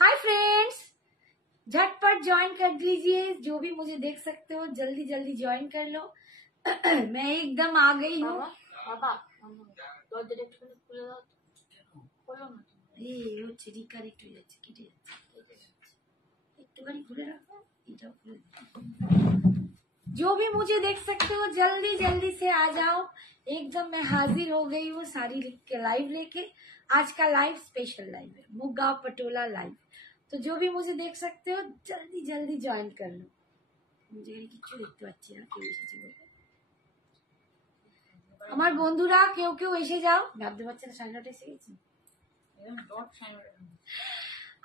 Hi friends, झटपट join कर लीजिए। जो भी मुझे देख सकते हो जल्दी जल्दी ज्वाइन कर लो। मैं एकदम आ गई हूँ। রিকারেক্ট হয়ে যাচ্ছে, কেটে যাচ্ছে, একটুখানি খুলে রাখো, এটাও খুলে दो। जो भी मुझे देख सकते हो जल्दी जल्दी से आ जाओ। एकदम मैं हाजिर हो गई हूँ सारी लाइव लेके। आज का लाइव स्पेशल लाइव है, मुगा पटोला लाइव। तो जो भी मुझे देख सकते हो जल्दी जल्दी ज्वाइन कर लो। मुझे কিছু দেখতে পাচ্ছি না, কেউ এসেছে বলে। আমার বন্ধুরা কেউ কেউ এসে যাও। ভাবতে পারছি না 9:30 এসে গেছি।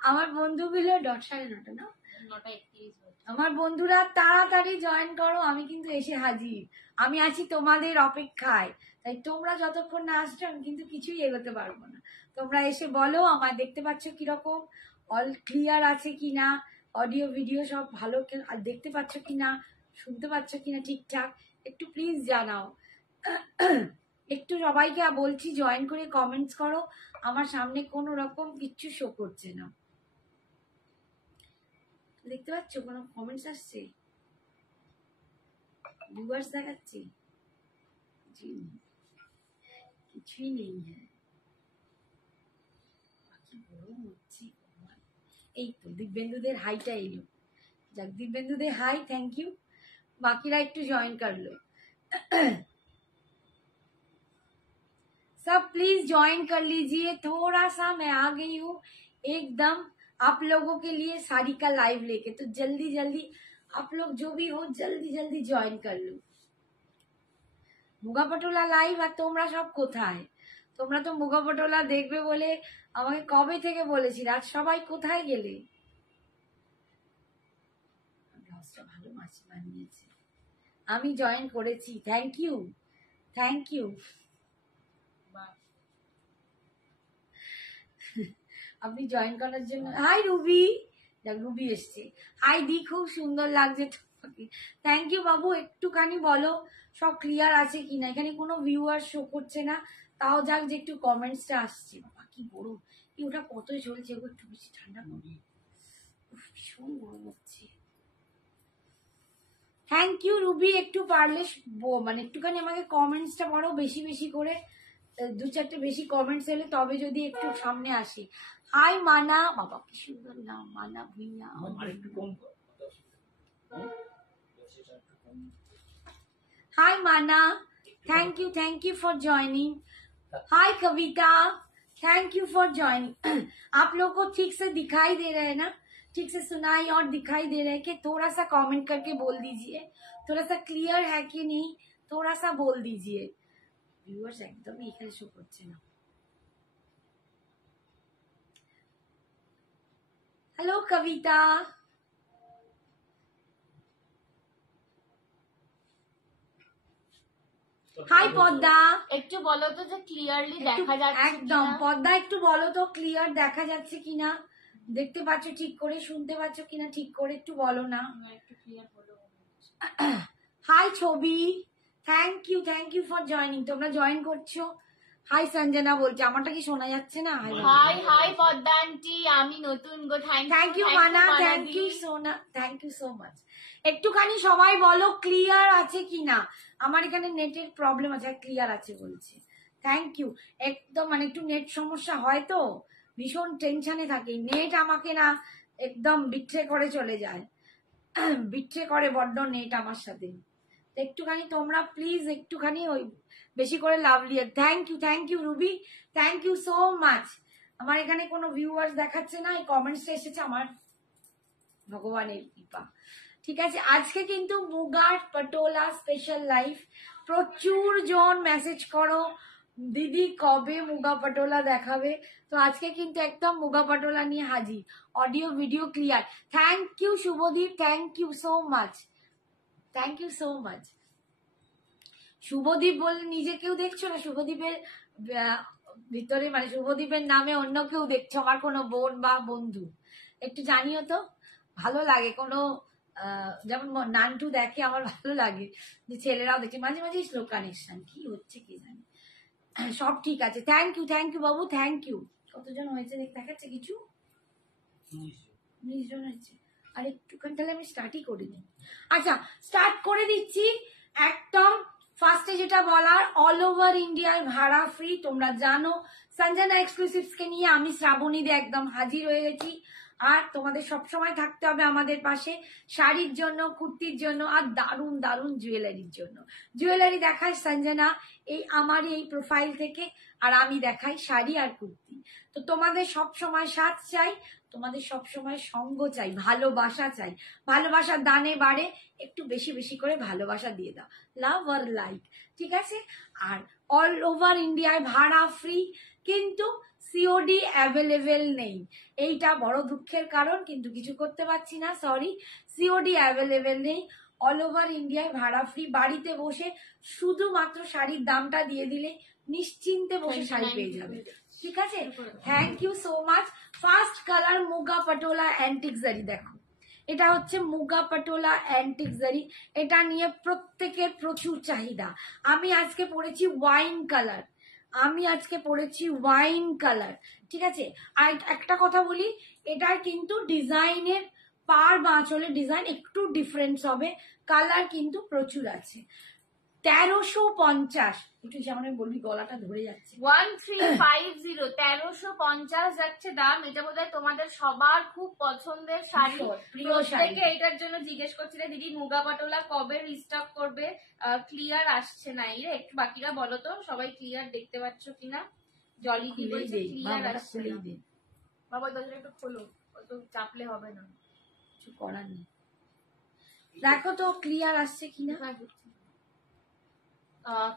আমার বন্ধুগুলো 9:30 না, 9:31। আমার বন্ধুরা তাড়াতাড়ি জয়েন করো, আমি কিন্তু এসে হাজির। আমি আছি তোমাদের অপেক্ষায়। তাই তোমরা যতক্ষণ না আসছো আমি কিন্তু কিছুই এগোতে পারবো না। তোমরা এসে বলো আমার দেখতে পাচ্ছ কিরকম, অল ক্লিয়ার আছে কিনা, অডিও ভিডিও সব ভালো দেখতে পাচ্ছ কিনা, শুনতে পাচ্ছ কিনা ঠিকঠাক, একটু প্লিজ জানাও। একটু সবাইকে বলছি জয়েন করে কমেন্টস করো। আমার সামনে কোনো রকম কিচ্ছু শো করছে না। দেখতে পাচ্ছ কোনো কমেন্টস আসছে, ভিউয়ার্স দেখাচ্ছে? কিছুই নেই। হ্যাঁ, বাকি গরম হচ্ছে। এই তো দিব্যেন্দুদের হাইটা এলো। যাক, दिव्येंदुদের हाई, थैंक यू। बाकीरा একটু ज्वाइन कर लो। सब प्लीज ज्वाइन कर लीजिए। थोड़ा सा मैं आ गई हूँ एकदम आप लोगों के लिए साड़ी का लाइव लेके। तो जल्दी जल्दी आप लोग जो भी हो जल्दी जल्दी ज्वाइन कर लो। মুগা পটোলা লাইভ। আর তোমরা সব কোথায়? তোমরা তো মুগা পটোলা দেখবে বলে আমাকে কবে থেকে বলেছিলে, আজ সবাই কোথায় গেলে? ভালো মাছ বানিয়েছে, আমি জয়েন করেছি। Thank you, thank you. আপনি জয়েন করার জন্য। হাই রুবি, রুবি এসছে। হাই দি, খুব সুন্দর লাগছে তোমাকে। থ্যাংক ইউ বাবু। একটুখানি বলো সব ক্লিয়ার আছে কিনা। এখানে কোনো ভিউয়ার শো করছে না, তাও যাক যে একটু কমেন্টসটা আসছে। বাবা কি গরম, ওটা কতই চলছে, একটু বেশি ঠান্ডা করবে, ভীষণ গরম হচ্ছে। Thank you Ruby. একটু পারলে মানে একটুখানি আমাকে কমেন্টসটা পড়ো বেশি বেশি করে, 2-4টে বেশি কমেন্টস এলে তবে যদি একটু সামনে আসি। হাই মানা, বাবা কি সুন্দর নাম, মানা ভুইয়া। हाय माना, thank you for joining. Hi Kavita, thank you for joining. आप लोग को ठीक से दिखाई दे रहा है ना, ठीक से सुनाई और दिखाई दे रहा है कि? थोड़ा सा कमेंट करके बोल दीजिए, थोड़ा सा क्लियर है कि नहीं, थोड़ा सा बोल दीजिए। व्यूअर्स एकदम এখানে শো করছে না। हेलो कविता, হাই পদ্মা। একটু বলো তো যে ক্লিয়ারলি দেখা যাচ্ছে একদম পদ্মা, একটু বলো তো ক্লিয়ার দেখা যাচ্ছে কিনা, দেখতে পাচ্ছ ঠিক করে, শুনতে পাচ্ছ কিনা ঠিক করে, একটু বলো না। একটু ক্লিয়ার বলো। হাই ছবি, থ্যাংক ইউ ফর জয়েনিং। তোমরা জয়েন করছো। হাই সঞ্জনা বলছে, আমারটা কি শোনা যাচ্ছে না? হাই পদ্মা আন্টি, আমি নতুন গো। থ্যাংক ইউ মানা, থ্যাংক ইউ সোনা, থ্যাংক ইউ সো মাচ। একটুখানি সবাই বলো ক্লিয়ার আছে কিনা। আমার এখানে নেটের প্রবলেম আছে, ক্লিয়ার আছে বলছে। Thank you. একদম মানে একটু নেট সমস্যা হয় তো ভীষণ টেনশনে থাকি। নেট আমাকে না একদম বিট্রে করে চলে যায়, বিট্রে করে বড্ড নেট আমার সাথে। একটুখানি তোমরা প্লিজ একটুখানি ওই বেশি করে lovely. Thank you Ruby, thank you so much. আমার এখানে কোনো ভিউয়ার্স দেখাচ্ছে না, এই কমেন্টসটা এসেছে আমার ভগবানের কৃপা। ঠিক আছে, আজকে কিন্তু মুগার পটোলা স্পেশাল লাইভ। প্রচুর জন মেসেজ করো দিদি কবে মুগা পটোলা দেখাবে। তো আজকে কিন্তু একদম মুগা পটোলা নিয়ে হাজির, audio video clear. Thank you Shubhadeep, thank you so much, thank you so much. Shubhadeep বলে নিজে কেউ দেখছো না, শুভদীপের ভিতরে মানে শুভদীপের নামে অন্য কেউ দেখছো, আমার কোনো বোন বা বন্ধু, একটু জানিও তো। ভালো লাগে কোনো যেমন নান্টু দেখে, আমার ভালো লাগে যে ছেলেরাও দেখে। মাঝে মাঝে স্লো কানেকশন কি হচ্ছে কি জানি। সব ঠিক আছে। Thank you Babu, thank you. কতজন হয়েছে দেখাচ্ছে কিছু? 19 জন হয়েছে। আর একটুখানি তাহলে আমি স্টার্টই করে দিই। আচ্ছা, স্টার্ট করে দিচ্ছি। একদম ফার্স্টে যেটা বলার, অল ওভার ইন্ডিয়ায় ভাড়া ফ্রি। তোমরা জানো সঞ্জনা এক্সক্লুসিভস কে নিয়ে আমি শ্রাবণীতে একদম হাজির হয়ে গেছি। আর তোমাদের সবসময় থাকতে হবে আমাদের পাশে, শাড়ির জন্য, কুর্তির জন্য, আর দারুণ দারুণ জুয়েলারির জন্য। জুয়েলারি দেখায় সঞ্জনা এই আমারই এই প্রোফাইল থেকে, আর আমি দেখাই শাড়ি আর কুর্তি। তো তোমাদের সবসময় সাথ চাই, তোমাদের সবসময় সঙ্গ চাই, ভালোবাসা চাই। ভালোবাসার দানে বাড়ে, একটু বেশি বেশি করে ভালোবাসা দিয়ে দাও, লাভ আর লাইক, ঠিক আছে? আর অল ওভার ইন্ডিয়ায় ভাড়া ফ্রি, কিন্তু সিওডি অ্যাভেলেবেল নেই। এইটা বড় দুঃখের কারণ, কিন্তু কিছু করতে পারছি না, সরি। সিওডি অ্যাভেলেবেল নেই। অল ওভার ইন্ডিয়ায় ভাড়া ফ্রি। বাড়িতে বসে শুধুমাত্র শাড়ির দামটা দিয়ে দিলে নিশ্চিন্তে বসে শাড়ি পেয়ে যাবে, ঠিক আছে? Thank you so much. First colour Muga Patola antique zari. দেখো, এটা হচ্ছে মুগা পাটোলা অ্যান্টিক জারি। এটা নিয়ে প্রত্যেকের প্রচুর চাহিদা। আমি আজকে পরেছি ওয়াইন কালার, ঠিক আছে? আর একটা কথা বলি, এটার কিন্তু ডিজাইনের পার বা আঁচলের ডিজাইন একটু ডিফারেন্স হবে, কালার কিন্তু প্রচুর আছে। 1350, একটু যেমন বলবি, গলাটা ধরে যাচ্ছে। 1350, 1350 যাচ্ছে দাম। এটা বোধহয় তোমাদের সবার খুব পছন্দের শাড়ি, প্রিয় শাড়ি। প্রত্যেকে এটার জন্য জিজ্ঞেস করছিলে দিদি মুগা পাটোলা কবে রিস্টক করবে, ক্লিয়ার আসছে না। এই রে, একটু বাকিরা বলো তো সবাই ক্লিয়ার দেখতে পাচ্ছ কিনা। জলি কি বলছে ক্লিয়ার আসছে না। বাবা দরজাটা একটু খোলো, অত চাপলে হবে না, কিছু করার নেই। দেখো তো ক্লিয়ার আসছে কিনা।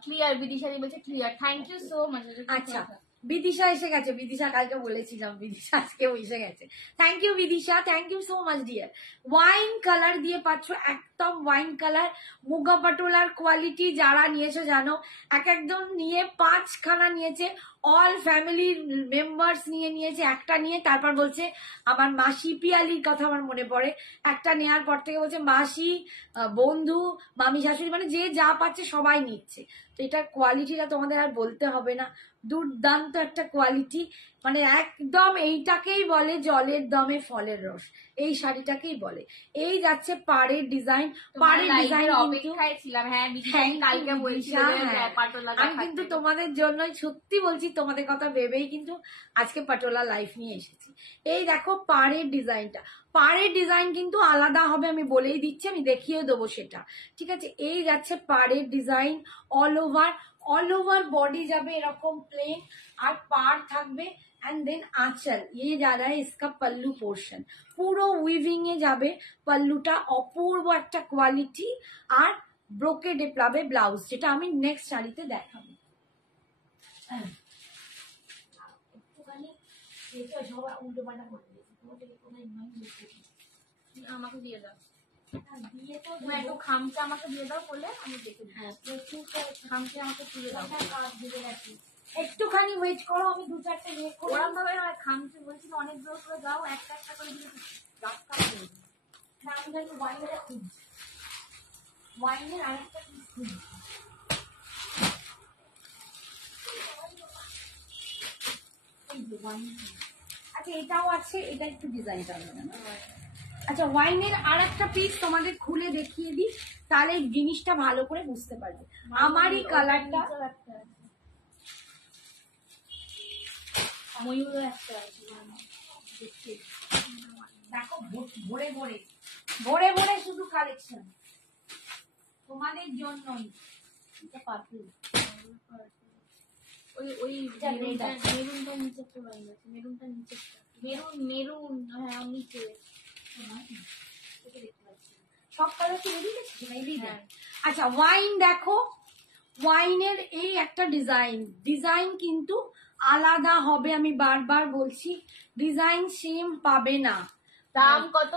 ক্লিয়ার, বিদিশা বলছে clear. Thank you so much. আচ্ছা, বিদিশা এসে গেছে। বিদিশা কালকে বলেছিলাম, বিদিশা আজকেও এসে গেছে। Thank you Bidisha, thank you so much dear. Wine colour দিয়ে পাচ্ছ, একদম ওয়াইন কালার। মুগা পাটোলার কোয়ালিটি যারা নিয়েছো জানো, এক একজন নিয়ে 5খানা নিয়েছে, অল ফ্যামিলির মেম্বার্স নিয়েছে। একটা নিয়ে তারপর বলছে আমার মাসি, পিয়ালির কথা আমার মনে পড়ে, একটা নেওয়ার পর থেকে বলছে মাসি, বন্ধু, মামি, শাশুড়ি, মানে যে যা পাচ্ছে সবাই নিচ্ছে। তো এটার কোয়ালিটিটা তোমাদের আর বলতে হবে না, দুর্দান্ত একটা কোয়ালিটি। মানে একদম এইটাকেই বলে জলের দমে ফলের রস, এই শাড়িটাকেই বলে। এই যাচ্ছে পাড়ের ডিজাইন, পাড়ের ডিজাইন অপেক্ষায় ছিলাম। হ্যাঁ, কালকে বলছিলাম আমি কিন্তু তোমাদের জন্য সত্যি বলছি, তোমাদের কথা ভেবেই কিন্তু আজকে পাটোলা লাইফ নিয়ে এসেছি। এই দেখো পাড়ের ডিজাইনটা, পাড়ের ডিজাইন কিন্তু আলাদা হবে, আমি বলেই দিচ্ছি, আমি দেখিয়ে দেবো সেটা, ঠিক আছে? এই যাচ্ছে পাড়ের ডিজাইন, অল ওভার বডি যাবে এরকম প্লেন, আর পাড় থাকবে, एंड देन आंचल, ये जा रहा है इसका पल्लू पोर्शन, পুরো উইভিং এ যাবে পল্লুটা, অপূর্ব একটা কোয়ালিটি। আর ব্রোকেডে পাবে ব্লাউজ, যেটা আমি নেক্সট শাড়িতে দেখাবো। একটুখানি সবাই উল্টো পাল্টা করে দিয়েছে, আমাকে দিয়ে দাও, দিয়ে তো একটু খামচা আমাকে দিয়ে দাও বলে আমি দেখে দিই। হ্যাঁ, প্রচুর খামচা আমাকে তুলে দাও। একটুখানি ওয়েট করো, আমি 2-4টে বের করব। ওরকম ভাবে খামচা বলছিল অনেক দূর করে দাও, একটা একটা করে দিলে রাস্তা করে দিই। না, আমি জানি ওয়াইনের খুঁজছি, ওয়াইনের আরেকটা পিস খুঁজছি। আচ্ছা, এটাও আছে, এটা একটু ডিজাইনটা আলাদা না? আচ্ছা, ওয়াইনের আর একটা পিস তোমাদের খুলে দেখিয়ে দিই, তাহলে জিনিসটা ভালো করে বুঝতে পারবে। আমারই কালারটা, ময়ূরও একটা আছে, দেখো ভরে ভরে ভরে ভরে শুধু কালেকশন তোমাদের জন্যই। এটা পারফিউম, ওই মেরুনটা নিচে একটু বাইরে আছে, মেরুনটা নিচে, মেরুন হ্যাঁ নিচে সব কালার কি রেডি গেছে? আচ্ছা, ওয়াইন দেখো, ওয়াইনের এই একটা ডিজাইন কিন্তু আলাদা হবে, আমি বারবার বলছি, ডিজাইন সেম পাবে না। দাম কত?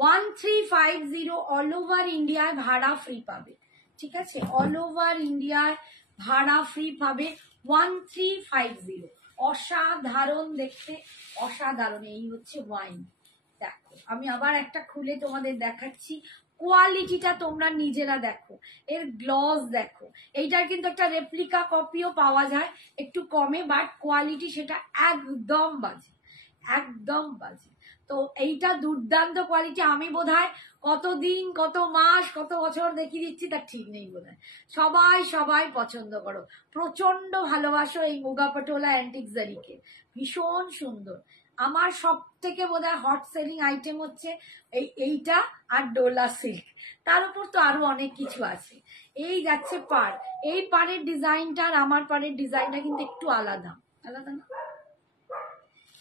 1350 অল ওভার ইন্ডিয়ায় ভাড়া ফ্রি পাবে, ঠিক আছে? অল ওভার ইন্ডিয়ায় ভাড়া ফ্রি পাবে 1350। অসাধারণ দেখতে, অসাধারণ। এই হচ্ছে ওয়াইন। দেখো, আমি আবার একটা খুলে তোমাদের দেখাচ্ছি, কোয়ালিটিটা তোমরা নিজেরা দেখো, এর গ্লস দেখো। এইটার কিন্তু একটা রেপ্লিকা কপিও পাওয়া যায় একটু কমে, বাট কোয়ালিটি সেটা একদম বাজে, একদম বাজে। তো এইটা দুর্দান্ত কোয়ালিটি। আমি বোধহয় কতদিন, কত মাস, কত বছর দেখিয়ে দিচ্ছি তার ঠিক নেই বোধহয়। সবাই সবাই পছন্দ করো, প্রচন্ড ভালোবাসো এই মুগা পাটোলা অ্যান্টিক জারিকে, ভীষণ সুন্দর। আমার সব থেকে বোধহয় হট সেলিং আইটেম হচ্ছে এইটা আর ডোলা সিল্ক, তার উপর তো আরো অনেক কিছু আছে। এই যাচ্ছে পাড়, এই পাড়ের ডিজাইনটা আর আমার পাড়ের ডিজাইনটা কিন্তু একটু আলাদা, আলাদা না,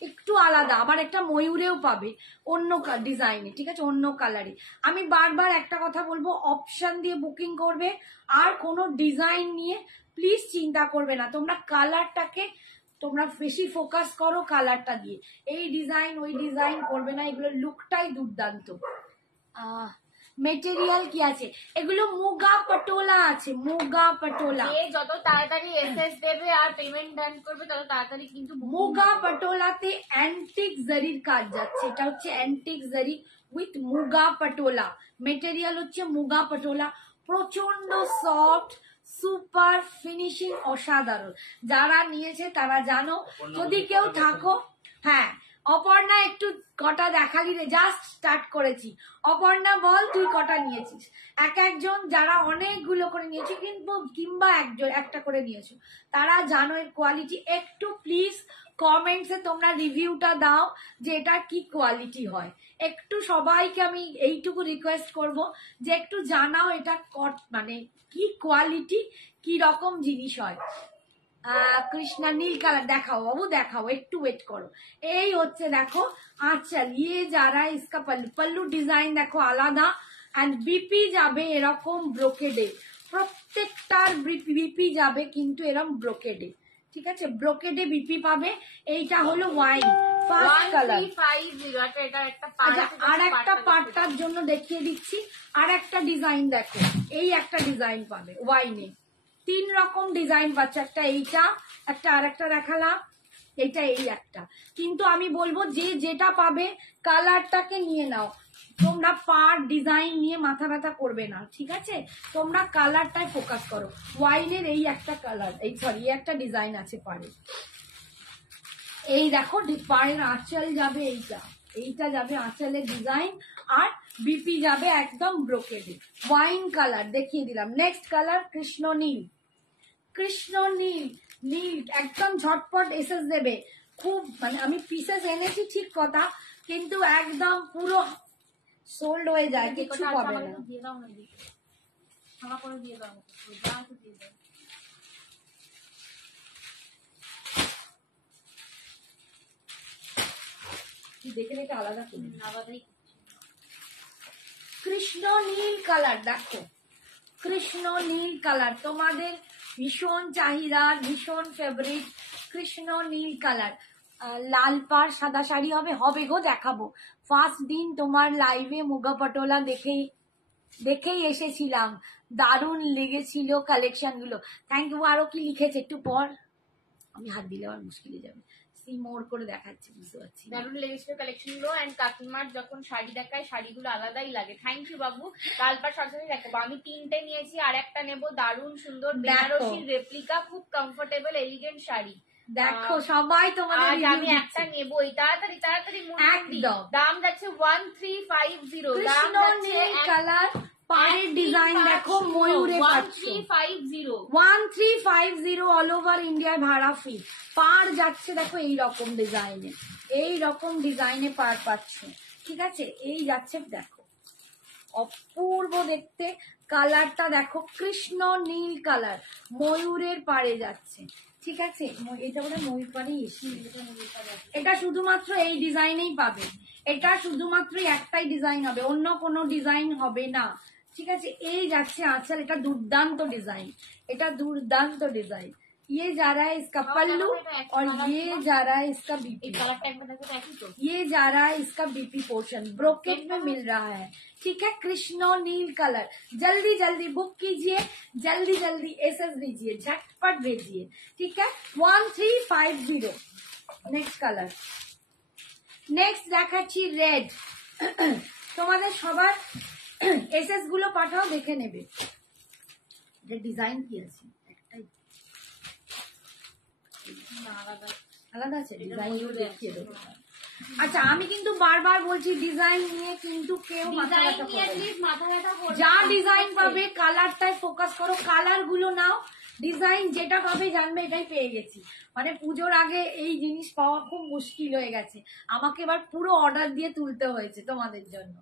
একটু আলাদা। আবার একটা ময়ূরেও পাবে অন্য ডিজাইনে, ঠিক আছে, অন্য কালারে। আমি বারবার একটা কথা বলবো, অপশন দিয়ে বুকিং করবে, আর কোনো ডিজাইন নিয়ে প্লিজ চিন্তা করবে না। তোমরা কালারটাকে তোমরা বেশি ফোকাস করো, কালারটা দিয়ে এই ডিজাইন ওই ডিজাইন করবে না, এগুলো লুকটাই দুর্দান্ত। মেটেরিয়াল কি আছে, এগুলো মুগা পাটোলা আছে, মুগা পাটোলা। যত তাড়াতাড়ি এসএস দেবে আর পেমেন্ট ডান করবে তত তাড়াতাড়ি কিন্তু মুগা পাটোলাতে অ্যান্টিক জারির কাজ যাচ্ছে, এটা হচ্ছে অ্যান্টিক জারি উইথ মুগা পাটোলা। মেটেরিয়াল হচ্ছে মুগা পাটোলা, প্রচন্ড সফট, সুপার ফিনিশিং, অসাধারণ। যারা নিয়েছে তারা জানো। যদি কেউ থাকো, হ্যাঁ অপর্ণা একটু কটা দেখালি রে, জাস্ট স্টার্ট করেছি। অপর্ণা বল তুই কটা নিয়েছিস? এক একজন যারা অনেকগুলো করে নিয়েছে কিন্তু কিংবা একজন একটা করে নিয়েছো, তারা জানো এর কোয়ালিটি। একটু প্লিজ কমেন্টসে তোমরা রিভিউটা দাও যে এটা কি কোয়ালিটি হয়। একটু সবাইকে আমি এইটুকু রিকোয়েস্ট করব যে একটু জানাও এটা মানে কি কোয়ালিটি, কি রকম জিনিস হয়। কৃষ্ণা নীল কালার দেখাও বাবু, দেখাও, একটু ওয়েট করো। এই হচ্ছে দেখো আঁচল, ইয়ে যারা ইসকা পল্লু, পল্লু ডিজাইন দেখো আলাদা, অ্যান্ড বিপি যাবে এরকম ব্রোকেডে, প্রত্যেকটার বিপি যাবে কিন্তু এরকম ব্রোকেডে, ঠিক আছে, ব্রোকেডে বিপি পাবে। এইটা হলো ওয়াইন ফার্স্ট কালার। আর একটা পার্টটার জন্য দেখিয়ে দিচ্ছি, আর একটা ডিজাইন দেখো, এই একটা ডিজাইন পাবে ওয়াইনে, 3 রকম ডিজাইন পাচ্ছে, একটা এইটা, একটা আর একটা দেখালাম, এইটা, এই একটা। কিন্তু আমি বলবো যে যেটা পাবে কালারটাকে নিয়ে নাও, তোমরা পার ডিজাইন নিয়ে মাথা ব্যথা করবে না, ঠিক আছে, তোমরা কালারটাই ফোকাস করো। ওয়াইনের এই একটা কালার, এই সরি এই একটা ডিজাইন আছে পারে। এই দেখো পাড়ের আঁচল যাবে, এইটা, এইটা যাবে আঁচলের ডিজাইন, আর বিপি যাবে একদম ব্রোকেডে। ওয়াইন কালার দেখিয়ে দিলাম। নেক্সট কালার কৃষ্ণ নীল, কৃষ্ণ নীল, নীল একদম ঝটপট এসএস দেবে। খুব মানে আমি পিসেস এনেছি ঠিক কথা, কিন্তু একদম পুরো সোল্ড হয়ে যায়, কিছু পাবে না। দেখে দেখে আলাদা করে কৃষ্ণ নীল কালার দেখো, কৃষ্ণ নীল কালার তোমাদের ভীষণ চাহিদা, ভীষণ ফেভারিট কৃষ্ণ নীল কালার। লাল পাড় সাদা শাড়ি হবে, হবে গো, দেখাবো। ফার্স্ট দিন তোমার লাইভে মুগা পাটোলা দেখেই এসেছিলাম, দারুণ লেগেছিল কালেকশন গুলো। Thank you. আরো কি লিখেছে একটু পর, আমি হাত দিলে আমার মুশকিল হয়ে যাবে, মোর করে দেখাচ্ছি, বুঝতে পারছি। দারুণ লেগেছিল কালেকশন গুলো, এন্ড কাকিমার যখন শাড়ি দেখায় শাড়িগুলো আলাদাই লাগে। থ্যাংক ইউ বাবু। লালপাড় সবসময় দেখাবো, আমি 3টে নিয়েছি, আর একটা নেবো, দারুণ সুন্দর বেনারসির রেপ্লিকা, খুব কমফোর্টেবল এলিগেন্ট শাড়ি। দেখো সবাই তোমাদের আমি একটা নেবো, তাড়াতাড়ি তাড়াতাড়ি একদম। দাম যাচ্ছে 1350, দাম যাচ্ছে কালার, পাড়ের ডিজাইন দেখো ময়ূরে পাচ্ছ 1350 অল ওভার ইন্ডিয়ায় ভাড়া ফ্রি। পাড় যাচ্ছে দেখো এই রকম ডিজাইনে, এই রকম ডিজাইনে পাড় পাচ্ছ, ঠিক আছে। এই যাচ্ছে দেখো অপূর্ব দেখতে, কালারটা দেখো কৃষ্ণ নীল কালার, ময়ূরের পাড়ে যাচ্ছে, ঠিক আছে। এটা বোধহয় ময়ূর পাড়েই এসে, এটা শুধুমাত্র এই ডিজাইনেই পাবে, এটা শুধুমাত্র একটাই ডিজাইন হবে, অন্য কোনো ডিজাইন হবে না, ঠিক আছে। এই যাচ্ছে আঁচল, এটা দুর্দান্ত ডিজাইন, এটা দুর্দান্ত ডিজাइन। ये जा रहा है इसका पल्लू और ये जा रहा है इसका बीपी, ये जा रहा है इसका बीपी पोर्शन, ब्रोकेट में मिल रहा है, ठीक है। कृष्णो नील कलर, जल्दी जल्दी बुक कीजिए, जल्दी जल्दी एसएस दीजिए, झटपट भेजिए, ठीक है। 1350। नेक्स्ट कलर, नेक्स्ट देखाচ্ছি রেড। তোমাদের সবার এসএস গুলো পাঠাও, দেখে নেবে যে ডিজাইন কি আছে। একটাই আলাদা আছে, ডিজাইন দেখিয়ে দেবো। আচ্ছা, আমি কিন্তু বারবার বলছি ডিজাইন নিয়ে কিন্তু কেউ মাথা ব্যথা করবে না। যা ডিজাইন পাবে কালারটায় ফোকাস করো, কালার গুলো নাও, ডিজাইন যেটা পাবে জানবে এটাই পেয়ে গেছি। মানে পুজোর আগে এই জিনিস পাওয়া খুব মুশকিল হয়ে গেছে, আমাকে এবার পুরো অর্ডার দিয়ে তুলতে হয়েছে তোমাদের জন্য।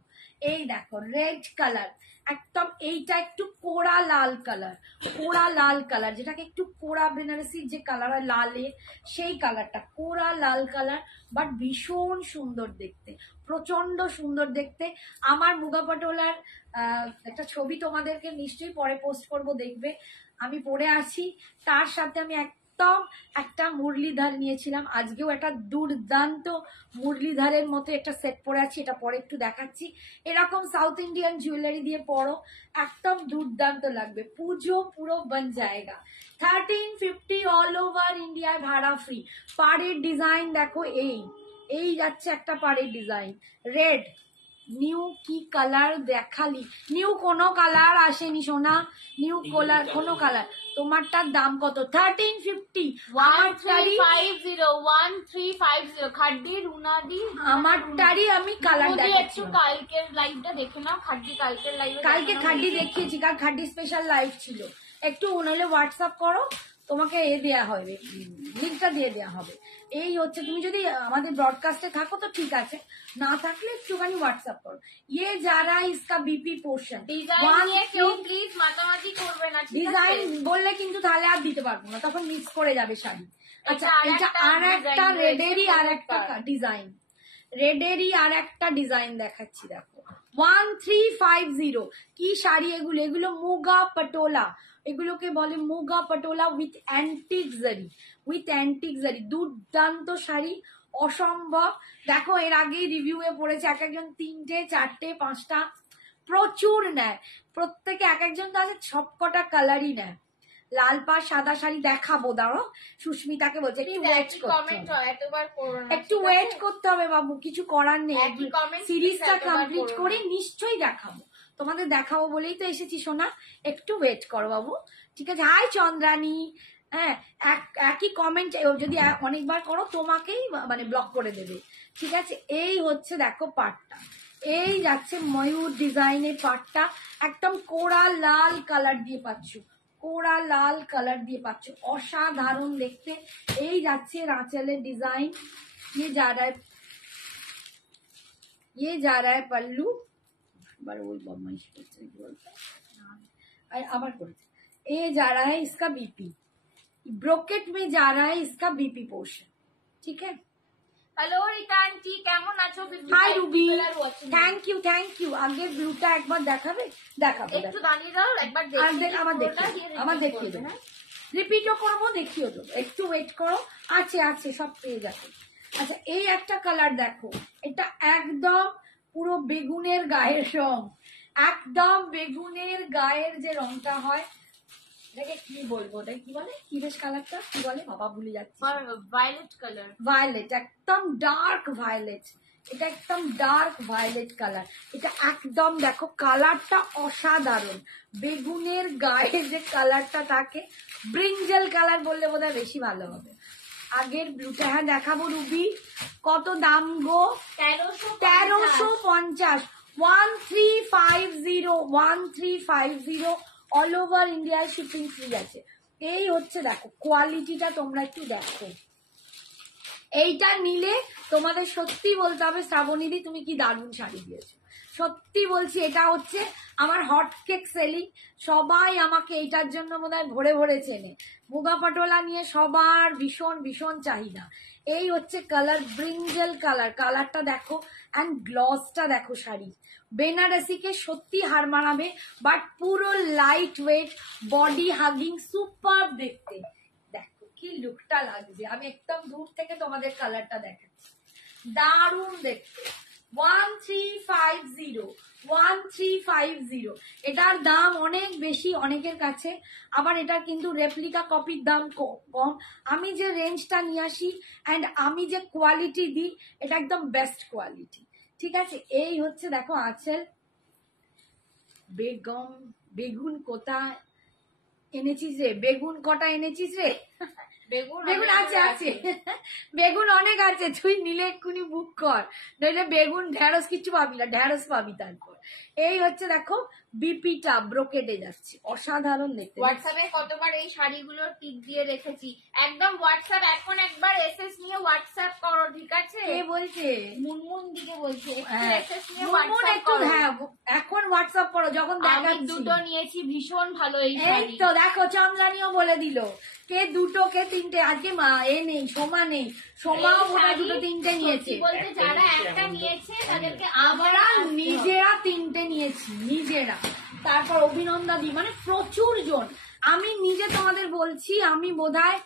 এই দেখো রেড কালার, একদম এইটা একটু কোড়া লাল কালার, কোড়া লাল কালার, যেটাকে একটু কোড়া বেনারসির যে কালার হয় লালে, সেই কালারটা কোড়া লাল কালার, বাট ভীষণ সুন্দর দেখতে, প্রচন্ড সুন্দর দেখতে। আমার মুগা পটোলার একটা ছবি তোমাদেরকে নিশ্চয়ই পরে পোস্ট করব, দেখবে আমি পরে আছি। তার সাথে আমি একদম একটা মুরলীধার নিয়েছিলাম, আজকেও একটা দুর্দান্ত মুরলীধারের মতো একটা সেট পরে আছি, এটা পরে একটু দেখাচ্ছি। এরকম সাউথ ইন্ডিয়ান জুয়েলারি দিয়ে পরো, একদম দুর্দান্ত লাগবে, পুজো পুরো বন জায়গা। 1350 অল ওভার ইন্ডিয়ায় ভাড়া ফ্রি। পাড়ের ডিজাইন দেখো, এই যাচ্ছে একটা পাড়ের ডিজাইন, রেড নিউ কি কালার দেখালি, নিউ কোনো কালার আসেনি সোনা, নিউ কালার কোনো কালার। তোমারটার দাম কত? 1350। 1350 খাড্ডি রুনাদি। আমারটারই আমি কালার দেখাচ্ছি, একটু কালকের লাইভটা দেখে নাও, খাড্ডি কালকের লাইভে, কালকে খাড্ডি দেখিয়েছি, কাল খাড্ডি স্পেশাল লাইভ ছিল। একটু নাহলে হোয়াটসঅ্যাপ করো, তোমাকে দেয়া হবে, লিঙ্কটা দিয়ে দেওয়া হবে। এই হচ্ছে, তুমি যদি আমাদের ব্রডকাস্টে থাকো তো ঠিক আছে, না থাকলে একটুখানি হোয়াটসঅ্যাপ করো। ইয়ে যারা ইসকা বিপি পোর্শন প্লিজ মাতামাতি করবে না, ডিজাইন বললে কিন্তু তাহলে আর দিতে পারবো না, তখন মিক্স করে যাবে শাড়ি। আচ্ছা, এটা আর একটা রেডেরই আর একটা ডিজাইন, রেডেরই আর একটা ডিজাইন দেখাচ্ছি, দেখো 1350। কি শাড়ি এগুলো? এগুলো মুগা পটোলা, এগুলোকে বলে মুগা পটোলা উইথ অ্যান্টিক জারি, উইথ অ্যান্টিক জারি, দুর্দান্ত শাড়ি, অসম্ভব। দেখো এর আগেই রিভিউয়ে পড়েছে, এক একজন 3টে 4টে 5টা প্রচুর নেয়, প্রত্যেকে এক একজন তাদের সবকটা কালারই নেয়। লাল পাড় সাদা শাড়ি দেখাবো, দাঁড়ো সুস্মিতাকে বলছে একটু ওয়েট করতে হবে বাবু, কিছু করার নেই, সিরিজটা কমপ্লিট করে নিশ্চয়ই দেখাবো, তোমাদের দেখাবো বলেই তো এসেছি সোনা, একটু ওয়েট করো বাবু, ঠিক আছে? হাই চন্দ্রানী, হ্যাঁ একই কমেন্ট যদি অনেকবার করো তোমাকেই মানে ব্লক করে দেবে, ঠিক আছে? এই হচ্ছে দেখো পাটটা, এই যাচ্ছে ময়ূর ডিজাইনের পাটটা, একদম কোড়া লাল কালার দিয়ে পাচ্ছ, কোড়া লাল কালার দিয়ে পাচ্ছ, অসাধারণ দেখতে। এই যাচ্ছে রাঁচালের ডিজাইন, ये जा रहा है पल्लू, ওই বদমাইশ করছে বলতে, আবার করেছে। ये जा रहा है इसका बीपी, ब्रोकेट में जा रहा है इसका बीपी पोर्शन, ठीक है? হ্যালো রিতান্টি, কেমন আছো? Hi Ruby, thank you thank you. আগের ব্লুটা একবার দেখাবে? দেখাবো, একটু দাঁড়িয়ে দাও, একবার আমার দেখিয়ে দেবো, রিপিটও করবো, দেখিয়ে দেবো, একটু ওয়েট করো, আছে আছে সব পেয়ে যাবে। আচ্ছা, এই একটা কালার দেখো, এটা একদম পুরো বেগুনের গায়ের রং, একদম বেগুনের গায়ের যে রংটা হয়, এটাকে কি বলবো, ওটা কি বলে, কি বেশ কালারটা কি বলে বাবা ভুলে যাচ্ছে, ভায়োলেট কালার, ভায়োলেট, একদম ডার্ক ভায়োলেট, এটা একদম ডার্ক ভায়োলেট কালার, এটা একদম দেখো কালারটা অসাধারণ, বেগুনের গায়ে যে কালারটা থাকে, ব্রিঞ্জাল কালার বললে বোধহয় বেশি ভালো হবে। আগের ব্লুটা হ্যাঁ দেখাবো রুবি, কত দাম গো? 1350, 1350 অল ওভার ইন্ডিয়ায় শিপিং ফ্রি আছে। এই হচ্ছে দেখো কোয়ালিটিটা, তোমরা একটু দেখো, এইটা নিলে তোমাদের সত্যি বলতে হবে শ্রাবণীদি তুমি কি দারুণ শাড়ি দিয়েছো, সত্যি বলছি, এটা হচ্ছে আমার হট কেক সেলিং, সবাই আমাকে এইটার জন্য বোধহয় ভরে ভরে চেনে, মুগা পটোলা নিয়ে সবার ভীষণ ভীষণ চাহিদা। এই হচ্ছে কালার, ব্রিঞ্জাল কালার, কালারটা দেখো অ্যান্ড গ্লসটা দেখো, শাড়ি বেনারসিকে সত্যি হার মানাবে, বাট পুরো light weight, body hugging, super দেখতে, দেখো কি লুকটা লাগছে, আমি একদম দূর থেকে তোমাদের কালারটা দেখাচ্ছি, দারুণ দেখতে। 1350, এটার দাম অনেক বেশি অনেকের কাছে, আবার এটার কিন্তু রেপ্লিকা কপির দাম কম। আমি যে রেঞ্জটা নিয়ে আসি অ্যান্ড আমি যে কোয়ালিটি দিই, এটা একদম বেস্ট কোয়ালিটি, ঠিক আছে? এই হচ্ছে দেখো আঁচল, বেগুন কোথায় এনেছিস রে, বেগুন কটা এনেছিস রে? বেগুন আছে আছে, বেগুন অনেক আছে, তুই নিলে এক্ষুনি বুক কর, নইলে বেগুন ঢেঁড়স কিছু পাবি না, ঢেঁড়স পাবি তারপর। এই হচ্ছে দেখো বিপিটা ব্রোকেডে যাচ্ছে, অসাধারণ দেখতে। হোয়াটসঅ্যাপে কতবার এই শাড়িগুলোর পিক দিয়ে রেখেছি, একদম হোয়াটসঅ্যাপ এখন একবার এসএস নিয়ে হোয়াটসঅ্যাপ করো, ঠিক আছে? কে বলছে? মুনমুন দিকে বলছে এসএস নিয়ে মুনমুন হোয়াটসঅ্যাপ একটু, করো। হ্যাঁ এখন হোয়াটসঅ্যাপ করো যখন আমি দেখাচ্ছি। দুটো নিয়েছি, ভীষণ ভালো এই এই শাড়ি। তো দেখো চন্দ্রানীও বলে দিল, কে দুটো কে তিনটে, আজকে মা এ নেই, সোমা নেই, সোমাও বোধ দুটো তিনটে নিয়েছে। বলতে যারা একটা নিয়েছে তাদেরকে আমরা নিজেরা তিনটে নিয়েছি, নিজেরা, তারপর অভিনন্দা দি, মানে প্রচুর জন। আমি নিজে তোমাদের বলছি, আমি বোধহয়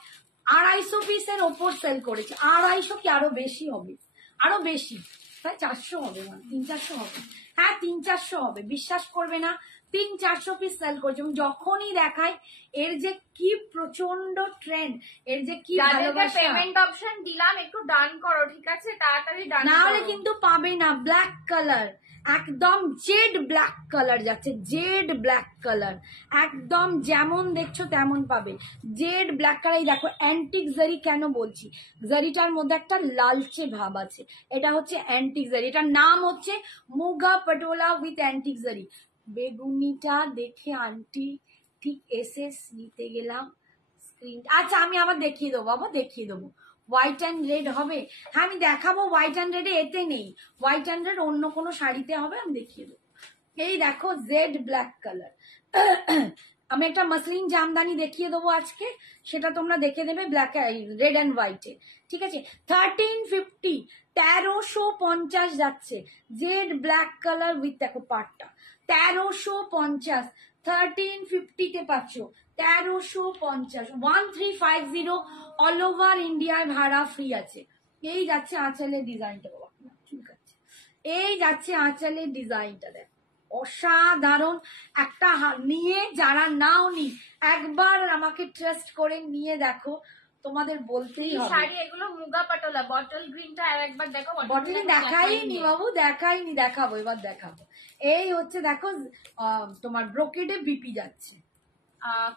250 পিসের ওপর সেল করেছি, 250 কি আরো বেশি হবে, আরো বেশি, প্রায় 400 হবে, মানে 300-400 হবে, হ্যাঁ 300-400 হবে, বিশ্বাস করবে না, 300-400 পিস সেল করছে। যখনই দেখাই এর যে কি প্রচন্ড ট্রেন্ড, এর যে কি ভালোবাসা। পেমেন্ট অপশন দিলাম, একটু ডান করো, ঠিক আছে? তাড়াতাড়ি ডান করো, না হলে কিন্তু পাবে না। ব্ল্যাক কালার, একদম জেড ব্ল্যাক কালার যাচ্ছে, জেড ব্ল্যাক কালার, একদম যেমন দেখছো তেমন পাবে, জেড ব্ল্যাক কালার। দেখো অ্যান্টিক জারি কেন বলছি, জারিটার মধ্যে একটা লালচে ভাব আছে, এটা হচ্ছে অ্যান্টিক জারি, এটার নাম হচ্ছে মুগা পটোলা উইথ অ্যান্টিক জারি। বেগুনিটা দেখে আন্টি ঠিক এসএস নিতে গেলাম, স্ক্রিন, আচ্ছা আমি আবার দেখিয়ে দেবো বাবা, দেখিয়ে দেবো। হোয়াইট অ্যান্ড রেড হবে, হ্যাঁ আমি দেখাবো, হোয়াইট অ্যান্ড রেড এতে নেই, হোয়াইট অ্যান্ড রেড অন্য কোনো শাড়িতে হবে, আমি দেখিয়ে দেবো। এই দেখো জেড ব্ল্যাক কালার, আমি একটা মসলিন জামদানি দেখিয়ে দেবো আজকে, সেটা তোমরা দেখে দেবে ব্ল্যাক রেড অ্যান্ড হোয়াইটে, ঠিক আছে? 1350, 1350 যাচ্ছে, জেড ব্ল্যাক কালার উইথ, দেখো পাটটা 1350, 1350-তে পাচ্ছ, 1350, 1350, অল ওভার ইন্ডিয়ায় ভাড়া ফ্রি আছে। এই যাচ্ছে আঁচলের ডিজাইনটা, বাবা ঠিক আছে, এই যাচ্ছে আঁচলের ডিজাইনটা, দেখ অসাধারণ একটা, নিয়ে যারা নাও নি একবার আমাকে ট্রাস্ট করে নিয়ে দেখো, তোমাদের বলতেই হবে। শাড়ি এগুলো মুগা পাটোলা, বটল গ্রিনটা আর একবার দেখো। বটল দেখাইনি বাবু, দেখাইনি, দেখাবো এবার, দেখাবো। এই হচ্ছে দেখো তোমার ব্রোকেডে বিপি যাচ্ছে।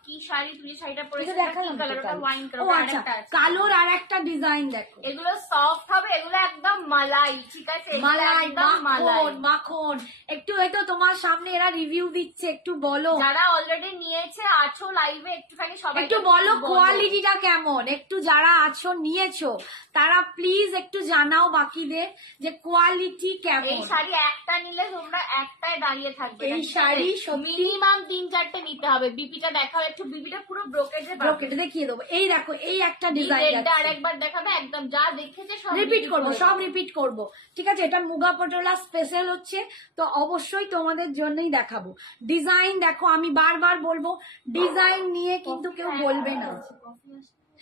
কি শাড়ি, তুমি শাড়িটা পরেছো দেখালাম, ওয়াইন কালার, ও আচ্ছা কালোর আর একটা ডিজাইন দেখো, এগুলো সফট হবে, এগুলো একদম মালাই, ঠিক আছে? মালাই, মাখন মাখন। একটু এই তো তোমার সামনে এরা রিভিউ দিচ্ছে, একটু বলো, যারা অলরেডি নিয়েছে আছো লাইভে, একটুখানি সবাই একটু বলো কোয়ালিটিটা কেমন, একটু যারা আছো নিয়েছো তারা প্লিজ একটু জানাও বাকিদের যে কোয়ালিটি কেমন। এই শাড়ি একটা নিলে তোমরা একটাই দাঁড়িয়ে থাকবে, এই শাড়ি মিনিমাম 3-4টে নিতে হবে। বিপিটা দেখাও একটু, বিপিটা পুরো ব্রোকেডে, ব্রোকেডে দেখিয়ে দেবো। এই দেখো এই একটা ডিজাইন আছে, আরেকবার দেখাবে, একদম যা দেখেছে সব রিপিট করবো, সব রিপিট করবো, ঠিক আছে? এটা মুগা পটোলা স্পেশাল হচ্ছে, তো অবশ্যই তোমাদের জন্যই দেখাবো। ডিজাইন দেখো, আমি বারবার বলবো ডিজাইন নিয়ে কিন্তু কেউ বলবে না।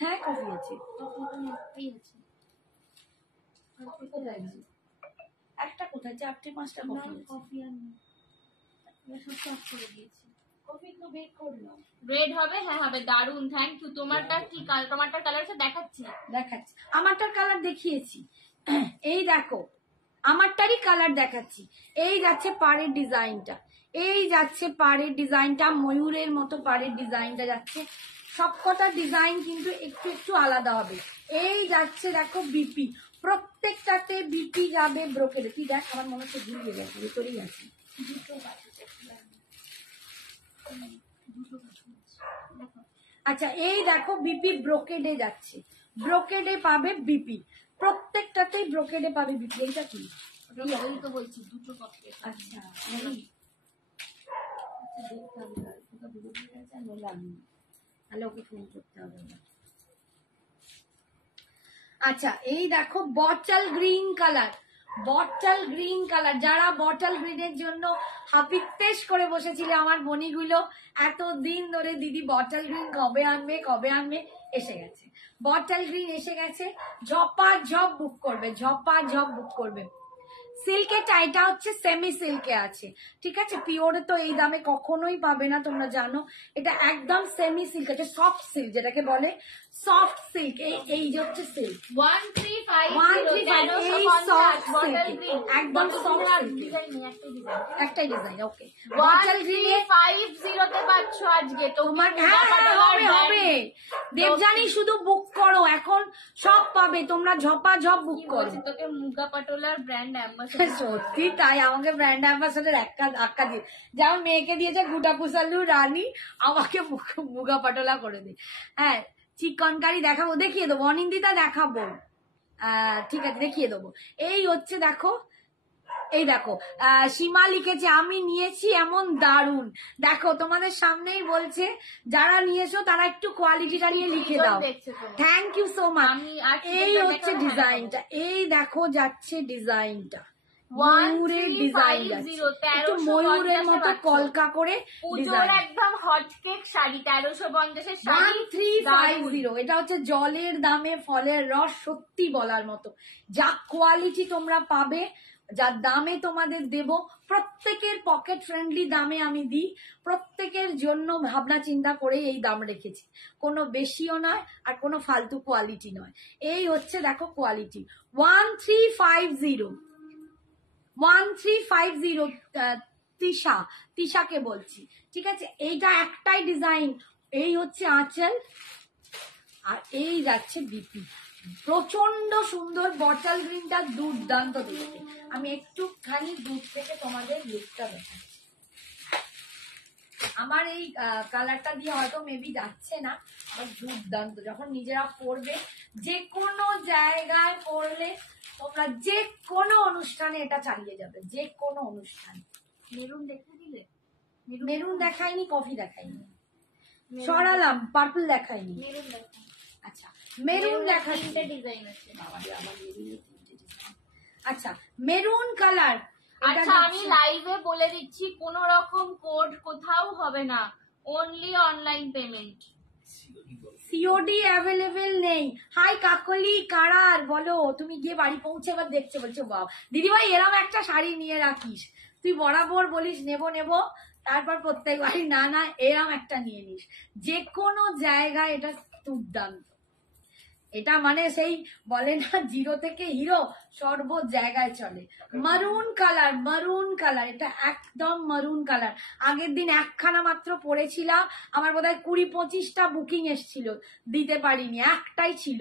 হ্যাঁ কফি আছে, একটা কোথায়, 4-5টা কফি কফি তো বের করলাম। রেড হবে, হ্যাঁ হবে, দারুন, থ্যাংক ইউ। তোমারটা কি কালার, তোমারটা কালার দেখাচ্ছি, দেখাচ্ছি, আমারটার কালার দেখিয়েছি, এই দেখো আমারটারই কালার দেখাচ্ছি। এই যাচ্ছে পাড়ের ডিজাইনটা, এই যাচ্ছে পাড়ের ডিজাইনটা, ময়ূরের মতো পাড়ের ডিজাইনটা যাচ্ছে, সবকটা ডিজাইন কিন্তু একটু একটু আলাদা হবে। এই যাচ্ছে দেখো বিপি, প্রত্যেকটাতে বিপি যাবে ব্রোকেডে। কি দেখ, আমার মনে হচ্ছে ঘুরিয়ে গেছে, ভেতরেই আছে, আচ্ছা এই দেখো বিপি ব্রোকেডে যাচ্ছে, ব্রোকেডে পাবে বিপি, প্রত্যেকটাতেই ব্রোকেডে পাবে বিপি। এইটা কি, ওই তো বলছি দুটো কপি। আচ্ছা তাহলে ওকে ফোন করতে হবে। আচ্ছা এই দেখো bottle green colour, bottle green colour, যারা বটল গ্রিনের জন্য হাপিত্তেশ করে বসেছিল আমার বনিগুলো এতদিন ধরে, দিদি বটল গ্রিন কবে আনবে কবে আনবে, এসে গেছে বটল গ্রিন, এসে গেছে। ঝপা ঝপ বুক করবে, ঝপা ঝপ বুক করবে। সিল্কেটা, এটা হচ্ছে সেমি সিল্কে আছে, ঠিক আছে? পিওরে তো এই দামে কখনোই পাবে না, তোমরা জানো। এটা একদম সেমি সিল্ক আছে, সফট সিল্ক যেটাকে বলে, সফট সিল্ক। এই যে হচ্ছে সিল্ক 1350 এই সফট সিল্ক, একদম সফট সিল্ক, একটাই ডিজাইন। ওকে, বটল গ্রিনে 1350 তে পাচ্ছ আজকে তোমার। হ্যাঁ হবে হবে, দেবজানি শুধু বুক করো, এখন সব পাবে, তোমরা ঝপাঝপ বুক করো। তোকে মুগা পাটোলার ব্র্যান্ড অ্যাম্বাসেডর। সত্যি তাই, আমাকে ব্র্যান্ড অ্যাম্বাসেডর আক্কা দিয়ে, যেমন মেয়েকে দিয়েছে গুটা পুসালু রানী, আমাকে মুগা পাটোলা করে দিই। হ্যাঁ, চিকনকারি দেখাবো, দেখিয়ে দেবো, অনিন্দিতা দেখাবো, ঠিক আছে দেখিয়ে দেবো। এই হচ্ছে দেখো, এই দেখো, সীমা লিখেছে আমি নিয়েছি এমন দারুন। দেখো তোমাদের সামনেই বলছে, যারা নিয়েছো তারা একটু কোয়ালিটিটা নিয়ে লিখে দাও। Thank you so much. এই হচ্ছে ডিজাইনটা, এই দেখো যাচ্ছে ডিজাইনটা, ময়ূরের ডিজাইন যাচ্ছে, একটু ময়ূরের মতো কলকা করে ডিজাইন। একদম হটকেক শাড়ি 1350 এর শাড়ি 1350। এটা হচ্ছে জলের দামে ফলের রস, সত্যি বলার মতো। যা কোয়ালিটি তোমরা পাবে, যার দামে তোমাদের দেব, প্রত্যেকের পকেট ফ্রেন্ডলি দামে আমি দিই, প্রত্যেকের জন্য ভাবনা চিন্তা করে এই দাম রেখেছি, কোনো বেশিও নয় আর কোনো ফালতু কোয়ালিটি নয়। এই হচ্ছে দেখো কোয়ালিটি 1350 তিশাকে বলছি, ঠিক আছে? এইটা একটাই ডিজাইন, এই হচ্ছে আঁচল, আর এই যাচ্ছে বিপি, প্রচন্ড সুন্দর। বটল গ্রিনটা দুর্দান্ত দেখতে। আমি একটুখানি দূর থেকে তোমাদের লুকটা দেখাচ্ছি। আমার এই কালারটা দিয়ে হয়তো মেবি যাচ্ছে না, বাট দুর্দান্ত। যখন নিজেরা পরবে, যে কোনো জায়গায় পরলে তোমরা যে কোনো অনুষ্ঠানে এটা চালিয়ে যাবে, যে কোনো অনুষ্ঠানে। মেরুন দেখে দিলে, মেরুন দেখাইনি, কফি দেখাইনি, সরালাম, পার্পল দেখাইনি। মেরুন দেখো, আচ্ছা মেরুন দেখাচ্ছি, ডিজাইন আছে। আচ্ছা মেরুন কালার। আচ্ছা আমি লাইভে বলে দিচ্ছি, কোন রকম কোড কোথাও হবে না, only online payment. COD available নেই। হাই কাকলি কারার, বলো তুমি গিয়ে বাড়ি পৌঁছে এবার দেখছে, বলছো বাবা দিদিভাই এরম একটা শাড়ি নিয়ে রাখিস, তুই বরাবর বলিস নেবো নেবো, তারপর প্রত্যেকবারই না না এরম একটা নিয়ে নিস। যে কোনো জায়গায় এটা দুর্দান্ত। এটা মানে সেই বলে না জিরো থেকে হিরো, সর্ব জায়গায় চলে। মারুন কালার, মারুন কালার, এটা একদম মারুন কালার। আগের দিন একখানা মাত্র পরেছিলাম, আমার বোধহয় 20-25টা বুকিং এসেছিল, দিতে পারিনি, একটাই ছিল।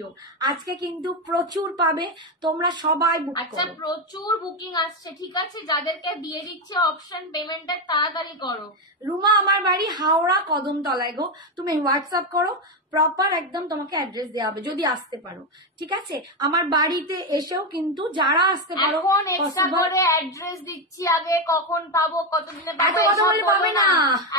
আজকে কিন্তু প্রচুর পাবে, তোমরা সবাই বুক করো। আচ্ছা প্রচুর বুকিং আসছে, ঠিক আছে? যাদেরকে দিয়ে দিচ্ছে অপশন পেমেন্টটা তাড়াতাড়ি করো। রুমা আমার বাড়ি হাওড়া কদমতলায় গো, তুমি হোয়াটসঅ্যাপ করো, প্রপার একদম তোমাকে অ্যাড্রেস দেওয়া হবে যদি আসতে পারো, ঠিক আছে? আমার বাড়িতে এসেও কিন্তু যারা আসতে পারো, এখন এক্সট্রা করে অ্যাড্রেস দিচ্ছি, আগে কখন পাবো, কতদিনে পাবো, এত কথা বলে পাবে না,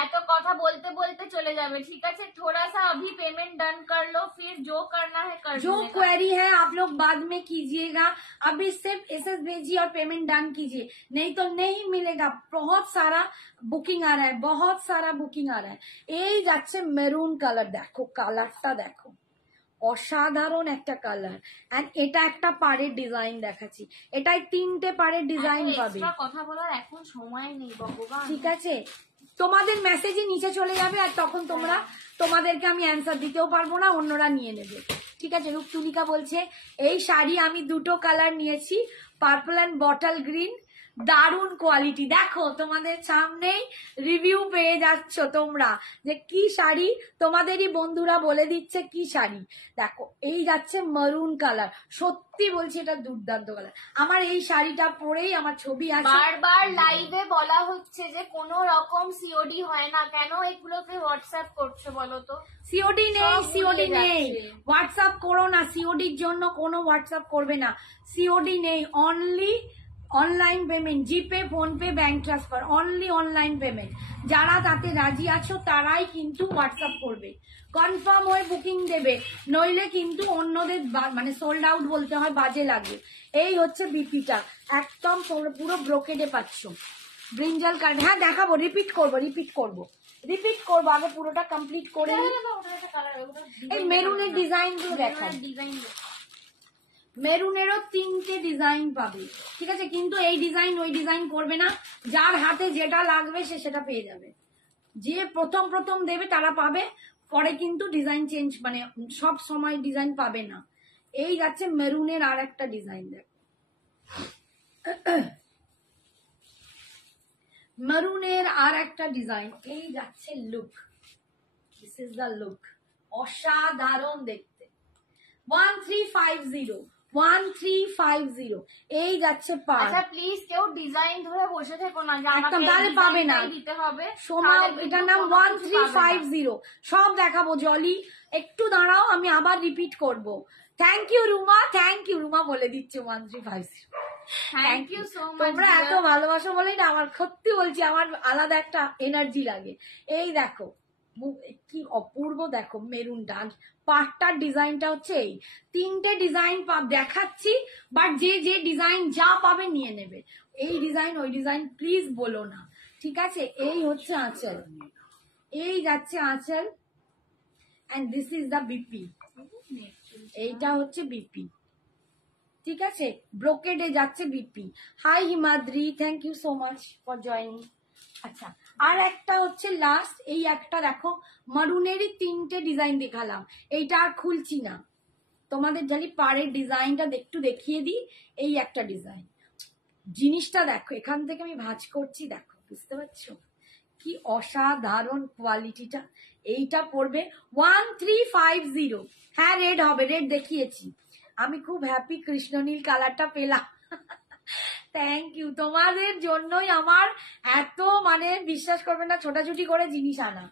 এত কথা বলতে বলতে চলে যাবে, ঠিক আছে? थोड़ा सा अभी पेमेंट डन कर लो, फिर जो करना है कर जो लेना। क्वेरी है आप लोग बाद में कीजिएगा, अभी सिर्फ एसएस भेजिए और पेमेंट डन कीजिए, नहीं तो नहीं मिलेगा। बहुत सारा बुकिंग आ रहा है, बहुत सारा बुकिंग आ रहा है। এই যাচ্ছে মেরুন কালার, দেখো কালারটা দেখো, অসাধারণ একটা কালার। এন্ড এটা একটা পাড়ের ডিজাইন দেখাচ্ছি, এটাই 3টে পাড়ের ডিজাইন পাবে। কথা বলার এখন সময় নেই ভগবান, ঠিক আছে? তোমাদের মেসেজই নিচে চলে যাবে, আর তখন তোমাদেরকে আমি অ্যান্সার দিতেও পারবো না, অন্যরা নিয়ে নেবে, ঠিক আছে? রূপতুলিকা বলছে এই শাড়ি আমি 2টো কালার নিয়েছি, পার্পল অ্যান্ড বটল গ্রিন, দারুণ কোয়ালিটি। দেখো তোমাদের সামনেই রিভিউ পেয়ে যাচ্ছ তোমরা যে কি শাড়ি, তোমাদেরই বন্ধুরা বলে দিচ্ছে কি শাড়ি। দেখো এই যাচ্ছে মারুন কালার, সত্যি বলছি এটা দুর্দান্ত কালার। আমার এই শাড়িটা পরেই আমার ছবি আছে। বারবার লাইভে বলা হচ্ছে যে কোনো রকম সিওডি হয় না, কেন এগুলোকে হোয়াটসঅ্যাপ করছো বলো তো? সিওডি নেই, সিওডি নেই, হোয়াটসঅ্যাপ করো না, সিওডির জন্য কোনো হোয়াটসঅ্যাপ করবে না, সিওডি নেই, only online payment, GPay, PhonePe, bank transfer, only online payment. যারা তাতে রাজি আছো তারাই কিন্তু হোয়াটসঅ্যাপ করবে, কনফার্ম হয়ে বুকিং দেবে, নইলে কিন্তু অন্যদের মানে সোল্ড আউট বলতে হয়, বাজে লাগে। এই হচ্ছে বিপিটা, একদম পুরো ব্রোকেডে পাচ্ছ, ব্রিঞ্জাল কার্ড। হ্যাঁ দেখাবো, রিপিট করবো আগে পুরোটা কমপ্লিট করে। এই মেরুনের ডিজাইন গুলো দেখাই, মেরুনেরও 3টে ডিজাইন পাবে, ঠিক আছে? কিন্তু এই ডিজাইন ওই ডিজাইন করবে না, যার হাতে যেটা লাগবে সে সেটা পেয়ে যাবে। যে প্রথম প্রথম দেবে তারা পাবে, পরে কিন্তু ডিজাইন চেঞ্জ, মানে সব সময় ডিজাইন পাবে না। এই যাচ্ছে মেরুনের আর একটা ডিজাইন, দেখ মেরুনের আর একটা ডিজাইন, এই যাচ্ছে look, this is the look, অসাধারণ দেখতে। 1350 1350 এই যাচ্ছে পার। আচ্ছা প্লিজ কেউ ডিজাইন ধরে বসে থেকো না, যে একদম, আমাকে তাহলে পাবে না। দিতে হবে। সোমা, তাহলে কিন্তু এটার নাম কোনো কিছু পাবে না। 1350, সব দেখাবো। জলি একটু দাঁড়াও, আমি আবার রিপিট করব। Thank you Ruma, thank you Ruma বলে দিচ্ছে 1350। Thank you so much. তোমরা এত ভালোবাসো বলেই না আমার, সত্যি বলছি, আমার আলাদা একটা এনার্জি লাগে। এই দেখো কি অপূর্ব, দেখো মেরুনটা, পাটটার ডিজাইনটা হচ্ছে এই। 3টে ডিজাইন দেখাচ্ছি, বাট যে যে ডিজাইন যা পাবে নিয়ে নেবে। এই ডিজাইন ওই ডিজাইন প্লিজ বলো না, ঠিক আছে? এই হচ্ছে আঁচল, এই যাচ্ছে আঁচল, and this is the BP, এইটা হচ্ছে বিপি, ঠিক আছে? ব্রোকেডে যাচ্ছে BP. Hi Himadri, thank you so much for joining. আচ্ছা, আর একটা হচ্ছে লাস্ট, এই একটা দেখো, মারুনেরই 3টে ডিজাইন দেখালাম, এইটা আর খুলছি না, তোমাদের জানি পাড়ের ডিজাইনটা একটু দেখিয়ে দিই। এই একটা ডিজাইন, জিনিসটা দেখো, এখান থেকে আমি ভাঁজ করছি, দেখো, বুঝতে পারছো কি অসাধারণ কোয়ালিটিটা। এইটা পড়বে 1350। হ্যাঁ, রেড হবে, রেড দেখিয়েছি। আমি খুব হ্যাপি কৃষ্ণনীল কালারটা পেলাম। থ্যাংক ইউ, তোমাদের জন্যই আমার এত, মানে বিশ্বাস করবে না, ছোটাছুটি করে জিনিস আনা।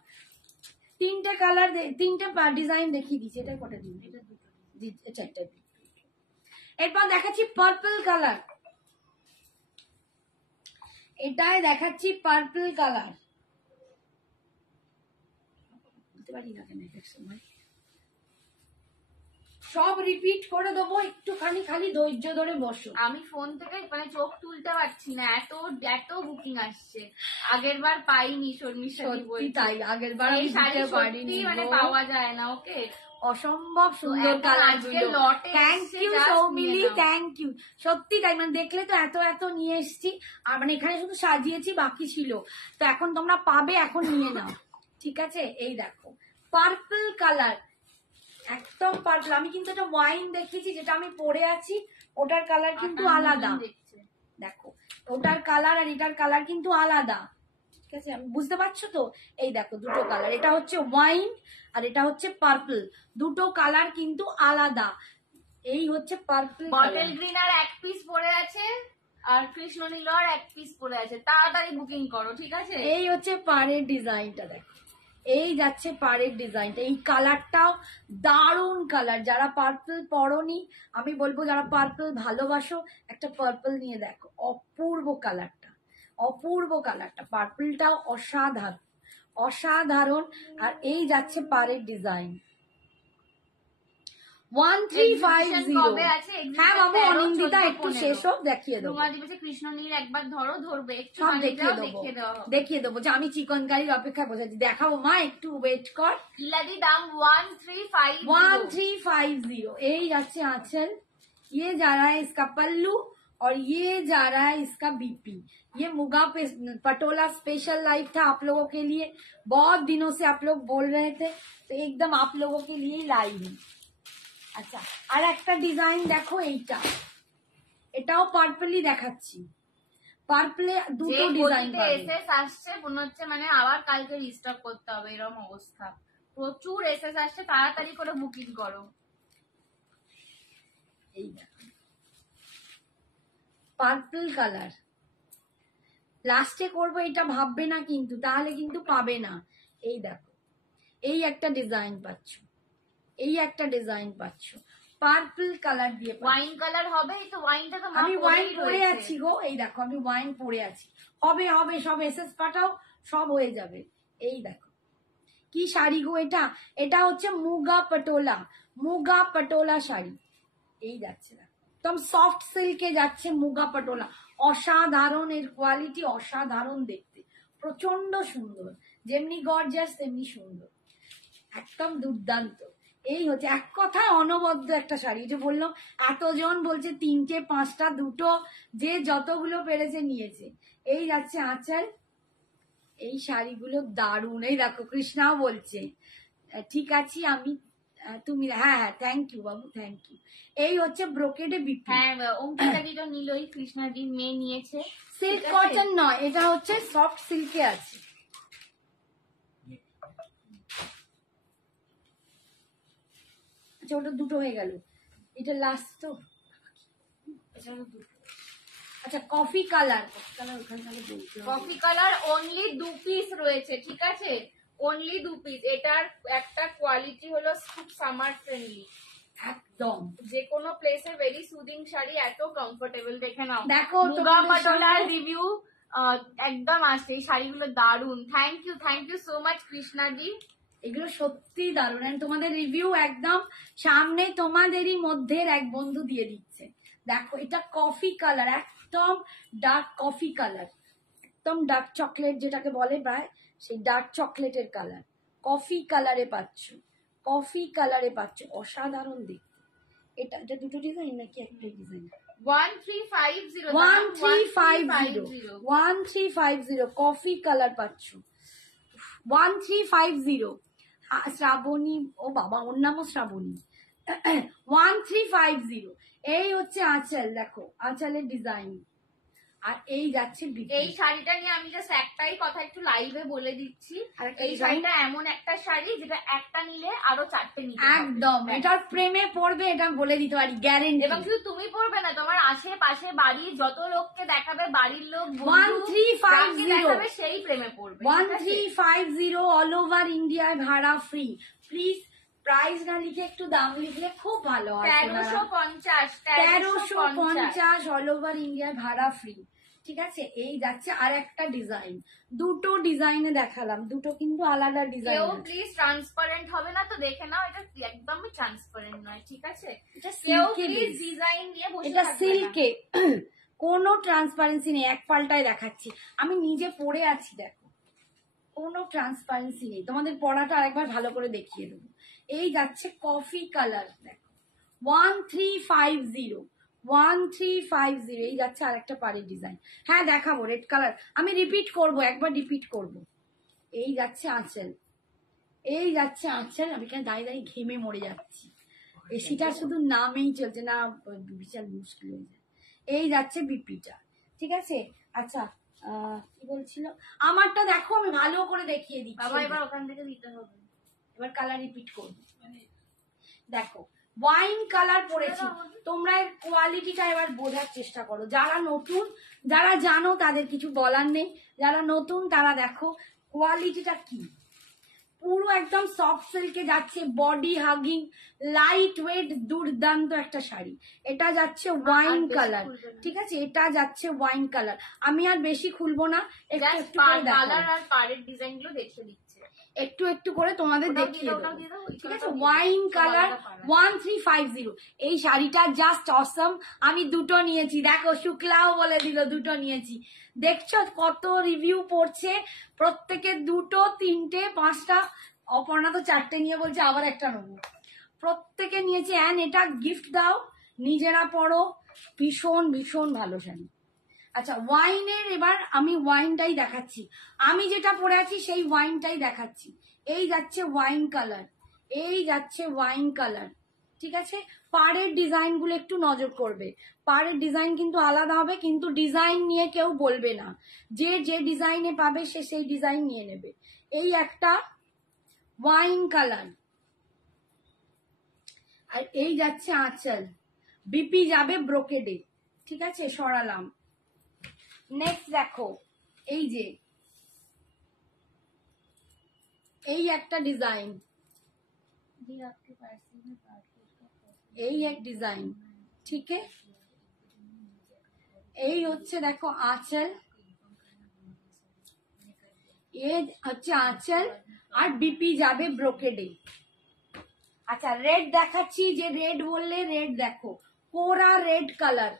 3টে কালার, 3টে ডিজাইন দেখিয়ে দিচ্ছি। এটা কটা দিন, এটা দুটো, চারটা। এরপর দেখাচ্ছি পার্পল কালার, এটাই দেখাচ্ছি পার্পল কালার। বলতে পারি না কেন এক সময়, সব রিপিট করে দেবো, একটুখানি খালি ধৈর্য ধরে বসো। আমি ফোন থেকে মানে চোখ তুলতে পারছি না, এত এত বুকিং আসছে। আগের বার পাইনি, শর্মিষ্ঠা দি সত্যি বলছে। তাই, আগের বার এই আমি শাড়ি দিতে সত্যি পারিনি মানে গো। পাওয়া যায় না। ওকে, অসম্ভব সুন্দর এখন কালার আজকে গুলো। লটে থ্যাংক এসছে, ইউ just সৌমিলি, নিয়ে নাও। Thank you. সত্যি তাই, মানে দেখলে তো এত এত নিয়ে এসছি, আর মানে এখানে শুধু সাজিয়েছি, বাকি ছিল। তো এখন তোমরা পাবে, এখন নিয়ে নাও, ঠিক আছে? এই দেখো পার্পল কালার, একদম পার্পল। আমি কিন্তু এটা ওয়াইন দেখিয়েছি, যেটা আমি পরে আছি ওটার কালার কিন্তু আলাদা। দেখছে। দেখো, ওটার কালার আর এটার কালার কিন্তু আলাদা, ঠিক আছে? আমি বুঝতে পারছো তো? এই দেখো দুটো কালার, এটা হচ্ছে ওয়াইন আর এটা হচ্ছে পার্পল, দুটো কালার কিন্তু আলাদা। এই হচ্ছে পার্পল, বটল গ্রিন আর এক পিস পড়ে আছে, আর কৃষ্ণ নীল আর এক পিস পড়ে আছে। তাড়াতাড়ি বুকিং করো, ঠিক আছে? এই হচ্ছে পাড়ের ডিজাইনটা, দেখো, এই যাচ্ছে পাড়ের ডিজাইনটা। এই কালারটাও দারুণ কালার। যারা পার্পল পরনি, আমি বলবো যারা পার্পল ভালোবাসো, একটা পার্পল নিয়ে দেখো, অপূর্ব কালারটা, অপূর্ব কালারটা, পার্পলটাও অসাধারণ, অসাধারণ। আর এই যাচ্ছে পাড়ের ডিজাইন 1350। কবে আছে? হ্যাঁ বাবু, 13, অনিন্দিতা 14, একটু 15 শেষ হোক, দেখিয়ে দেবো, রুমা দিবসে কৃষ্ণ নীল একবার ধরো, ধরবে একটু সব আগে দেখিয়ে যাও, দেবো, দেখিয়ে দেওয়া হবে। দেখিয়ে দেবো। যে আমি চিকন কারির অপেক্ষায় বসেছি, দেখাবো মা, একটু ওয়েট কর। ইলাদি দাম 1350। 1350। এই যাচ্ছে आंचल, ये जा रहा है इसका पल्लू, और ये जा रहा है इसका बीपी। ये मुगा पटोला स्पेशल लाइव था आप लोगों के लिए, बहुत दिनों से आप लोग बोल रहे थे, तो एकदम आप लोगों के लिए लाई हूँ। আচ্ছা, আর একটা ডিজাইন দেখো, এইটা, এটাও পার্পলই দেখাচ্ছি, পার্পলে দুটো ডিজাইন পাবে। এসএস আসছে মনে হচ্ছে, মানে আবার কালকে রিস্টক করতে হবে, এরকম অবস্থা। প্রচুর এসএস আসছে, তাড়াতাড়ি করে বুকিং করো। এই দেখো পার্পল কালার, লাস্টে করবো এটা ভাববে না কিন্তু, তাহলে কিন্তু পাবে না। এই দেখো, এই একটা ডিজাইন পাচ্ছ, এই একটা ডিজাইন পাচ্ছ, পার্পল কালার দিয়ে পাচ্ছ। ওয়াইন কালার হবে, এই তো ওয়াইনটা তো আমি ওয়াইন পরে আছি গো, এই দেখো আমি ওয়াইন পরে আছি। হবে হবে, সব এসএস পাঠাও, সব হয়ে যাবে। এই দেখো কি শাড়ি গো এটা, এটা হচ্ছে মুগা পটোলা, মুগা পটোলা শাড়ি। এই যাচ্ছে দেখো, একদম সফট সিল্কে যাচ্ছে মুগা পটোলা, অসাধারণ, এর কোয়ালিটি অসাধারণ দেখতে, প্রচন্ড সুন্দর, যেমনি গর্জাস তেমনি সুন্দর, একদম দুর্দান্ত। এই হচ্ছে এক কথায় অনবদ্য একটা শাড়ি। যে বললাম এতজন বলছে 3টে 5টা 2টো, যে যতগুলো পেরেছে নিয়েছে। এই যাচ্ছে আঁচল। এই শাড়িগুলো দারুণ। এই দেখো কৃষ্ণাও বলছে ঠিক আছে আমি তুমি, হ্যাঁ হ্যাঁ thank you Babu, thank you. এই হচ্ছে ব্রোকেডে বিপি। হ্যাঁ অঙ্কিতা দি তো নিলই, কৃষ্ণাদি মেয়ে নিয়েছে। সিল্ক কটন নয়, এটা হচ্ছে সফট সিল্কে আছে। আচ্ছা ওটা দুটো হয়ে গেল, এটা লাস্ট তো। আচ্ছা coffee colour, coffee colour only 2 piece রয়েছে, ঠিক আছে, অনলি 2 পিস। এটার একটা কোয়ালিটি হলো খুব সামার ফ্রেন্ডলি, একদম যে কোনো প্লেসে ভেরি সুদিং শাড়ি, এত কমফোর্টেবল। দেখে নাও, দেখো মুগা পাটোলার রিভিউ একদম আসছে। এই শাড়িগুলো দারুন। Thank you so much Krishna di. এগুলো সত্যি দারুণ। আর তোমাদের রিভিউ একদম সামনে তোমাদেরই মধ্যে এক বন্ধু দিয়ে দিচ্ছে। দেখো এটা কফি কালার, একদম ডার্ক কফি কালার, একদম ডার্ক চকলেট যেটাকে বলে প্রায়, সেই ডার্ক চকলেটের কালার কফি কালারে পাচ্ছ, কফি কালারে পাচ্ছ, অসাধারণ দেখতে। এটা এটা দুটো ডিজাইন নাকি একটা ডিজাইন? 1350 কফি কালার পাচ্ছ, 1350। শ্রাবণী, ও বাবা ওর নামও শ্রাবণী। 1350। এই হচ্ছে আঁচল, দেখো আঁচলের ডিজাইন। আর এই যাচ্ছে এই শাড়িটা নিয়ে আমি জাস্ট একটাই কথা একটু লাইভে বলে দিচ্ছি। এই শাড়িটা এমন একটা শাড়ি যেটা একটা নিলে আরো 4টে নিতে হবে। একদম এটার প্রেমে পড়বে, এটা বলে দিতে পারি গ্যারেন্টি। এবং শুধু তুমি পড়বে না, তোমার আশেপাশে বাড়ির যত লোককে দেখাবে, বাড়ির লোক 1350 দেখাবে, সেই প্রেমে পড়বে। 1350 অল ওভার ইন্ডিয়ায় ভাড়া ফ্রি। প্লিজ প্রাইস না লিখে একটু দাম লিখলে খুব ভালো হয়। 1350 অল ওভার ইন্ডিয়ায় ভাড়া ফ্রি, ঠিক আছে। এই যাচ্ছে আর একটা ডিজাইন, দুটো ডিজাইনে দেখালাম, দুটো কিন্তু আলাদা ডিজাইন। কেউ প্লিজ ট্রান্সপারেন্ট হবে না তো দেখে নাও, এটা একদমই ট্রান্সপারেন্ট নয়, ঠিক আছে। এটা কেউ প্লিজ ডিজাইন নিয়ে বসে এটা থাকবে না। সিল্কে কোনো ট্রান্সপারেন্সি নেই, এক পাল্টায় দেখাচ্ছি, আমি নিজে পরে আছি দেখো, কোনো ট্রান্সপারেন্সি নেই। তোমাদের পড়াটা আরেকবার ভালো করে দেখিয়ে দেবো। এই যাচ্ছে কফি কালার, দেখো 1350 এই যাচ্ছে আরেকটা পাড়ের ডিজাইন। হ্যাঁ দেখাবো রেড কালার, আমি রিপিট করব, একবার রিপিট করব। এই যাচ্ছে আঁচল, এই যাচ্ছে আঁচল। আমি কেন দাঁড়িয়ে দাঁড়িয়ে ঘেমে মরে যাচ্ছি, এসিটা শুধু নামেই চলছে না, বিশাল মুশকিল হয়ে যায়। এই যাচ্ছে বিপিটা, ঠিক আছে। আচ্ছা কি বলছিল, আমারটা দেখো আমি ভালো করে দেখিয়ে দিচ্ছি। বাবা এবার ওখান থেকে দিতে হবে, এবার কালার রিপিট করবো। দেখো ওয়াইন কালার পরেছি, তোমরা এর কোয়ালিটিটা এবার বোঝার চেষ্টা করো। যারা নতুন, যারা জানো তাদের কিছু বলার নেই, যারা নতুন তারা দেখো কোয়ালিটিটা কি। পুরো একদম সফট সিল্কে যাচ্ছে, বডি হাগিং, লাইট ওয়েট, দুর্দান্ত একটা শাড়ি। এটা যাচ্ছে ওয়াইন কালার, ঠিক আছে, এটা যাচ্ছে ওয়াইন কালার। আমি আর বেশি খুলবো না, একটু একটু করে কালার আর পাড়ের ডিজাইন গুলো দেখিয়ে দিচ্ছে, একটু একটু করে তোমাদের দেখিয়ে দেবো, ঠিক আছে। Wine colour 1350। এই শাড়িটা জাস্ট অসম। আমি দুটো নিয়েছি, দেখো শুক্লাও বলে দিল দুটো নিয়েছি। দেখছো কত রিভিউ পড়ছে, প্রত্যেকে দুটো 3টে 5টা, অপর্ণা তো 4টে নিয়ে বলছে আবার একটা নেবো। প্রত্যেকে নিয়েছে, এটা গিফট দাও, নিজেরা পড়ো, ভীষণ ভীষণ ভালো শাড়ি। আচ্ছা ওয়াইনের এবার আমি ওয়াইনটাই দেখাচ্ছি, আমি যেটা পরে আছি সেই ওয়াইনটাই দেখাচ্ছি। এই যাচ্ছে ওয়াইন কালার, এই যাচ্ছে ওয়াইন কালার, ঠিক আছে। পাড়ের ডিজাইন গুলো একটু নজর করবে, পাড়ের ডিজাইন কিন্তু আলাদা হবে, কিন্তু ডিজাইন নিয়ে কেউ বলবে না, যে যে ডিজাইনে পাবে সে সেই ডিজাইন নিয়ে নেবে। এই একটা ওয়াইন কালার, আর এই যাচ্ছে আঁচল, বিপি যাবে ব্রোকেডে, ঠিক আছে, সরালাম। নেক্সট দেখো, এই যে এই একটা ডিজাইন, এই এক ডিজাইন, ঠিক আছে। এই হচ্ছে দেখো আঁচল, এই হচ্ছে আঁচল, আর বিপি যাবে ব্রোকেডে। আচ্ছা রেড দেখাচ্ছি, যে রেড বললে রেড দেখো, কোরা রেড কালার।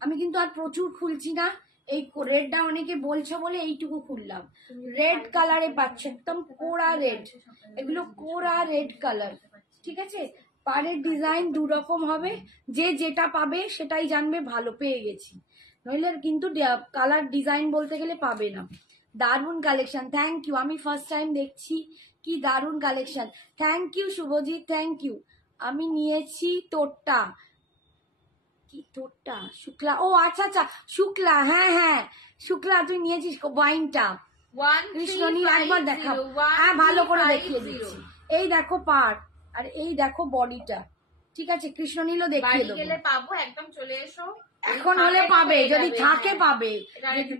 আমি কিন্তু আর প্রচুর খুলছি না, এই রেডটা অনেকে বলছো বলে এইটুকু খুললাম। রেড কালারে পাচ্ছে, একদম কোরা রেড, এগুলো কোরা রেড কালার, ঠিক আছে, পাড়ের ডিজাইন দু রকম হবে, যে যেটা পাবে সেটাই জানবে ভালো পেয়ে গেছি, নইলে কিন্তু কালার ডিজাইন বলতে গেলে পাবে না। দারুণ কালেকশন, থ্যাংক ইউ, আমি ফার্স্ট টাইম দেখছি, কি দারুণ collection, thank you Shubhajit, thank you. আমি নিয়েছি তোরটা, কি তোরটা শুক্লা, ও আচ্ছা আচ্ছা শুক্লা, হ্যাঁ হ্যাঁ শুক্লা, তুই নিয়েছিস ওয়াইনটা, কৃষ্ণনীল একবার দেখাও, হ্যাঁ ভালো করে দেখিয়ে দিচ্ছি। এই দেখো পার্ট, আর এই দেখো বডিটা, ঠিক আছে, কৃষ্ণনীলও দেখিয়ে দেবো, গেলে পাবো, একদম চলে এসো, এখন হলে পাবে, যদি থাকে পাবে।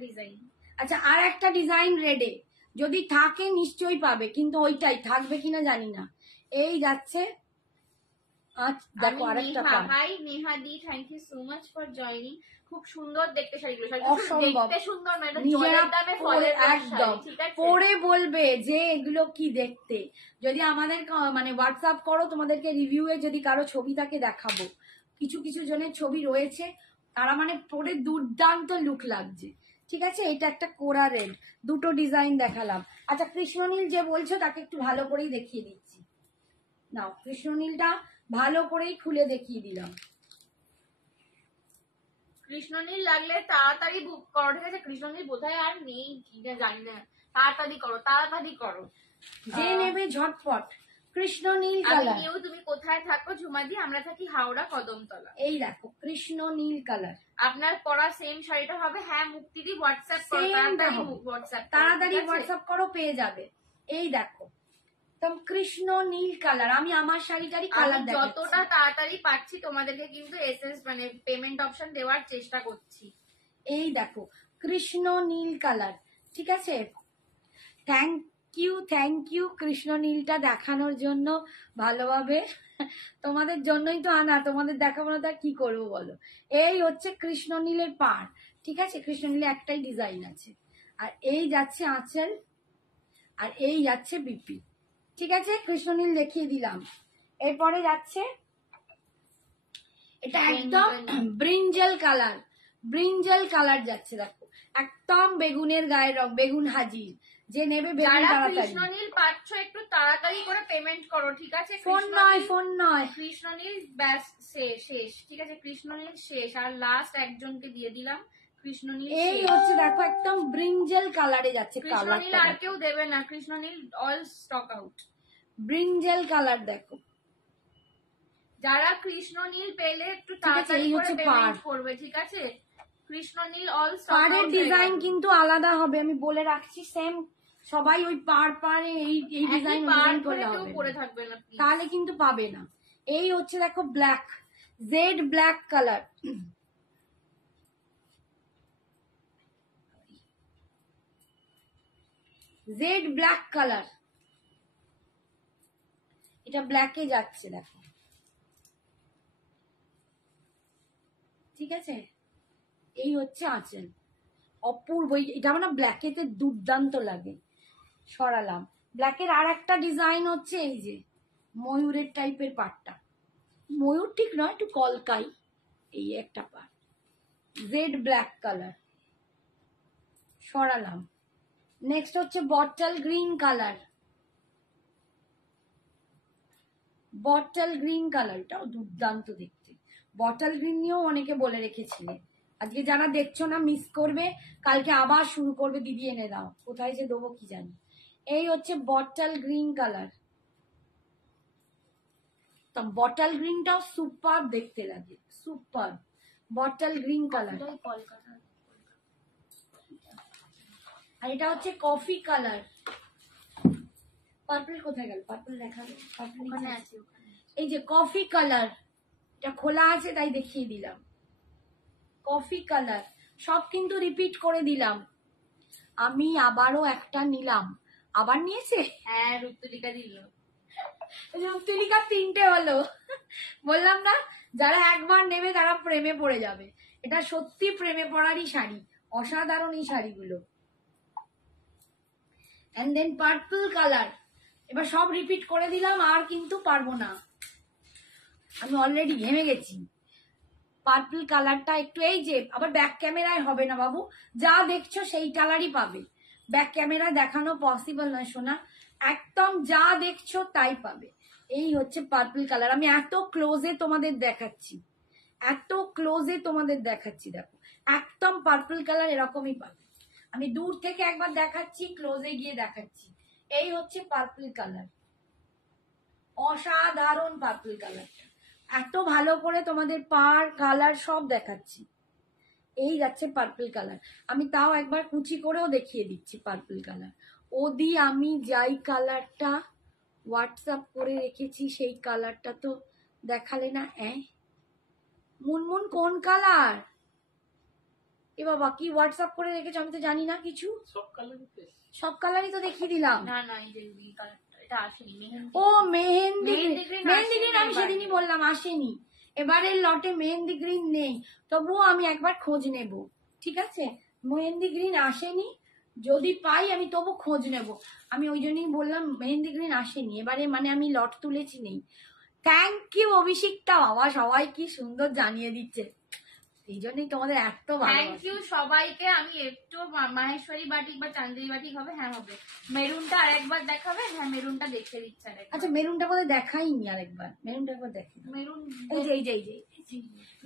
ডিজাইন, আচ্ছা আর একটা ডিজাইন রেডে, যদি থাকে নিশ্চয়ই পাবে, কিন্তু ওইটাই থাকবে কিনা জানি না। এই যাচ্ছে, আচ্ছা দেখো আরেকটা পার্ট, হাই নেহাদি, thank you so much for joining. খুব সুন্দর দেখতে শাড়িগুলো, অসম্ভব দেখতে সুন্দর না, এটা নিজেরা জলের দামে ফলের রস একদম শাড়ি, ঠিক আছে? পরে বলবে যে এগুলো কি দেখতে, যদি আমাদের মানে হোয়াটসঅ্যাপ করো, তোমাদেরকে রিভিউয়ে যদি কারো ছবি থাকে দেখাবো, কিছু কিছু জনের ছবি রয়েছে, তারা মানে পরে দুর্দান্ত লুক লাগছে, ঠিক আছে। এটা একটা কোরা রেড, দুটো ডিজাইন দেখালাম। আচ্ছা কৃষ্ণনীল যে বলছো তাকে একটু ভালো করেই দেখিয়ে দিচ্ছি, নাও কৃষ্ণনীলটা ভালো করেই খুলে দেখিয়ে দিলাম। কৃষ্ণনীল লাগলে তাড়াতাড়ি বুক করো, ঠিক আছে? কৃষ্ণনীল বোধহয় আর নেই কিনা জানি না, তাড়াতাড়ি করো, তাড়াতাড়ি করো, যে নেবে ঝটপট। কৃষ্ণনীল কালার, তুমি কোথায় থাকো ঝুমাদি? আমরা থাকি হাওড়া কদমতলা। এই দেখো কৃষ্ণনীল কালার, আপনার পরা সেম শাড়িটা হবে, হ্যাঁ মুক্তিদি হোয়াটসঅ্যাপ করো, তাড়াতাড়ি হোয়াটসঅ্যাপ করো, পেয়ে যাবে। এই দেখো একদম কৃষ্ণনীল কালার, আমি আমার শাড়িটারই কালার যতটা তাড়াতাড়ি পাচ্ছি তোমাদেরকে কিন্তু এসএস মানে পেমেন্ট অপশন দেওয়ার চেষ্টা করছি। এই দেখো কৃষ্ণনীল কালার, ঠিক আছে, থ্যাংক ইউ কৃষ্ণনীলটা দেখানোর জন্য ভালোভাবে, তোমাদের জন্যই তো আনা, তোমাদের দেখাবো না তা কি করবো বলো। এই হচ্ছে কৃষ্ণনীলের পাড়, ঠিক আছে, কৃষ্ণনীলের একটাই ডিজাইন আছে, আর এই যাচ্ছে আঁচল, আর এই যাচ্ছে বিপি, ঠিক আছে, কৃষ্ণনীল দেখিয়ে দিলাম। এরপরে যাচ্ছে এটা একদম ব্রিঞ্জেল কালার যাচ্ছে, দেখো একদম বেগুনের গায়ের রং, বেগুন হাজির, যে নেবে বেগুন তাড়াতাড়ি। কৃষ্ণনীল পাচ্ছ একটু তাড়াতাড়ি করে পেমেন্ট করো, ঠিক আছে? ফোন নয় কৃষ্ণনীল ব্যাস শেষ, ঠিক আছে, কৃষ্ণনীল শেষ, আর লাস্ট একজনকে দিয়ে দিলাম কৃষ্ণনীল। এই হচ্ছে দেখো একদম ব্রিঞ্জেল কালারে যাচ্ছে, কৃষ্ণনীল আর কেউ দেবে না, কৃষ্ণনীল all stock out, brinjal colour দেখো। যারা কৃষ্ণনীল পেলে একটু তাড়াতাড়ি করে পেমেন্ট করবে, ঠিক আছে? কৃষ্ণনীল অল স্টক আউট। পাড়ের ডিজাইন কিন্তু আলাদা হবে, আমি বলে রাখছি, সেম সবাই ওই পাড়ে এই ডিজাইন করলে হবে, পরে থাকবে না, তাহলে কিন্তু পাবে না। এই হচ্ছে দেখো black, jet black colour, jet black colour, এটা ব্ল্যাকে যাচ্ছে দেখো, ঠিক আছে, এই হচ্ছে আঁচল, অপূর্ব, এটা মানে ব্ল্যাকেতে দুর্দান্ত লাগে। সরালাম, ব্ল্যাকের আর একটা ডিজাইন হচ্ছে এই যে ময়ূরের টাইপের পাটটা, ময়ূর ঠিক নয়, একটু কলকাই, এই একটা পাট, জেড ব্ল্যাক কালার, সরালাম। নেক্সট হচ্ছে বটল গ্রিন কালার, এটাও দুর্দান্ত দেখতে, বটল গ্রিন নিয়েও অনেকে বলে রেখেছিলে, আজকে যারা দেখছো না মিস করবে, কালকে আবার শুরু করবে দিদি এনে দাও, কোথায় যে দেবো কি জানি। এই হচ্ছে বটল গ্রিন কালার, বটল গ্রিনটাও সুপার দেখতে লাগে, সুপার বটল গ্রিন কালার। আর এটা হচ্ছে কফি কালার, পার্পল কোথায় গেল, পার্পল দেখাবে, ওখানে আছে, এই যে কফি কালার, এটা খোলা আছে তাই দেখিয়ে দিলাম, কফি কালার, সব কিন্তু রিপিট করে দিলাম। আমি আবারও একটা নিলাম, আবার নিয়েছে, হ্যাঁ রূপতুলিকা দিল, রূপতুলিকা 3টে হলো, বললাম না যারা একবার নেবে তারা প্রেমে পড়ে যাবে, এটা সত্যি প্রেমে পড়ারই শাড়ি, অসাধারণ এই শাড়িগুলো। এন্ড দেন পার্পল কালার, এবার সব রিপিট করে দিলাম, আর কিন্তু পারবো না, আমি অলরেডি ঘেমে গেছি। পার্পল কালারটা একটু, এই যে আবার ব্যাক ক্যামেরায় হবে না বাবু, যা দেখছো সেই কালারই পাবে, ব্যাক ক্যামেরায় দেখানো পসিবল নয় সোনা, একদম যা দেখছো তাই পাবে। এই হচ্ছে পার্পল কালার, আমি এত ক্লোজে তোমাদের দেখাচ্ছি, এত ক্লোজে তোমাদের দেখাচ্ছি, দেখো একদম পার্পল কালার এরকমই পাবে। আমি দূর থেকে একবার দেখাচ্ছি, ক্লোজে গিয়ে দেখাচ্ছি। এই হচ্ছে পার্পল কালার, অসাধারণ পার্পল কালার, এত ভালো করে তোমাদের পার কালার সব দেখাচ্ছি। এই যাচ্ছে পার্পল কালার, আমি তাও একবার কুচি করেও দেখিয়ে দিচ্ছি পার্পল কালার। ওদি আমি যাই কালারটা হোয়াটসঅ্যাপ করে রেখেছি সেই কালারটা তো দেখালে না। মুনমুন কোন কালার? এ বাবা, কি হোয়াটসঅ্যাপ করে রেখেছো? আমি তো জানি না কিছু। সব কালারই তো দেখিয়ে দিলাম। না না, এই যে এই কালারটা এটা আসেনি। ও মেহেন্দি গ্রিন মেহেন্দি গ্রিন আমি সেদিনই বললাম আসেনি, এবারের লটে মেহেন্দি গ্রিন নেই, তবুও আমি একবার খোঁজ নেব, ঠিক আছে? মেহেন্দি গ্রিন আসেনি, যদি পাই আমি তবু খোঁজ নেব। আমি ওই জন্যই বললাম মেহেন্দি গ্রিন আসেনি এবারে, মানে আমি লট তুলেছি নেই। থ্যাংক ইউ অভিষিকটা, বাবা সবাই কি সুন্দর জানিয়ে দিচ্ছে, এই জন্যই তোমাদের এত ভালো। থ্যাংক ইউ সবাইকে। আমি একটু মাহেশ্বরী বাটিক বা চান্দেরি বাটিক হবে, হ্যাঁ হবে। মেরুনটা আরেকবার দেখাবে? হ্যাঁ মেরুনটা দেখতে দিচ্ছে আরেকবার। আচ্ছা মেরুনটা বোধহয় দেখাইনি আরেকবার, মেরুনটা একবার দেখি। মেরুন এই যে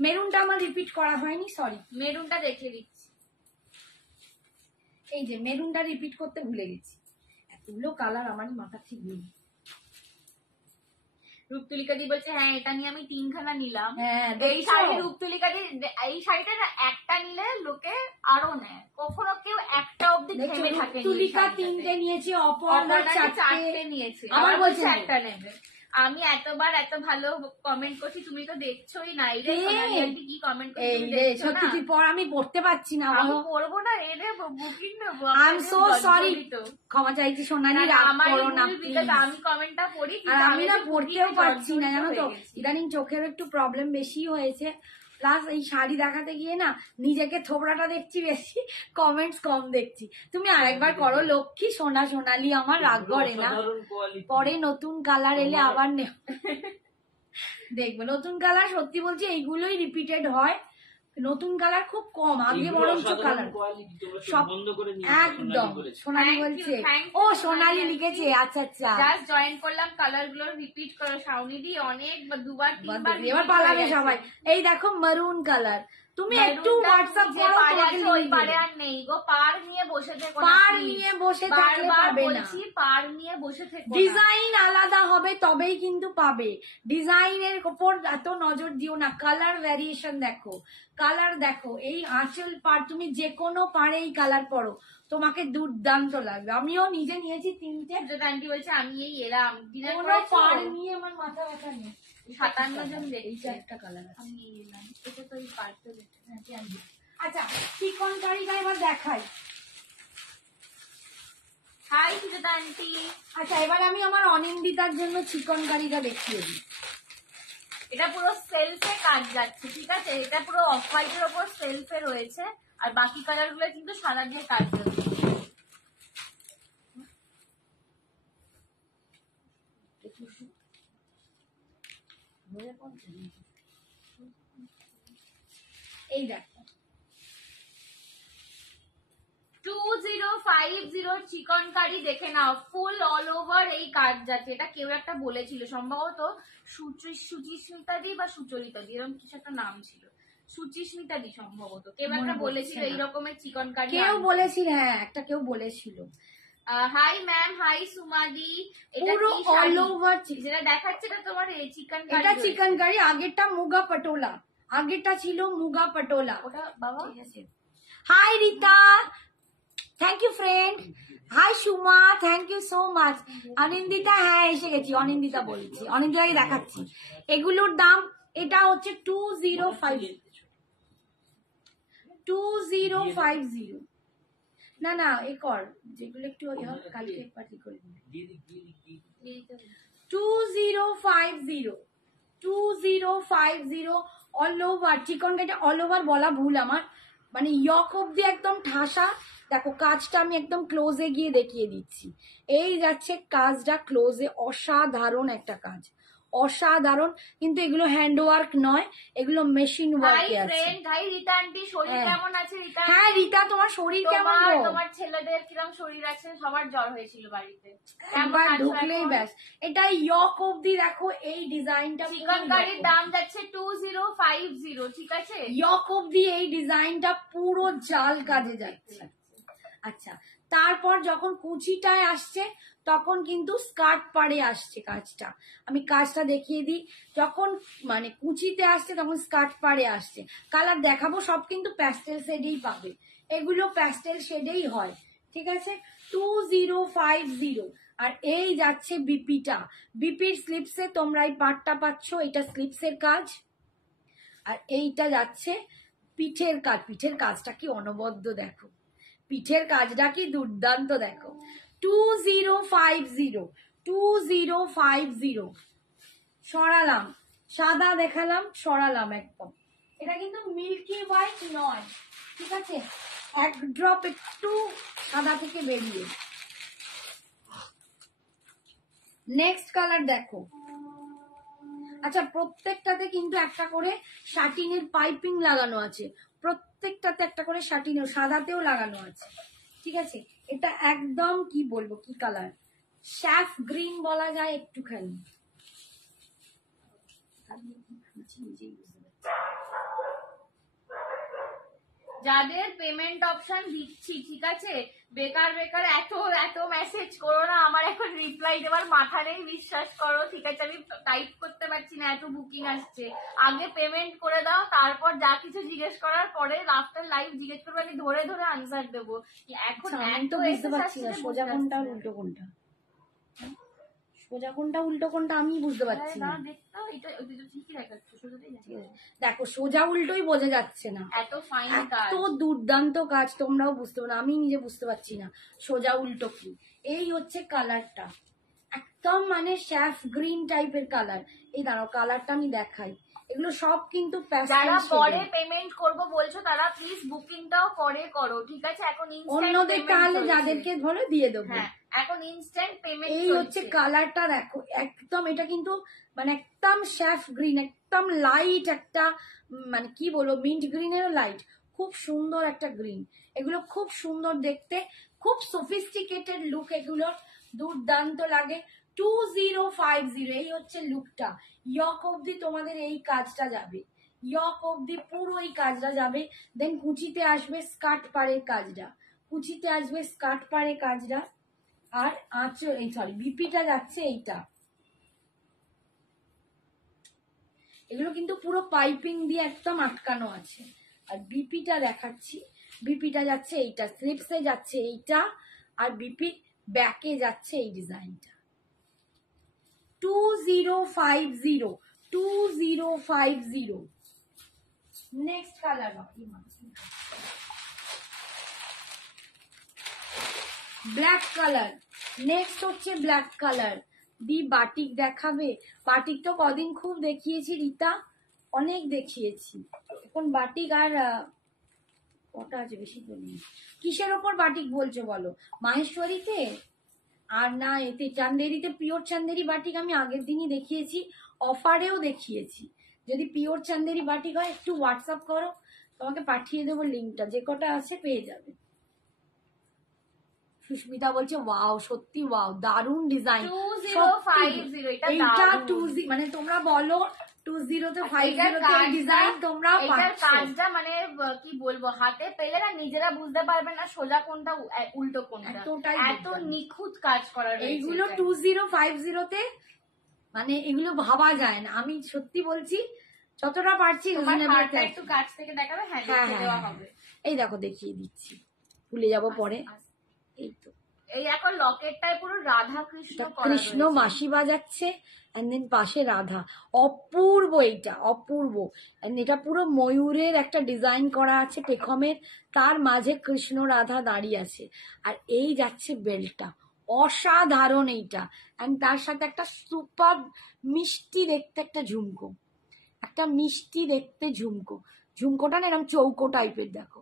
মেরুনটা আমার রিপিট করা হয়নি, সরি। মেরুনটা দেখে দিচ্ছি। এই যে মেরুনটা রিপিট করতে ভুলে গেছি, এতগুলো কালার আমারই মাথা ঠিক নেই। রূপতুলিকা দি বলছে হ্যাঁ এটা নিয়ে আমি 3খানা নিলাম। হ্যাঁ এই শাড়ি রূপতুলিকা দি, এই শাড়িটা না একটা নিলে লোকে আরো নেয়, কখনো কেউ একটা অব্দি থেমে থাকে। তুলিকা 3টে নিয়েছে, অপর্ণা 4টে নিয়েছে, আবার বলছে একটা নেবে। আমি এতবার এত ভালো কমেন্ট করছি, তুমি তো দেখছোই না। এই রে সোনালি আন্টি কি কমেন্ট করছে, সত্যি তুই পর, আমি পড়তে পারছি না। আমি পড়বো না, এ রে বুকিং নেবো। আই এম সো সরি, ক্ষমা চাইছি সোনালি, রাগ করো না প্লিজ। আমি কমেন্টটা পড়ি, আর আমি না পড়তেও পারছি না জানো তো, ইদানিং চোখের একটু প্রবলেম বেশি হয়েছে, প্লাস এই শাড়ি দেখাতে গিয়ে না নিজেকে থোবড়াটা দেখছি বেশি, কমেন্টস কম দেখছি। তুমি আরেকবার করো লক্ষ্মী সোনা সোনালি, আমার রাগ করে না, পরে নতুন কালার এলে আবার দেখবো। নতুন কালার সত্যি বলছি এইগুলোই রিপিটেড হয়, নতুন কালার খুব কম, আগে বরঞ্চ কালার সব একদম। সোনালি বলছে, ও সোনালি লিখেছে, আচ্ছা আচ্ছা জাস্ট জয়েন করলাম, কালার গুলো রিপিট করো। শাওনি দি অনেক দুবার তিনবার এবার পালাবে সবাই। এই দেখো মেরুন কালার, তুমি একটু হোয়াটসঅ্যাপ করো, ওই পারে আর নেই গো, পার নিয়ে বসে থেকো, পার নিয়ে বসে থাকলে পাবে না, পার নিয়ে বসে থেকো। ডিজাইন আলাদা হবে তবেই কিন্তু পাবে, ডিজাইনের উপর এত নজর দিও না, কালার ভ্যারিয়েশন দেখো, কালার দেখো। এই আঁচল পার তুমি যে কোনো পারেই কালার পরো, তোমাকে দুর্দান্ত লাগবে। আমিও নিজে নিয়েছি 3টে। আন্টি বলছে আমি এই এলাম ডিনার করে, পার নিয়ে আমার মাথা ব্যথা নেই। 57 জন দেখছি একটা কালার আছে, আমি এলাম, এটা তো এই পার্পল। আচ্ছা চিকন কারিটা এবার দেখাই। Hi Sujata aunty. আচ্ছা এবার আমি আমার অনিন্দিতার জন্য চিকন কারিটা দেখিয়ে দিই। এটা পুরো সেলফে কাজ যাচ্ছে, ঠিক আছে? এটা পুরো অফ হোয়াইটের ওপর সেলফে রয়েছে, আর বাকি কালার গুলো কিন্তু সাদা দিয়ে কাজ যাচ্ছে। এই দেখো 2050 চিকন কারি দেখে নাও, ফুল অল ওভার এই কাজ যাচ্ছে। এটা কেউ একটা বলেছিল, সম্ভবত সুচিস্মিতা দি বা সুচরিতা দি, এরকম কিছু একটা নাম ছিল, সুচিস্মিতা দি সম্ভবত। কেউ একটা বলেছিল এই রকমের চিকন কারি, কেউ বলেছিল, হ্যাঁ একটা কেউ বলেছিল। হাই ম্যাম, হাই সুমাদি। এটা পুরো অল ওভার যেটা দেখাচ্ছে এটা তোমার চিকেন কারি, এটা চিকেন কারি। আগেরটা মুগা পটোলা, আগেরটা ছিল মুগা পটোলা। ওটা বাবা। Hi Rita, thank you friend. Hi Suma, thank you so much. Anindita, হ্যাঁ এসে গেছি, অনিন্দিতা বলছি, অনিন্দিতাকে দেখাচ্ছি। এগুলোর দাম, এটা হচ্ছে 2050। না না এ কর, যেগুলো একটু কালকে একবার কি করে 2050 অল ওভার চিকন কারিটা। অল ওভার বলা ভুল আমার, মানে ইয়ক অব্দি একদম ঠাসা। দেখো কাজটা আমি একদম ক্লোজে গিয়ে দেখিয়ে দিচ্ছি। এই যাচ্ছে কাজটা ক্লোজে, অসাধারণ একটা কাজ, অসাধারণ। কিন্তু এগুলো হ্যান্ড ওয়ার্ক নয়, এগুলো মেশিন ওয়ার্কে আছে। হাই রিতা আন্টি, শরীর কেমন আছে রিতা? হ্যাঁ রিতা, তোমার শরীর কেমন? তোমার ছেলেদের কিরকম শরীর আছে? সবার জ্বর হয়েছিল বাড়িতে। একবার ঢুকলেই ব্যাস। এটা ইয়ক অবধি দেখো এই ডিজাইনটা। চিকেন কারির দাম যাচ্ছে 2050, ঠিক আছে? ইয়ক অবধি এই ডিজাইনটা পুরো জাল কাজে যাচ্ছে। আচ্ছা, তারপর যখন কুচিটায় আসছে তখন কিন্তু স্কার্ট পাড়ে আসছে কাজটা। আমি কাজটা দেখিয়ে দিই। যখন মানে কুচিতে আসছে তখন স্কার্ট পাড়ে আসছে। কালার দেখাবো, সব কিন্তু প্যাস্টেল শেডেই পাবে, এগুলো প্যাস্টেল শেডেই হয়, ঠিক আছে? 2050। আর এই যাচ্ছে বিপিটা। বিপির স্লিপসে তোমরা এই পাটটা পাচ্ছ, এটা স্লিপসের কাজ। আর এইটা যাচ্ছে পিঠের কাজ। পিঠের কাজটা কি অনবদ্য দেখো, পিঠের কাজটা কি দুর্দান্ত দেখো। 2050 সরালাম, সাদা দেখালাম, সরালাম একদম। এটা কিন্তু মিল্কি হোয়াইট নয়, ঠিক আছে? এক ড্রপ একটু সাদা থেকে বেরিয়ে। নেক্সট কালার দেখো। আচ্ছা, প্রত্যেকটাতে কিন্তু একটা করে শাটিনের পাইপিং লাগানো আছে, প্রত্যেকটাতে একটা করে শাটিনের, সাদাতেও লাগানো আছে, ঠিক আছে? এটা একদম কি বলবো, কি কালার, শ্যাফ গ্রিন বলা যায় একটুখানি। যাদের পেমেন্ট অপশন দিচ্ছি, ঠিক আছে, বেকার বেকার এত এত মেসেজ করো না, আমার এখন রিপ্লাই দেওয়ার মাথা নেই, বিশ্বাস করো, ঠিক আছে? আমি টাইপ করতে পারছি না, এত বুকিং আসছে। আগে পেমেন্ট করে দাও, তারপর যা কিছু জিজ্ঞেস করার পরে আফটার লাইভ জিজ্ঞেস করবে, আমি ধরে ধরে আনসার দেবো। এখন তো বুঝতে পারছি না সোজা কোনটা উল্টো কোনটা, সোজা কোনটা উল্টো কোনটা আমি বুঝতে পারছি না। দেখো সোজা উল্টোই বোঝা যাচ্ছে না, এত ফাইন কাজ, এত দুর্দান্ত কাজ, তোমরাও বুঝতে পারো, আমি নিজে বুঝতে পারছি না সোজা উল্টো কি। এই হচ্ছে কালারটা, একদম মানে শ্যাফ গ্রিন টাইপের কালার। এই দাঁড়াও কালারটা আমি দেখাই। এগুলো সব কিন্তু যারা পরে পেমেন্ট করবো বলছো তারা প্লিজ বুকিংটাও পরে করো, ঠিক আছে? এখন অন্যদের তাহলে যাদেরকে ধরে দিয়ে দেবো। হ্যাঁ, এখন ইনস্ট্যান্ট পেমেন্ট। এই হচ্ছে কালারটা দেখো, একদম এটা কিন্তু মানে একদম শ্যাফ গ্রিন, একদম লাইট একটা, মানে কি বলবো, মিন্ট গ্রিনেরও লাইট, খুব সুন্দর একটা গ্রিন। এগুলো খুব সুন্দর দেখতে, খুব সফিস্টিকেটেড লুক, এগুলো দুর্দান্ত লাগে। 2050 এই হচ্ছে লুকটা। ইয়ক অবধি তোমাদের এই কাজটা যাবে, ইয়ক অবধি পুরো এই কাজটা যাবে। দেন কুচিতে আসবে স্কার্ট পাড়ের কাজটা, কুচিতে আসবে স্কার্ট পাড়ের কাজটা। আর আঁচল, এই সরি বিপিটা যাচ্ছে এইটা। এগুলো কিন্তু পুরো পাইপিং দিয়ে একদম আটকানো আছে। আর বিপিটা দেখাচ্ছি, বিপিটা যাচ্ছে এইটা, স্লিপসে যাচ্ছে এইটা, আর বিপি ব্যাকে যাচ্ছে এই ডিজাইনটা। 2050 next colour black colour. Next হচ্ছে ব্ল্যাক কালার। দি বাটিক দেখাবে? বাটিক তো কদিন খুব দেখিয়েছি রিতা, অনেক দেখিয়েছি। এখন বাটিক আর কটা আছে, বেশি তো নেই। কিসের ওপর বাটিক বলছো বলো? মাহেশ্বরীতে আর না এতে চান্দেরিতে, পিওর চান্দেরি বাটিক আমি আগের দিনই দেখিয়েছি, অফারেও দেখিয়েছি। যদি পিওর চান্দেরি বাটিক হয় একটু হোয়াটসঅ্যাপ করো, তোমাকে পাঠিয়ে দেবো লিঙ্কটা, যে কটা আছে পেয়ে যাবে। সুস্মিতা বলছে ওয়াও, সত্যি ওয়াও, দারুণ ডিজাইন। 2050 এইটা 20 মানে তোমরা বলো 2050 ডিজাইন তোমরা পাচ্ছ। কাজটা মানে কি বলবো, হাতে পেলে না নিজেরা বুঝতে পারবে না সোজা কোনটা উল্টো কোনটা, এত নিখুঁত কাজ করা রয়েছে। এইগুলো 2050 তে মানে এগুলো ভাবা যায় না, আমি সত্যি বলছি, যতটা পারছি একটু কাছ থেকে দেখাবে। হ্যাঁ, দেওয়া হবে। এই দেখো দেখিয়ে দিচ্ছি, ভুলে যাবো পরে। এই তো এই এখন লকেটটায় পুরো রাধা কৃষ্ণ, কৃষ্ণ বাঁশি বাজাচ্ছে, এন্ড দেন পাশে রাধা, অপূর্ব, এইটা অপূর্ব। এটা পুরো ময়ূরের একটা ডিজাইন করা আছে পেখমের, তার মাঝে কৃষ্ণ রাধা দাঁড়িয়ে আছে। আর এই যাচ্ছে বেল্টটা, অসাধারণ এইটা। এন্ড তার সাথে একটা সুপার মিষ্টি দেখতে একটা ঝুমকো, একটা মিষ্টি দেখতে ঝুমকো। ঝুমকোটা না এরকম চৌকো টাইপের, দেখো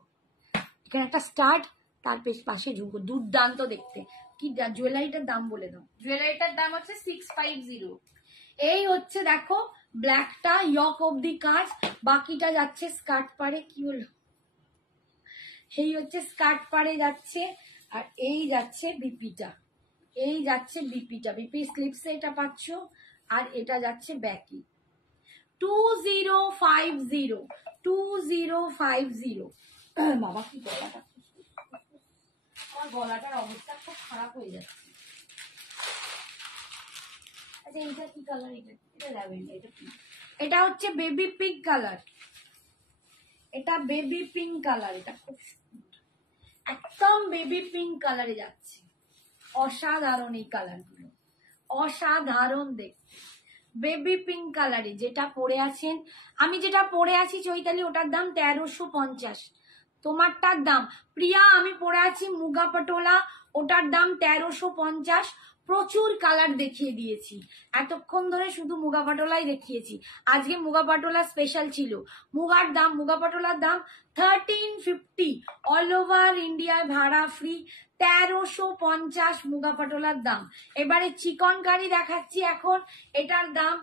এখানে একটা স্টার্ট, তার পাশে ঝুমকো, দুর্দান্ত দেখতে। কি জুয়েলারিটার দাম বলে দাও? জুয়েলারিটার দাম হচ্ছে 650। এই হচ্ছে দেখো ব্ল্যাকটা ইয়ক অব্দি কাজ, বাকিটা যাচ্ছে স্কার্ট পারে। কি হলো, এই হচ্ছে স্কার্ট পারে যাচ্ছে, আর এই যাচ্ছে বিপিটা, এই যাচ্ছে বিপিটা, বিপি স্লিপসে এটা পাচ্ছ, আর এটা যাচ্ছে ব্যাকি। 2050 2050। বাবা কি গলাটা, আমার গলাটার অবস্থা খুব খারাপ হয়ে যাচ্ছে। আচ্ছা এইটা কি কালার, এটা ল্যাভেন্ডার, এটা পিঙ্ক, এটা হচ্ছে বেবি পিঙ্ক কালার, এটা বেবি পিঙ্ক কালার, এটা খুব একদম বেবি পিঙ্ক কালারে যাচ্ছে। অসাধারণ এই কালার গুলো, অসাধারণ দেখতে। বেবি পিঙ্ক কালারে যেটা পরে আছেন, আমি যেটা পরে আছি চৈতালি, ওটার দাম 1350। তোমারটার দাম প্রিয়া, আমি পরে আছি মুগা পটোলা, ওটার দাম 1350। প্রচুর কালার দেখিয়ে দিয়েছি এতক্ষণ ধরে, শুধু মুগা পাটোলাই দেখিয়েছি, আজকে মুগা পাটোলা স্পেশাল ছিল। মুগার দাম, মুগা পাটোলার দাম 1350, অল ওভার ইন্ডিয়ায় ভাড়া ফ্রি, 1350 মুগা পাটোলার দাম। এবারে চিকন কারি দেখাচ্ছি এখন, এটার দাম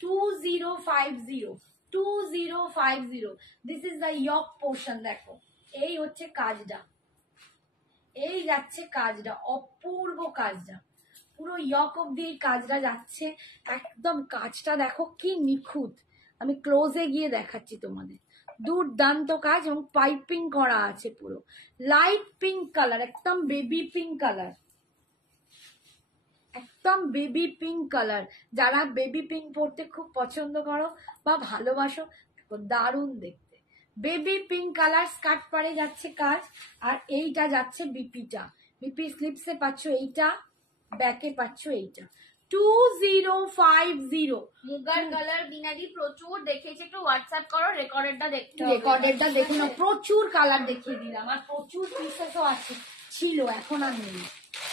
2050, 2050। This is the yoke portion, দেখো এই হচ্ছে কাজটা, এই যাচ্ছে কাজটা, অপূর্ব কাজটা, পুরো ইয়ক অব্দি এই কাজটা যাচ্ছে একদম। কাজটা দেখো কি নিখুঁত, আমি ক্লোজে গিয়ে দেখাচ্ছি তোমাদের, দুর্দান্ত কাজ, এবং পাইপিং করা আছে পুরো লাইট পিঙ্ক কালার, একদম বেবি পিঙ্ক কালার, একদম বেবি পিঙ্ক কালার। যারা বেবি পিঙ্ক পরতে খুব পছন্দ করো বা ভালোবাসো, দারুণ দেখতে, বেবি পিঙ্ক কালার। স্কার্ট পারে যাচ্ছে কাজ, আর এইটা যাচ্ছে বিপিটা, বিপি স্লিপসে পাচ্ছ এইটা, ব্যাকে পাচ্ছ এইটা। 2050 মুগার কালার বিনাদি প্রচুর দেখেছি, একটু হোয়াটসঅ্যাপ করো, রেকর্ডেরটা দেখতে হবে। রেকর্ডেরটা দেখে নাও, প্রচুর কালার দেখিয়ে দিলাম, আর প্রচুর পিসেসও আছে, ছিল এখন আর নেই।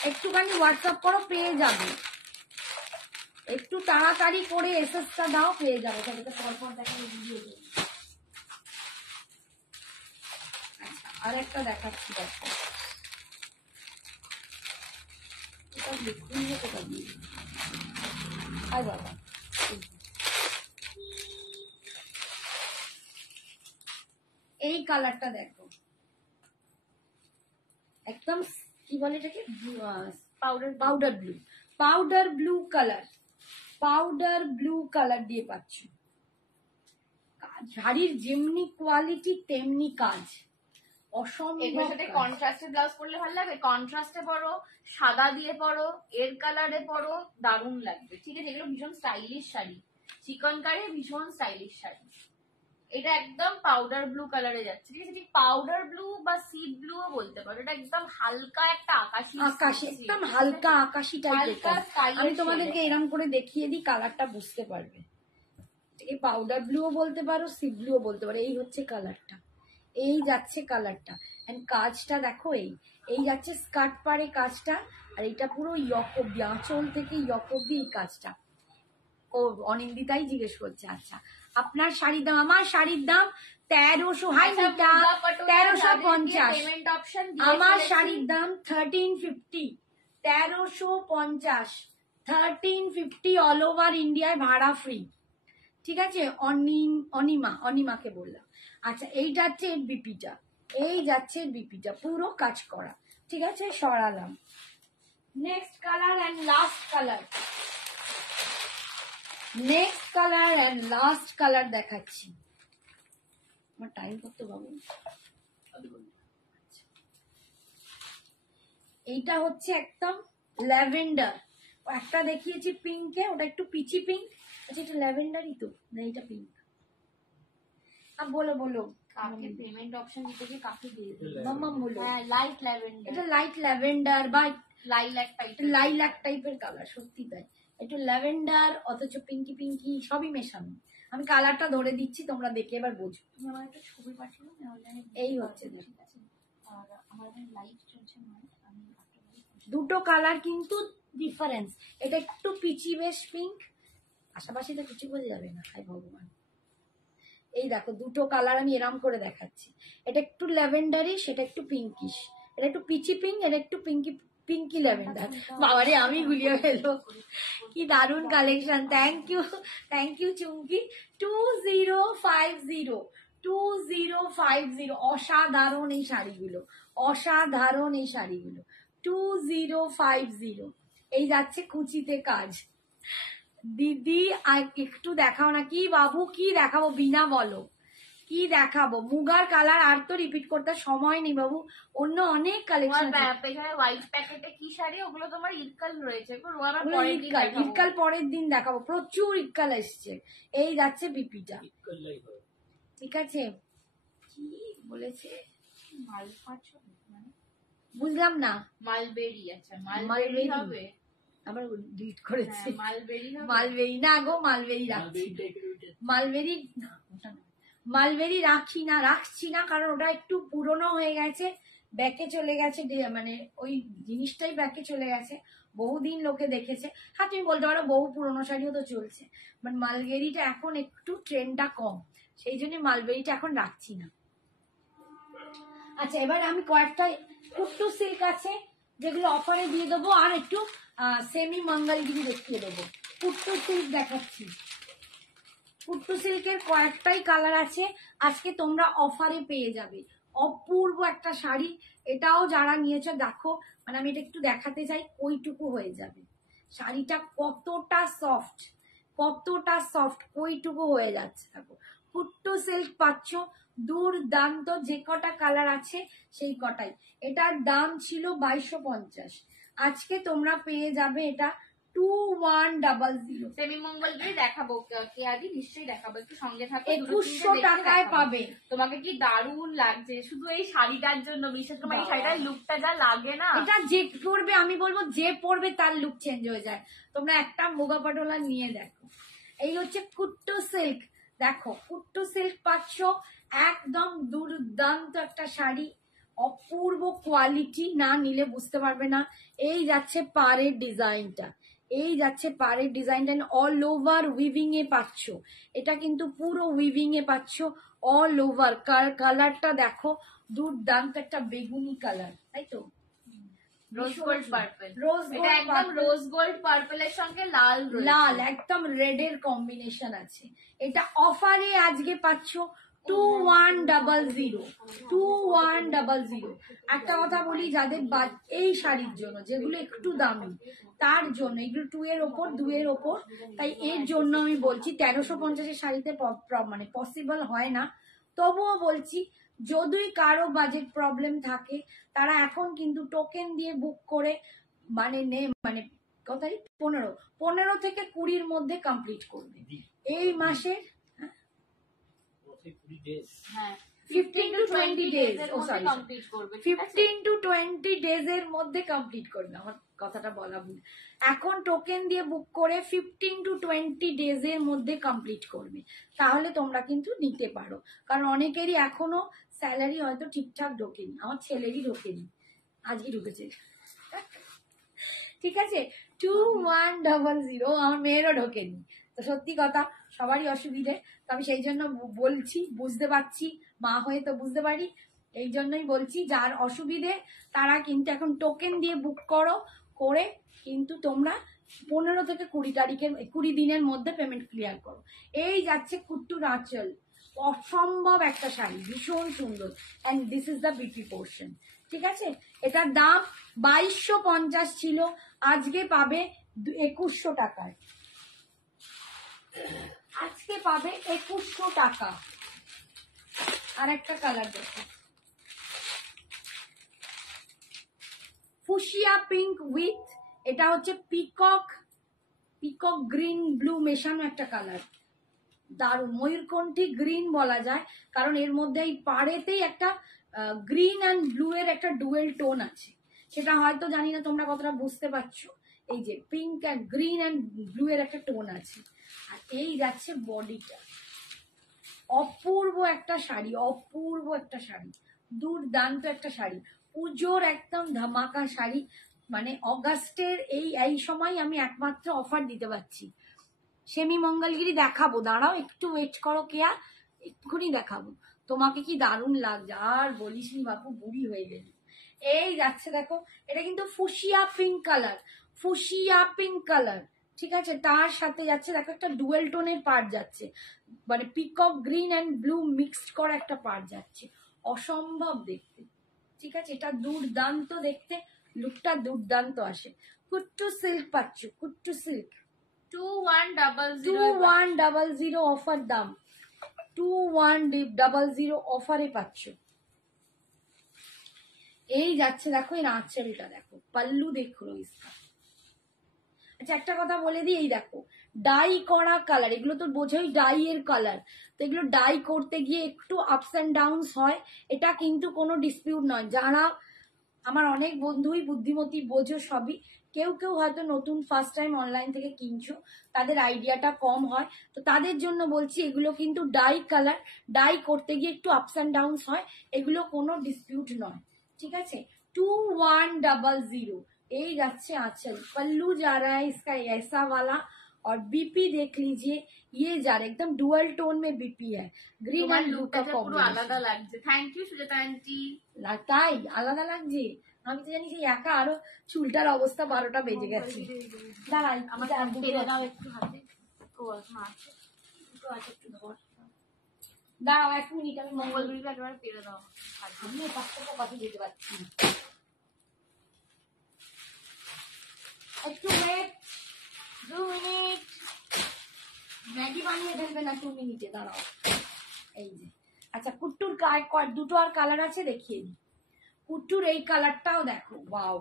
একটুখানি হোয়াটসঅ্যাপ করো, পেয়ে যাবে, একটু তাড়াতাড়ি করে এসএসটা দাও, পেয়ে যাবে। তাহলে পরপর দেখা ভিডিও। আচ্ছা আর একটা দেখাচ্ছি, দেখো এটা লিখুন কোথা দিয়ে, আয় বাবা, এই কালারটা দেখো, একদম কি বলে এটাকে, powder blue, powder blue colour, powder blue colour দিয়ে পাচ্ছ। শাড়ির যেমনি কোয়ালিটি তেমনি কাজ, অসম্ভব। কন্ট্রাস্টে ব্লাউজ পরলে ভালো লাগবে, কন্ট্রাস্টে পরো, সাদা দিয়ে পরো, এর কালারে পরো, দারুণ লাগবে। ঠিক আছে, এগুলো ভীষণ স্টাইলিশ শাড়ি, চিকন কারি ভীষণ স্টাইলিশ শাড়ি। এটা একদম পাউডার ব্লু কালারে যাচ্ছে, ঠিক আছে, ঠিক পাউডার ব্লু বা সি ব্লু ও বলতে পারো। এটা একদম হালকা একটা আকাশি, আকাশি, একদম হালকা আকাশি টাইপের। আমি তোমাদেরকে এরকম করে দেখিয়ে দিই, কালারটা বুঝতে পারবে। এই পাউডার ব্লুও বলতে পারো, সি ব্লুও বলতে পারো। এই হচ্ছে কালারটা, এই যাচ্ছে কালারটা, এন্ড কাজটা দেখো, এই যাচ্ছে স্কার্ট পারে কাজটা, আর এটা পুরো ইয়ক অব্দি, আঁচল থেকে ইয়ক অব্দি এই কাজটা। ও অনিন্দিতাই জিজ্ঞেস করছে, আচ্ছা আপনার শাড়ির দাম, আমার শাড়ির দাম 1300, হাই মিতা, 1350। আমার শাড়ির দাম 1350, 1350, 1350, অল ওভার ইন্ডিয়ায় ভাড়া ফ্রি। ঠিক আছে, অনিমাকে বললাম। আচ্ছা এইটা হচ্ছে বিপিটা, এই যাচ্ছে বিপিটা, পুরো কাজ করা। ঠিক আছে, সরালাম। Next colour and last colour, next colour and last colour দেখাচ্ছি। আমার টাইম করতে পাবো, এইটা হচ্ছে একদম ল্যাভেন্ডার, একটা দেখিয়েছি পিঙ্কে, ওটা একটু পিচি পিঙ্ক। আচ্ছা এটা ল্যাভেন্ডারই তো, না এটা পিঙ্ক। বলো বলো, কাকে পেমেন্ট অপশন দিতে গিয়ে কাকে দিয়ে দিই, মাম্মাম বলো। হ্যাঁ লাইট ল্যাভেন্ডার, এটা লাইট ল্যাভেন্ডার বা লাইল্যাক টাইপের, লাইলাক টাইপের কালার, সত্যি তাই, একটু ল্যাভেন্ডার অথচ পিঙ্কি পিঙ্কি সবই মেশানো। আমি কালারটা ধরে দিচ্ছি, তোমরা দেখে এবার বোঝো। তুমি আমার একটা ছবি পাঠিয়ে দাও, অনলাইনে এই হচ্ছে, ঠিক আছে। আর আমার লাইভ চলছে নয়, আমি দুটো কালার কিন্তু ডিফারেন্স। এটা একটু পিচি বেশ পিঙ্ক, পাশাপাশি তো কিছু বোঝা যাবে না, হাই ভগবান। এই দেখো দুটো কালার আমি এরম করে দেখাচ্ছি, এটা একটু ল্যাভেন্ডারি, সেটা একটু পিঙ্কিশ, এটা একটু পিচি পিঙ্ক, এটা একটু পিঙ্কি পিঙ্কি ল্যাভেন্ডার। বাবারে আমি গুলিয়ে ফেলবো, কি দারুণ কালেকশন। থ্যাংক ইউ চুমকি। 2050 2050, অসাধারণ এই শাড়িগুলো, অসাধারণ এই শাড়িগুলো। 2050, এই যাচ্ছে কুচিতে কাজ। দিদি আর একটু দেখাও না। কি বাবু কি দেখাবো, বিনা বলো কি দেখাবো? মুগার কালার আর তো রিপিট করতে সময় নেই বাবু, অন্য অনেক কালেকশন আছে। হোয়াইট প্যাকেটে কি শাড়ি, ওগুলো তোমার ইটকাল রয়েছে, ঈদকাল পরের দিন দেখাবো, প্রচুর ঈদকাল এসছে। এই যাচ্ছে বিপিটা, ঠিক আছে? কি বলেছে বুঝলাম না। মালবেরি, আচ্ছা মালবেরি হবে, আবার ডিলিট করেছে। মালবেরি না গো, মালবেরি রাখছি, মালবেরি রাখছি না, কারণ ওটা একটু পুরনো হয়ে গেছে, ব্যাকে চলে গেছে, মানে ওই জিনিসটাই ব্যাকে চলে গেছে, বহুদিন লোকে দেখেছে। হ্যাঁ তুমি বলতে পারো বহু পুরনো শাড়িও তো চলছে, বাট মালবেরিটা এখন একটু ট্রেন্ডটা কম, সেই জন্য মালবেরিটা এখন রাখছি না। আচ্ছা, এবার আমি কয়েকটা কুট্টু সিল্ক আছে যেগুলো অফারে দিয়ে দেবো, আর একটু সেমি মঙ্গলগিরি দেখিয়ে দেবো। কুট্টু সিল্ক দেখাচ্ছি, কুট্টু সিল্কের কয়েকটাই কালার আছে, আজকে তোমরা অফারে পেয়ে যাবে। অপূর্ব একটা শাড়ি, এটাও যারা নিয়েছো দেখো, মানে আমি এটা একটু দেখাতে চাই, ওইটুকু হয়ে যাবে। শাড়িটা কতটা সফট, কতটা সফট, ওইটুকু হয়ে যাচ্ছে। দেখো কুট্টু সিল্ক পাচ্ছ, দুর্দান্ত, যে কটা কালার আছে সেই কটাই। এটার দাম ছিল 2250, আজকে তোমরা পেয়ে যাবে এটা 2100। সেমি মঙ্গলগিরি দেখাবো, কেয়াদি নিশ্চয়ই দেখাবো, একটু সঙ্গে থাকো। 2100 টাকায় পাবে। তোমাকে কি দারুণ লাগছে শুধু এই শাড়িটার জন্য, বিশেষ করে এই শাড়িটার লুকটা যা লাগে না, এটা যে পরবে, আমি বলবো যে পরবে তার লুক চেঞ্জ হয়ে যায়। তোমরা একটা মুগা পাটোলা নিয়ে দেখো, এই হচ্ছে কুট্টু সিল্ক। দেখো কুট্টু সিল্ক পাচ্ছ, একদম দুর্দান্ত একটা শাড়ি, অপূর্ব কোয়ালিটি, না নিলে বুঝতে পারবে না। এই যাচ্ছে পাড়ের ডিজাইনটা, এই যাচ্ছে পাড়ের ডিজাইনটা, অল ওভার উইভিং এ পাচ্ছ, এটা কিন্তু পুরো উইভিং এ পাচ্ছ অল ওভার। কালারটা দেখো, দুর্দান্ত একটা বেগুনি কালার, তাই তো? Rose gold purple, rose gold পার্পলের সঙ্গে লাল লাল, একদম রেড এর কম্বিনেশন আছে। এটা অফারে আজকে পাচ্ছ 2100, 2100। একটা কথা বলি, যাদের এই শাড়ির জন্য যেগুলো একটু দামি, তার জন্য এগুলো 2 এর ওপর, 2 এর ওপর, তাই এর জন্য আমি বলছি 1350 শাড়িতে মানে পসিবল হয় না, তবুও বলছি যদি কারো বাজেট প্রবলেম থাকে, তারা এখন কিন্তু টোকেন দিয়ে বুক করে, মানে কথাই 15 থেকে 20-র মধ্যে কমপ্লিট করবে এই মাসে। 15 to 20 days, 15 to 20 days এর মধ্যে কমপ্লিট করবে। আমার কথাটা বলা ভুল, এখন টোকেন দিয়ে বুক করে 15 to 20 days এর মধ্যে কমপ্লিট করবে, তাহলে তোমরা কিন্তু নিতে পারো। কারণ অনেকেরই এখনো স্যালারি হয়তো ঠিকঠাক ঢোকেনি, আমার ছেলেরই ঢোকেনি, আজকে ঢুকেছে, ঠিক আছে? 2100, আমার মেয়েরও ঢোকেনি। তো সত্যি কথা, সবারই অসুবিধে, তো আমি সেই জন্য বলছি, বুঝতে পারছি, মা হয়ে তো বুঝতে পারি, এই জন্যই বলছি যার অসুবিধে তারা কিন্তু এখন টোকেন দিয়ে বুক করো, করে কিন্তু তোমরা 15 থেকে 20 দিনের মধ্যে পেমেন্ট ক্লিয়ার করো। এই যাচ্ছে কুট্টুর আঁচল, অসম্ভব একটা শাড়ি, ভীষণ সুন্দর, and this is the beauty portion, ঠিক আছে? এটার দাম 2250 ছিল, আজকে পাবে 2100 টাকায়, আজকে পাবে 2100 টাকা। আর একটা কালার দেখো, ফুশিয়া পিঙ্ক উইথ, এটা হচ্ছে পিকক গ্রিন ব্লু মেশানো একটা কালার, দারুণ, ময়ূরকণ্ঠী গ্রিন বলা যায়, কারণ এর মধ্যে এই পাড়েতেই একটা গ্রিন অ্যান্ড ব্লু এর একটা ডুয়েল টোন আছে, সেটা হয়তো জানি না তোমরা কতটা বুঝতে পারছো। এই যে pink and green and blue এর একটা টোন আছে, আর এই যাচ্ছে বডিটা, অপূর্ব একটা শাড়ি, অপূর্ব একটা শাড়ি, দুর্দান্ত একটা শাড়ি, পুজোর একদম ধামাকা শাড়ি, মানে অগাস্টের এই সময় আমি একমাত্র অফার দিতে পারছি। সেমি মঙ্গলগিরি দেখাবো, দাঁড়াও একটু ওয়েট করো কেয়া, এক্ষুনি দেখাবো। তোমাকে কি দারুণ লাগছে, আর বলিস নি বাপু, বুড়ি হয়ে গেলি। এই যাচ্ছে দেখো, এটা কিন্তু fuchsia pink colour, fuchsia pink colour, ঠিক আছে। তার সাথে যাচ্ছে দেখো একটা ডুয়েল টোনের পার্ট যাচ্ছে, মানে peacock green and blue mixed করা একটা পার্ট যাচ্ছে, অসম্ভব দেখতে, ঠিক আছে। এটা দুর্দান্ত দেখতে, লুকটা দুর্দান্ত আসে। কুট্টু সিল্ক পাচ্ছ, কুট্টু সিল্ক 2100 অফার দাম, 2100 অফারে পাচ্ছ। এই যাচ্ছে দেখো এর আঁচলটা দেখো, পাল্লু দেখো ইসকা। আচ্ছা একটা কথা বলে দিই, এই দেখো ডাই করা কালার, এগুলো তো বোঝোই ডাই এর কালার, তো এগুলো ডাই করতে গিয়ে একটু আপস অ্যান্ড ডাউনস হয়, এটা কিন্তু কোনো ডিসপিউট নয়। যারা আমার অনেক বন্ধুই বুদ্ধিমতী, বোঝো সবই, কেউ কেউ হয়তো নতুন ফার্স্ট টাইম অনলাইন থেকে কিনছো, তাদের আইডিয়াটা কম হয়, তো তাদের জন্য বলছি এগুলো কিন্তু ডাই কালার, ডাই করতে গিয়ে একটু আপস অ্যান্ড ডাউনস হয়, এগুলো কোনো ডিসপিউট নয়, ঠিক আছে। 2100 এই যাচ্ছে आंचल, पल्लू जा रहा है इसका ऐसा वाला, और बीपी देख लीजिए, ये जा रहा है एकदम डुअल टोन में बीपी है, ग्रीन एंड ब्लू का পুরো আলাদা লাগছে। Thank you Sujata aunty. তাই আলাদা লাগছে, আমি তো জানি সেই একা আরো চুলটার অবস্থা 12টা বেজে গেছে। দাঁড়াই আমাকে পেরে দাও একটু হাতে। ও আছে একটু আছে, একটু ধর, দাঁড়াও 1 মিনিট, আমি মঙ্গলগুলিকে একবার পেরে দাও। আমি পাঁচটা কথা যেতে পারছি না। একটু ওয়েট, 2 মিনিট, ম্যাগি বানিয়ে ফেলবে না 2 মিনিটে, দাঁড়াও। এই যে আচ্ছা, কুট্টুর দুটো আর কালার আছে, দেখিয়ে দিই। কুট্টুর এই কালারটাও দেখো, ওয়াও,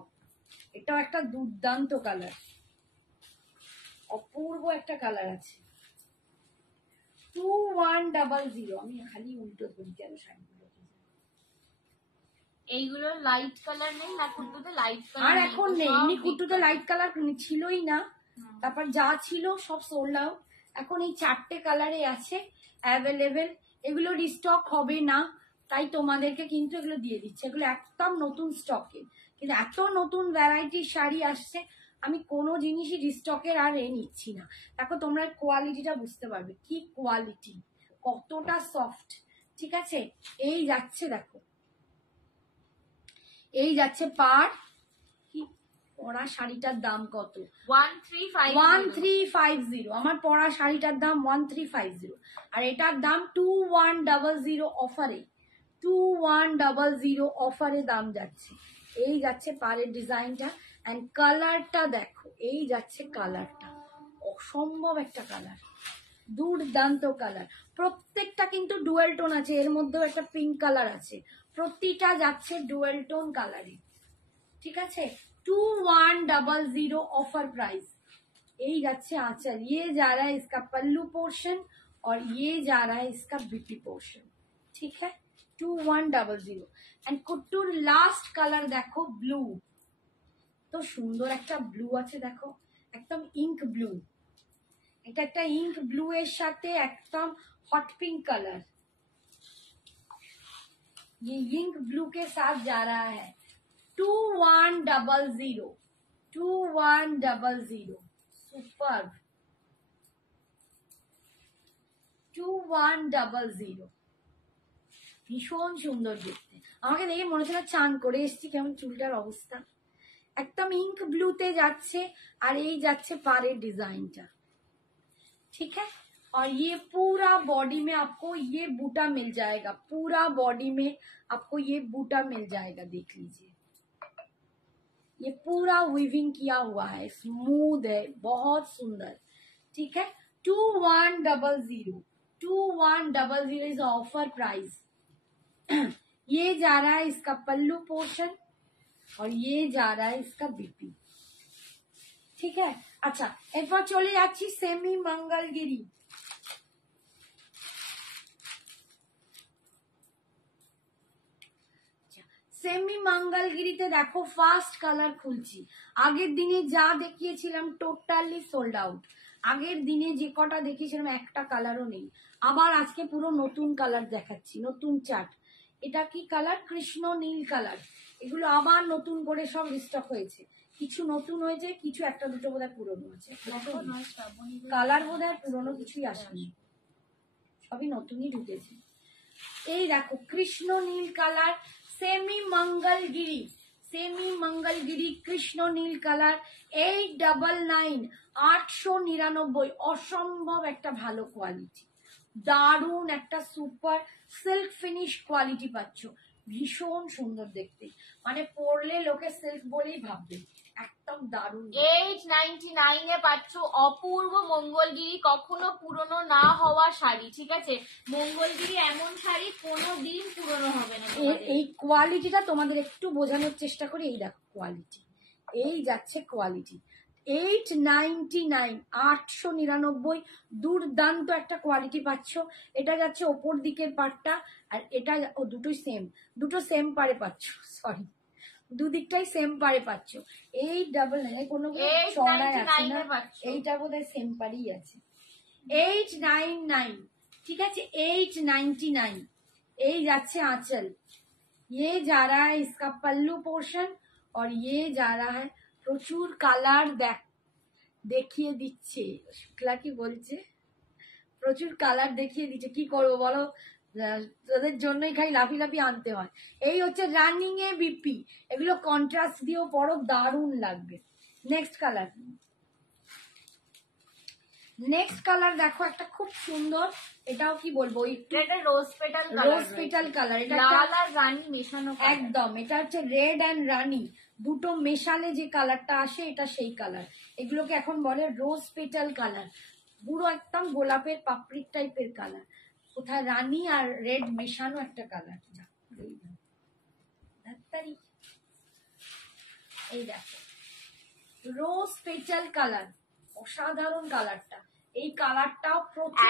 এটাও একটা দুর্দান্ত কালার, অপূর্ব একটা কালার আছে। 2100, আমি খালি উল্টো করি কেন শাড়িগুলো, এইগুলো লাইট কালার নেই না কুট্টুতে? লাইট কালার আর এখন নেই, এমনি কুট্টুতে লাইট কালার ছিলই না, তারপর যা ছিল সব সোল্ড আউট, এখন এই 4টে কালারে আছে অ্যাভেলেবেল, এগুলো রিস্টক হবে না, তাই তোমাদেরকে কিন্তু এগুলো দিয়ে দিচ্ছে, এগুলো একদম নতুন স্টকে, কিন্তু এত নতুন ভ্যারাইটির শাড়ি আসছে, আমি কোনো জিনিসই রিস্টকের আর নিচ্ছি না। দেখো তোমরা কোয়ালিটিটা বুঝতে পারবে, কি কোয়ালিটি, কতটা সফট, ঠিক আছে। এই যাচ্ছে দেখো, এই যাচ্ছে পার, কি পরা শাড়িটার দাম কত, 1350, আমার পরা শাড়িটার দাম 1350, আর এটার দাম 2100 অফারে, 2100 অফারে দাম যাচ্ছে। এই যাচ্ছে পারের ডিজাইনটা, এন্ড কালারটা দেখো, এই যাচ্ছে কালারটা, অসম্ভব একটা কালার, দুর্দান্ত কালার, প্রত্যেকটা কিন্তু ডুয়েল টোন আছে, এর মধ্যেও একটা পিঙ্ক কালার আছে, প্রতিটা যাচ্ছে ডুয়েল টোন কালারে, ঠিক আছে। 2100 ऑफर प्राइस। यही যাচ্ছে आंचल, ये जा रहा है इसका पल्लू पोर्शन, और ये जा रहा है इसका बीपी पोर्शन, ठीक है। 2100 एंड कुट्टुर लास्ट कलर देखो ब्लू, तो সুন্দর একটা ব্লু আছে দেখো, একদম ইঙ্ক ব্লু, এটা একটা ইঙ্ক ব্লু এর সাথে একদম हॉट पिंक कलर, ये इंक ब्लू के साथ जा रहा है। 2100 सुपर, 2100 ভীষণ সুন্দর দেখতে, আমাকে দেখে মনে হচ্ছে চান করে এসছি, কেমন চুলটার অবস্থা, একদম ইঙ্ক ব্লুতে যাচ্ছে, আর এই যাচ্ছে পাড়ের ডিজাইনটা, ठीक है। और ये पूरा बॉडी में आपको ये बूटा मिल जाएगा, पूरा बॉडी में आपको ये बूटा मिल जाएगा, देख लीजिए, ये पूरा वीविंग किया हुआ है, स्मूथ है, बहुत सुंदर, ठीक है। 2100 इज ऑफर प्राइस। ये जा रहा है इसका पल्लू पोर्शन, और ये जा रहा है इसका बीपी, ठीक है। अच्छा एक बार चले যাচ্ছি सेमी मंगलगिरी, সেমি মঙ্গলগিরিতে দেখো ফার্স্ট কালার খুলছি, আগের দিনে যা দেখিয়েছিলাম টোটালি সোল্ড আউট, আগের দিনে যে কটা দেখিয়েছিলাম একটা কালারও নেই, আবার আজকে পুরো নতুন কালার দেখাচ্ছি, নতুন চার্ট, এটা কি কালার, কৃষ্ণ নীল কালার, এগুলো আবার নতুন করে সব রিস্টক হয়েছে, কিছু নতুন হয়েছে, কিছু একটা দুটো বোধহয় পুরনো আছে, কালার বোধহয় পুরনো কিছুই আসেনি, সবই নতুনই ঢুকেছে। এই দেখো কৃষ্ণ নীল colour, semi Mangalagiri semi Mangalagiri কৃষ্ণ নীল কালার 899 899 অসম্ভব একটা ভালো কোয়ালিটি, দারুণ একটা সুপার সিল্ক ফিনিশ কোয়ালিটি পাচ্ছ, ভীষণ সুন্দর দেখতে, মানে পরলে লোকে সিল্ক বলেই ভাববে, একদম দারুণ। 899 এ পাচ্ছ অপূর্ব মঙ্গলগিরি, কখনো পুরনো না হওয়া শাড়ি, ঠিক আছে? মঙ্গলগিরি এমন শাড়ি কোনোদিন পুরনো হবে না। এই কোয়ালিটিটা তোমাদের একটু বোঝানোর চেষ্টা করি, এই দেখো কোয়ালিটি, এই যাচ্ছে কোয়ালিটি 899 899, দুর্দান্ত একটা কোয়ালিটি পাচ্ছ। এটা যাচ্ছে ওপর দিকের পার্টটা, আর এটা দুটোই সেম, দুটো সেম পারে পাচ্ছ, সরি দুদিকটাই সেম পারে পাচ্ছ। 899 কোনো চড়াই আছে না, এইটা বোধহয় সেম পারেই আছে। 899, ঠিক আছে 899। এই যাচ্ছে আঁচল, ये जा रहा है इसका पल्लू पोर्शन, और ये जा रहा है প্রচুর কালার দেখিয়ে দিচ্ছে, শুক্লা কি বলছে, প্রচুর কালার দেখিয়ে দিচ্ছে, কি করবো বলো, তাদের জন্যই খালি লাফি লাফি আনতে হয়। এই হচ্ছে রানিং এ বিপি, এগুলো কন্ট্রাস্ট দিয়েও পরো দারুণ লাগবে। নেক্সট কালার, নেক্সট কালার দেখো একটা খুব সুন্দর, এটাও কি বলবো, এটা রোজ পেটাল কালার, এটা লাল আর রানী মেশানো, একদম এটা হচ্ছে রেড অ্যান্ড রানী, দুটো মেশালে যে কালারটা আসে এটা সেই কালার, এগুলোকে এখন বলে রোজ পেটাল কালার, পুরো একদম গোলাপের পাপড়ির টাইপের কালার, কোথায় রানী আর রেড মেশানো একটা কালার। এই দেখো রোজ পেটাল কালার, অসাধারণ কালারটা, এই কালারটাও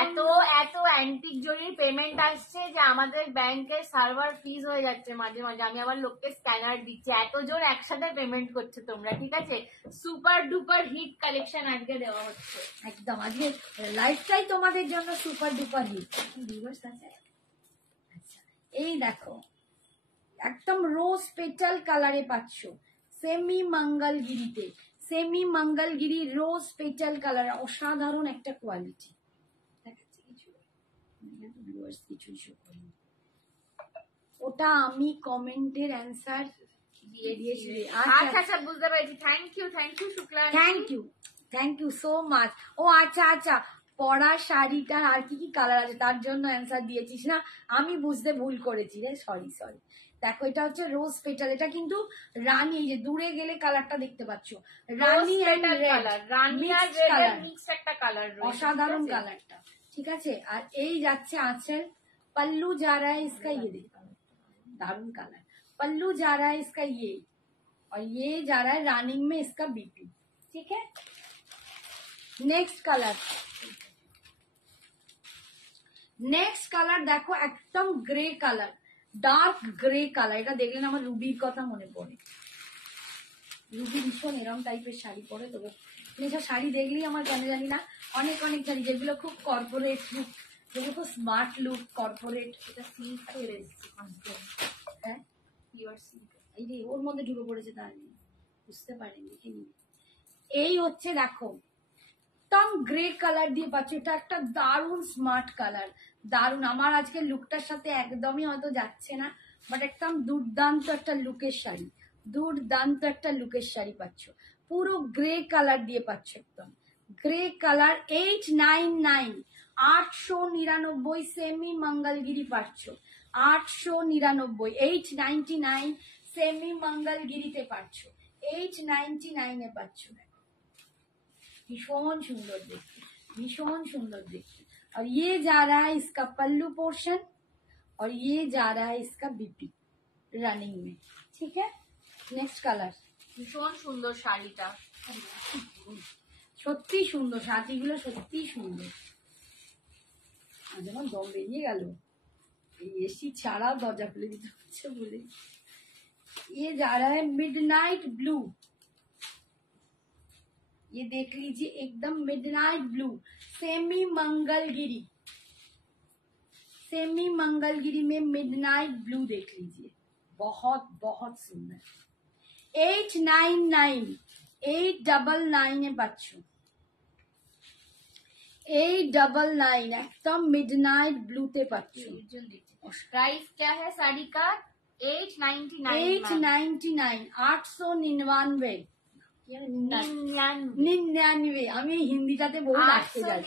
এত এত অ্যান্টিক জরির পেমেন্ট আসছে যে আমাদের ব্যাংকের সার্ভার ফ্রিজ হয়ে যাচ্ছে মাঝে মাঝে, আমি আবার লোককে স্ক্যানার দিচ্ছি, এত জোর একসাথে পেমেন্ট করছে তোমরা, ঠিক আছে? সুপার ডুপার হিট কালেকশন আজকে দেওয়া হচ্ছে, একদম আজকে লাইফটাই তোমাদের জন্য সুপার ডুপার হিট। আচ্ছা এই দেখো একদম রোজ পেটাল কালারে পাচ্ছ, সেমি মঙ্গলগিরিতে, সেমি মঙ্গলগিরি রোজ পেটাল কালার, অসাধারণ একটা কোয়ালিটি। ওটা আমি কমেন্টের অ্যান্সার দিয়েছি। আচ্ছা বুঝতে পেরেছি, thank you Shukla, thank you so much. ও আচ্ছা আচ্ছা, পরা শাড়িটা আর কি কি কালার আছে তার জন্য অ্যান্সার দিয়েছিস না, আমি বুঝতে ভুল করেছি রে, সরি। দেখো এটা হচ্ছে রোজ পেটাল, এটা কিন্তু রানী, এই যে দূরে গেলে কালারটা দেখতে পাচ্ছ, রানী একটা কালার, অসাধারণ কালারটা, ঠিক আছে? আর এই যাচ্ছে আঁচল, पल्लू जा रहा है इसका ये देखो दारुण कलर, पल्लू जा रहा है इसका ये, और ये जा रहा है रनिंग में इसका बीपी, ठीक है? नेक्स्ट कलर देखो एकदम grey colour, dark grey colour, এটা দেখলে না আমার রুবির কথা মনে পড়ে, রুবি ভীষণ এরম টাইপের শাড়ি পরে, তবে এসব শাড়ি দেখলেই আমার কেন জানি না অনেক শাড়ি যেগুলো খুব কর্পোরেট লুক, যেগুলো খুব স্মার্ট লুক কর্পোরেট, এটা সিল্ক চলে এসেছে, হ্যাঁ এই যে ওর মধ্যে ঢুকে পড়েছে, তাই বুঝতে পারিনি, দেখিনি। এই হচ্ছে দেখো একদম গ্রে কালার দিয়ে পাচ্ছ, এটা একটা দারুণ স্মার্ট কালার, দারুণ, আমার আজকে লুকটার সাথে একদমই হয়তো যাচ্ছে না, বাট একদম দুর্দান্ত একটা লুকের শাড়ি, দুর্দান্ত একটা লুকের শাড়ি পাচ্ছ, পুরো গ্রে কালার দিয়ে পাচ্ছ, একদম গ্রে কালার। 899 899 সেমি মঙ্গলগিরি পাচ্ছ, 899 899 সেমি মঙ্গলগিরিতে পাচ্ছ, 899 এ পাচ্ছ, भीषण सुंदर देखते, भीषण सुंदर देखते। और ये जा रहा है इसका पल्लू पोर्शन, और ये जा रहा है इसका बीपी रनिंग में, ठीक है? नेक्स्ट कलर, ভীষণ সুন্দর শাড়িটা, সত্যি সুন্দর শাড়িগুলো, সত্যি সুন্দর। যেমন দম বেরিয়ে গেল, এই এসি ছাড়াও দরজা খুলে দিতে হচ্ছে বলে। ये जा रहा है मिडनाइट ब्लू, ये देख लीजिए एकदम मिडनाइट ब्लू, सेमी मंगलगिरी में मिडनाइट ब्लू देख लीजिए, बहुत बहुत सुंदर। 899 899 এ পাচ্ছ, 899 एकदम मिडनाइट ब्लू তে পাচ্ছ। प्राइस क्या है साड़ी का? 899 899 899 99 আমি হিন্দিটাতে বহু আটকে যাই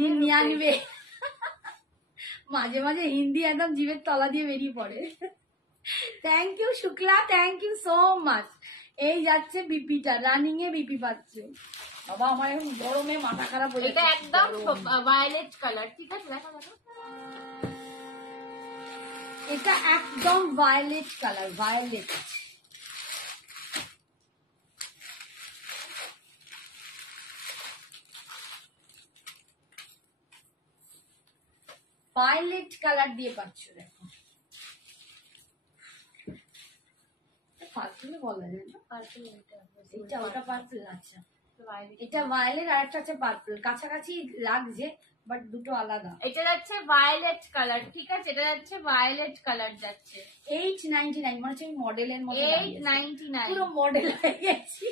99 মাঝে মাঝে হিন্দি একদম জিভের তলা দিয়ে বেরিয়ে পড়ে। Thank you Shukla, thank you so much. এই যাচ্ছে বিপিটা, রানিং এ বিপি পাচ্ছে। বাবা আমার এখন গরমে মাথা খারাপ হয়ে এটা একদম ভায়োলেট কালার, ঠিক আছে? দেখো দেখো, এটা একদম violet colour, violet. Violet colour দিয়ে পাচ্ছ, দেখো পার্পল বলা যায় না, পার্পল এটা ওটা পার্পল। আচ্ছা এটা ভায়োলেট আর একটা আছে পার্পল, কাছাকাছি লাগছে বাট দুটো আলাদা। এটা যাচ্ছে ভায়োলেট কালার, ঠিক আছে? এটা যাচ্ছে ভায়োলেট কালার যাচ্ছে 899 মানে হচ্ছে মডেলের মতো 899 পুরো মডেল হয়ে গেছি।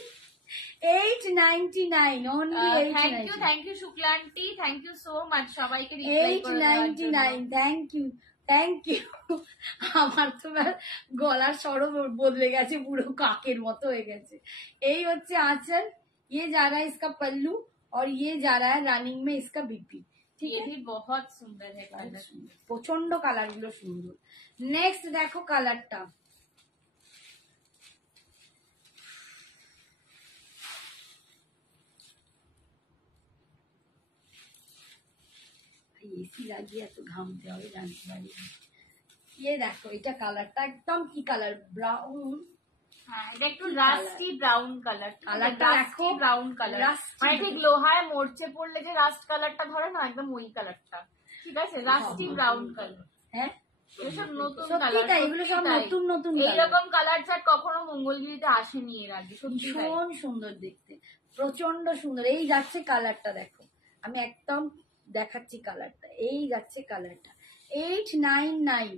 899 only 899 thank you Shukla aunty, thank you so much সবাইকে রিপ্লাই করে দেওয়ার জন্য। 899 থ্যাংক ইউ। আমার তো গলার স্বরও বদলে গেছে, পুরো কাকের মতো হয়ে গেছে। এই হচ্ছে आंचल, ये जा रहा है इसका पल्लू और ये जा रहा है रनिंग में इसका बीपी। ঠিক ये আছে, भी बहुत सुंदर है कलर। প্রচন্ড কালার গুলো সুন্দর। নেক্সট দেখো কালারটা, এসি লাগিয়ে এত ঘামতে হবে জানতে পারি। ये দেখো এটা কালারটা একদম কি কালার, ব্রাউন। হ্যাঁ, এটা একটু রাস্টি ব্রাউন কালার, কালারটা রাস্টি দেখো, ব্রাউন কালার, rusty মানে ঠিক লোহায় মরচে পড়লে যে রাস্ট কালারটা ধরে না, একদম ওই কালারটা, ঠিক আছে? Rusty brown colour. হ্যাঁ এসব নতুন সত্যি কালার, তাই, এগুলো সব নতুন নতুন colour। এইরকম কালার চার্ট কখনো মঙ্গলগিরিতে আসেনি এর আগে, সত্যি তাই। ভীষণ সুন্দর দেখতে, প্রচন্ড সুন্দর। এই যাচ্ছে কালারটা, দেখো আমি একদম দেখাচ্ছি কালারটা। এই যাচ্ছে কালারটা 899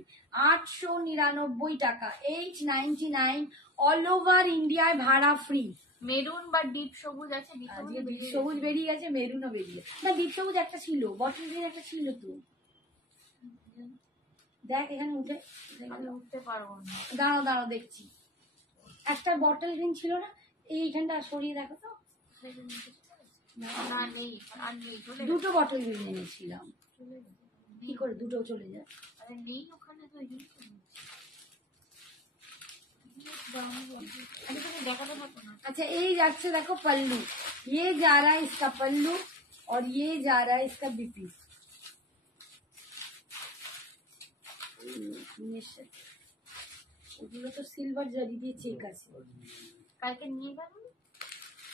899 টাকা, 899 অল ওভার ইন্ডিয়ায় ভাড়া ফ্রি। মেরুন বা ডিপ সবুজ আছে, ডিপ সবুজ আজকে ডিপ সবুজ বেরিয়ে গেছে, মেরুনও বেরিয়ে না, ডিপ সবুজ একটা ছিল, বটল গ্রিন একটা ছিল তো, দেখ এখানে উঠে। আমি উঠতে পারবো না, দাঁড়াও দাঁড়াও দেখছি, একটা বটল গ্রিন ছিল না, এইখানটা সরিয়ে দেখো তো। না নেই, আর নেই, চলে দুটো বটল গ্রিন এনেছিলাম, গেছে। কি করে দুটো চলে যায়? আরে নেই ওখানে, তো এই দেখাতে থাকো না। अच्छा ये যাচ্ছে देखो पल्लू, ये जा रहा है इसका पल्लू और ये जा रहा है इसका बीपी। ওগুলো তো সিলভার জরি দিয়ে চেক আছে। কালকে নিয়ে গেল,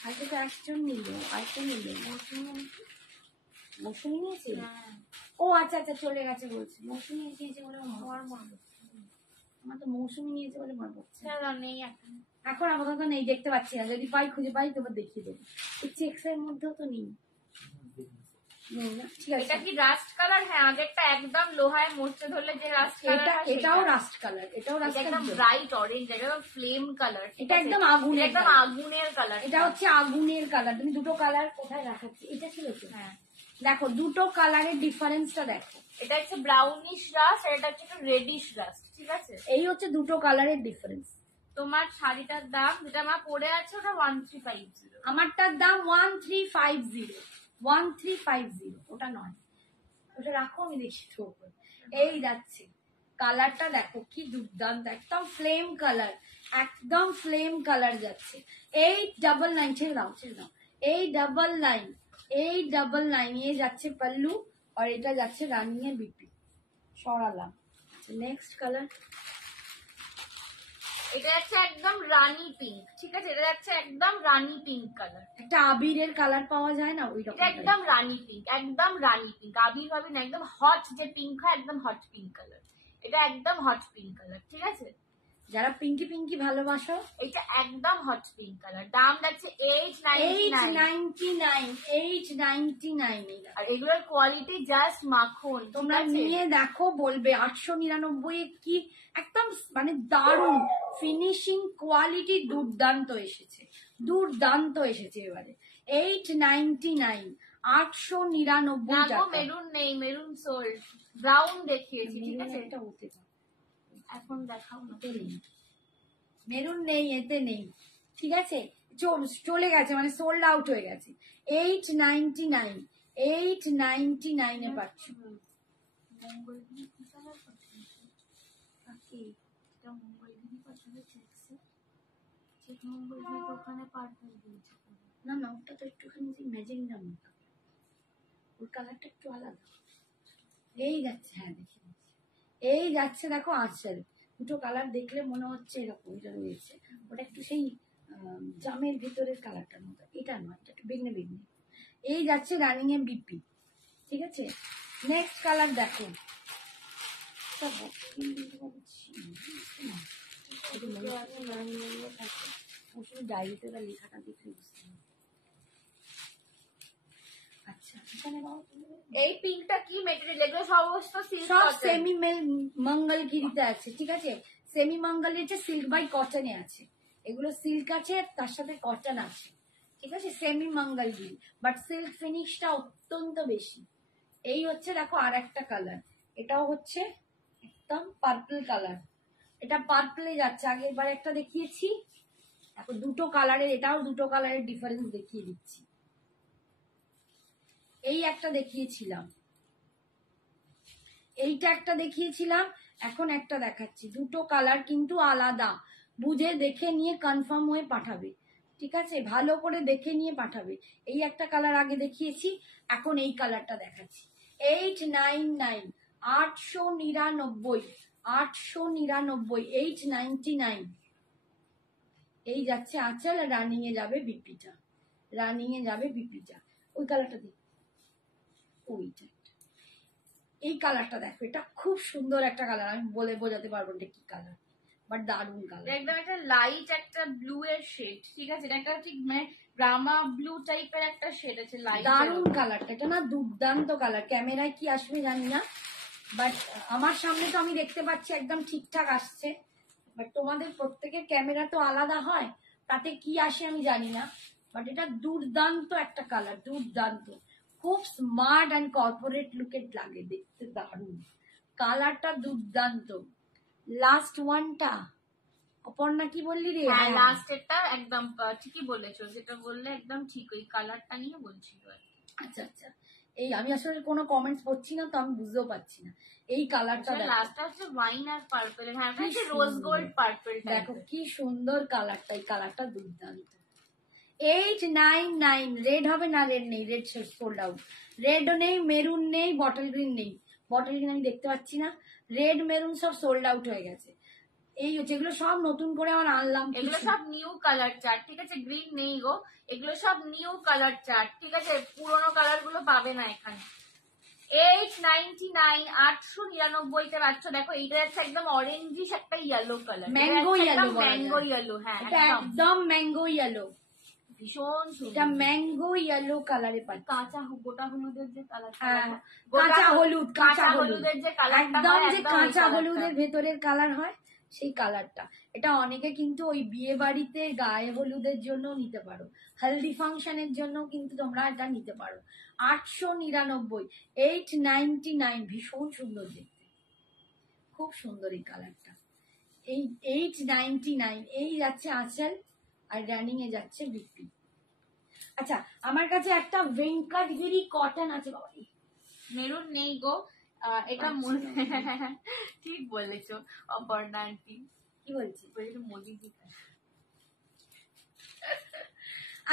আজকে তো একজন নিল, আরেকটা নিল, মৌসুমি নিয়েছে। ও আচ্ছা আচ্ছা চলে গেছে বলছি, মৌসুমি নিয়েছে বলে আমার মনে পড়ছে। আমার তো মৌসুমি নিয়েছে বলে মনে পড়ছে। নেই এখন, এখন আপাতত নেই, দেখতে পাচ্ছি না, যদি পাই খুঁজে পাই তোমার দেখিয়ে দেবো। এই চেক্স এর মধ্যেও তো নেই, নেই না, ঠিক আছে। এটা কি রাস্ট কালার? হ্যাঁ, আগেরটা একদম লোহায় মরচে ধরলে যে রাস্ট কালার, এটাও রাস্ট কালার, এটাও রাস্ট একদম কালার, ব্রাইট অরেঞ্জ, একদম ফ্লেম কালার, এটা একদম আগুনের, একদম আগুনের কালার। এটা হচ্ছে আগুনের কালার। তুমি দুটো কালার কোথায় রাখাচ্ছি, এটা ছিল তো। হ্যাঁ দেখো দুটো কালারের ডিফারেন্সটা দেখো, এটা হচ্ছে ব্রাউনিশ রাস্ট আর এটা হচ্ছে একটু রেডিশ রাস্ট, ঠিক আছে? এই হচ্ছে দুটো কালারের ডিফারেন্স। তোমার শাড়িটার দাম যেটা আমার পরে আছে ওটা 1350, আমারটার দাম 1350, 1350, ওটা নয়, ওটা রাখো আমি দেখি তো। এই যাচ্ছে কালারটা দেখো কি দুর্দান্ত, একদম ফ্লেম কালার, একদম ফ্লেম কালার যাচ্ছে। 899 ছেড়ে দাও ছেড়ে দাও, 899 899 ये যাচ্ছে পল্লু আর এটা যাচ্ছে রানী এর বিপি, সরালাম। নেক্সট কালার, এটা যাচ্ছে একদম রানী পিঙ্ক, ঠিক আছে? এটা যাচ্ছে একদম রানী পিঙ্ক কালার, একটা আবিরের কালার পাওয়া যায় না ওই রকম, এটা একদম রানী পিঙ্ক, একদম রানী পিঙ্ক, আবির ভাবি না, একদম হট যে পিঙ্ক হয়, একদম হট পিঙ্ক কালার, এটা একদম হট পিঙ্ক কালার, ঠিক আছে? যারা পিঙ্কি পিঙ্কি ভালোবাসো, এটা একদম হট পিঙ্ক কালার, দাম যাচ্ছে 899, 899 আর এগুলোর কোয়ালিটি জাস্ট মাখন, তোমরা নিয়ে দেখো, বলবে 899 কি একদম মানে দারুণ ফিনিশিং কোয়ালিটি, দুর্দান্ত এসেছে, দুর্দান্ত এসেছে এবারে। 899 899 টাকা। মেরুন নেই, মেরুন সোল্ড, ব্রাউন দেখিয়েছি, ঠিক আছে? এটা হতে পারে, এখন দেখাও না। এতে নেই, মেরুন নেই, এতে নেই, ঠিক আছে, চলে গেছে, মানে সোল্ড আউট হয়ে গেছে। 899, 899 এ পাচ্ছ। মঙ্গলগিরি কি কালার পাঠিয়েছে? কাকে? এটা মঙ্গলগিরি পাঠিয়েছে। চেক মঙ্গলগিরি তো ওখানে পার্পল দিয়েছে। না না, ওটা তো একটুখানি ম্যাজেন্ডা মতো, ওর কালারটা একটু আলাদা। এই যাচ্ছে, হ্যাঁ দেখে নিচ্ছি, এই যাচ্ছে দেখো আঁচল, দুটো কালার দেখলে মনে হচ্ছে এরকম, এটা রয়েছে, ওটা একটু সেই জামের ভিতরের কালারটার মতো, এটা নয়, এটা একটু বেগনে বেগনে। এই যাচ্ছে রানিং এ বিপি, ঠিক আছে। নেক্সট কালার দেখো, ডায়েরিতে ওটা লেখাটা দেখলে বুঝতে হবে। আচ্ছা, এখানে এই পিঙ্কটা কি মেটেরিয়াল? এগুলো সমস্ত সিল্ক সব কটন। সেমি মঙ্গলগিরিতে আছে, ঠিক আছে, সেমি মঙ্গলগিরিতে সিল্ক বাই কটনে আছে, এগুলো সিল্ক আছে তার সাথে কটন আছে, ঠিক আছে, সেমি মঙ্গলগিরি, বাট সিল্ক ফিনিশটা অত্যন্ত বেশি। এই হচ্ছে দেখো আর একটা কালার, এটাও হচ্ছে একদম পার্পল কালার, এটা পার্পলে যাচ্ছে, আগের বার একটা দেখিয়েছি, এখন দুটো কালারের, এটাও দুটো কালারের ডিফারেন্স দেখিয়ে দিচ্ছি। এই একটা দেখিয়েছিলাম, এইটা একটা দেখিয়েছিলাম, এখন একটা দেখাচ্ছি, দুটো কালার কিন্তু আলাদা, বুঝে দেখে নিয়ে কনফার্ম হয়ে পাঠাবে, ঠিক আছে, ভালো করে দেখে নিয়ে পাঠাবে। এই একটা কালার আগে দেখিয়েছি, এখন এই কালারটা দেখাচ্ছি। 899, 899, 899, 899। এই যাচ্ছে আঁচল, রানিং এ যাবে বিপিটা, রানিং এ যাবে বিপিটা। ওই কালারটা দিই, ওইটা, এই কালারটা দেখো, এটা খুব সুন্দর একটা কালার, আমি বলে বোঝাতে পারবো না কি কালার, বাট দারুন কালার, একদম একটা লাইট একটা ব্লু এর শেড, ঠিক আছে, এটা একটা ঠিক মানে ব্রাহ্মা ব্লু টাইপের একটা শেড আছে, লাইট দারুন কালারটা, এটা না দুর্দান্ত কালার, ক্যামেরায় কি আসবে জানি না, বাট আমার সামনে তো আমি দেখতে পাচ্ছি একদম ঠিকঠাক আসছে, বাট তোমাদের প্রত্যেকের ক্যামেরা তো আলাদা হয়, তাতে কি আসে আমি জানি না, বাট এটা দুর্দান্ত একটা কালার, দুর্দান্ত, খুব স্মার্ট অ্যান্ড কর্পোরেট লুকের লাগে, দেখতে দারুন কালারটা, দুর্দান্ত। লাস্ট ওয়ানটা অপর্ণা কি বললি রে? হ্যাঁ, লাস্টেরটা একদম ঠিকই বলেছো, যেটা বললে একদম ঠিক, ওই কালারটা নিয়ে বলছিল আর কি। আচ্ছা আচ্ছা, এই আমি আসলে কোনো কমেন্টস পড়ছি না তো আমি বুঝতেও পারছি না, এই কালারটা লাস্টটা হচ্ছে ওয়াইন আর পার্পল, হ্যাঁ কি রোজ সুন্দর। গোল্ড পার্পল দেখো কি সুন্দর কালারটা, এই কালারটা দুর্দান্ত। 899, রেড হবে না, রেড নেই, রেড সোল্ড আউট, রেডও নেই, মেরুন নেই, বটল গ্রিন নেই, বটল গ্রিন আমি দেখতে পাচ্ছি না, রেড মেরুন সব সোল্ড আউট হয়ে গেছে। এই হচ্ছে, এগুলো সব নতুন করে আমার আনলাম, এগুলো সব নিউ কালার চার্ট, ঠিক আছে, গ্রিন নেই গো, এগুলো সব নিউ কালার চার্ট, ঠিক আছে, পুরোনো কালার গুলো পাবে না এখানে। 899, 899 পাচ্ছ। দেখো এইটা যাচ্ছে একদম অরেঞ্জিশ একটা yellow colour, mango yellow, mango yellow, হ্যাঁ এটা একদম ম্যাঙ্গো ইয়েলো, ভীষণ এটা ম্যাঙ্গো ইয়েলো কালারে পাচ্ছি। কাঁচা গোটা হলুদের যে কালার, কাঁচা হলুদ, কাঁচা হলুদের যে কালার, একদম যে কাঁচা হলুদের ভেতরের কালার হয় সেই কালারটা, এটা অনেকে কিন্তু ওই বিয়ে বাড়িতে গায়ে হলুদের জন্য নিতে পারো, হলদি ফাংশনের জন্য কিন্তু তোমরা এটা নিতে পারো। 899, 899, ভীষণ সুন্দর দেখতে, খুব সুন্দর এই কালারটা। এই 899, এই যাচ্ছে আঁচল আর রানিং এ যাচ্ছে বিপি। আচ্ছা, আমার কাছে একটা ভেঙ্কটগিরি কটন আছে, বাবা মেরুন নেই গো, এটা ঠিক বলেছো অপর্ণা আন্টি, কি বলছি, মোদিজি।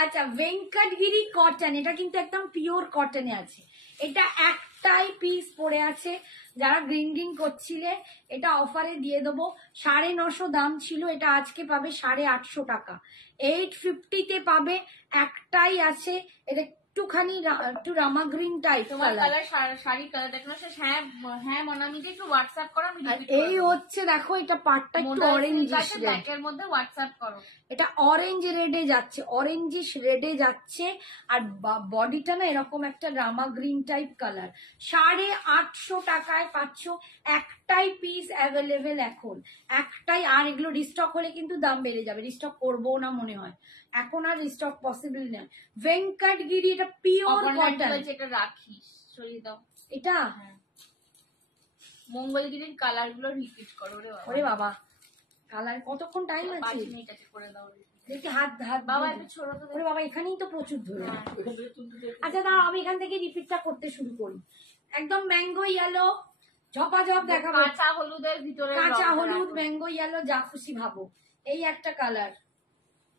আচ্ছা, ভেঙ্কটগিরি কটন, এটা কিন্তু একদম পিওর কটনে আছে, এটা একটাই পিস পড়ে আছে, যারা গ্রিন গ্রিন করছিলে এটা অফারে দিয়ে দেবো, 950 দাম ছিল, এটা আজকে পাবে 850 টাকা, 850 পাবে, একটাই আছে, এটা একটুখানি একটু রামা গ্রিন টাইপ তোমার কালার, শাড়ি কালার দেখো, হ্যাঁ হ্যাঁ মনামিকে একটু হোয়াটসঅ্যাপ করো, আমি এই হচ্ছে দেখো, এটা পাটটা একটু অরেঞ্জ, ব্যাকের মধ্যে হোয়াটসঅ্যাপ করো, এটা অরেঞ্জ রেডে যাচ্ছে, অরেঞ্জিশ রেডে যাচ্ছে, আর বডিটা না এরকম একটা রামা গ্রিন টাইপ কালার, 850 টাকায় পাচ্ছ, একটাই পিস অ্যাভেলেবেল এখন, একটাই, আর এগুলো রিস্টক হলে কিন্তু দাম বেড়ে যাবে, রিস্টক করবো না মনে হয়, এখন আর রিস্টক পসিবল নয়। ভেঙ্কটগিরি, এটা পিওর কটন, এটা রাখিস, সরিয়ে দাও, এটা মঙ্গলগিরির কালার গুলো রিপিট করো রে বাবা। ওরে বাবা কালার কতক্ষণ টাইম 5 আছে? মিনিট আছে, করে দাও। দেখি হাত হাত বাবা দিয়ে একটু দে। ছোট তো ওরে বাবা এখানেই তো প্রচুর ধরে। হ্যাঁ। আচ্ছা দাঁড়াও আমি এখান থেকে রিপিটটা করতে শুরু করি। একদম ম্যাঙ্গো ইয়েলো ঝপাঝপ দেখাবো, কাঁচা হলুদের ভিতরে কাঁচা রঙটা হলুদ রাখো। ম্যাঙ্গো ইয়েলো যা খুশি ভাবো। এই একটা কালার,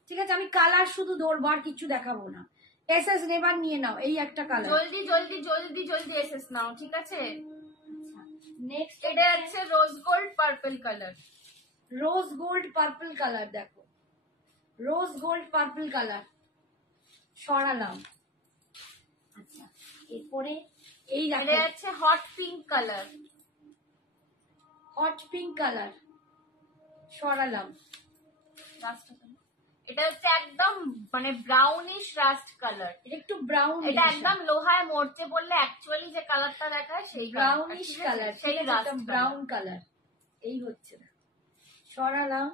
ঠিক আছে? আমি কালার শুধু ধরবো আর কিছু দেখাবো না। এসএস নেবার নিয়ে নাও, এই একটা কালার। জলদি জলদি জলদি জলদি এসেস নাও, ঠিক আছে? নেক্সট এটা হচ্ছে rose gold purple colour. Rose gold purple colour, দেখো রোজ গোল্ড পার্পল কালার সরালাম। আচ্ছা এরপরে এই এটা দেখো হচ্ছে hot pink colour. Hot pink colour সরালাম। এটা হচ্ছে একদম মানে ব্রাউনিশ রাস্ট কালার। এটা একটু ব্রাউন, এটা একদম লোহায় মরচে পড়লে অ্যাকচুয়ালি যে কালারটা দেখায় সেই ব্রাউনিশ কালার, সেই রাস্ট ব্রাউন কালার। এই হচ্ছে না, সরালাম।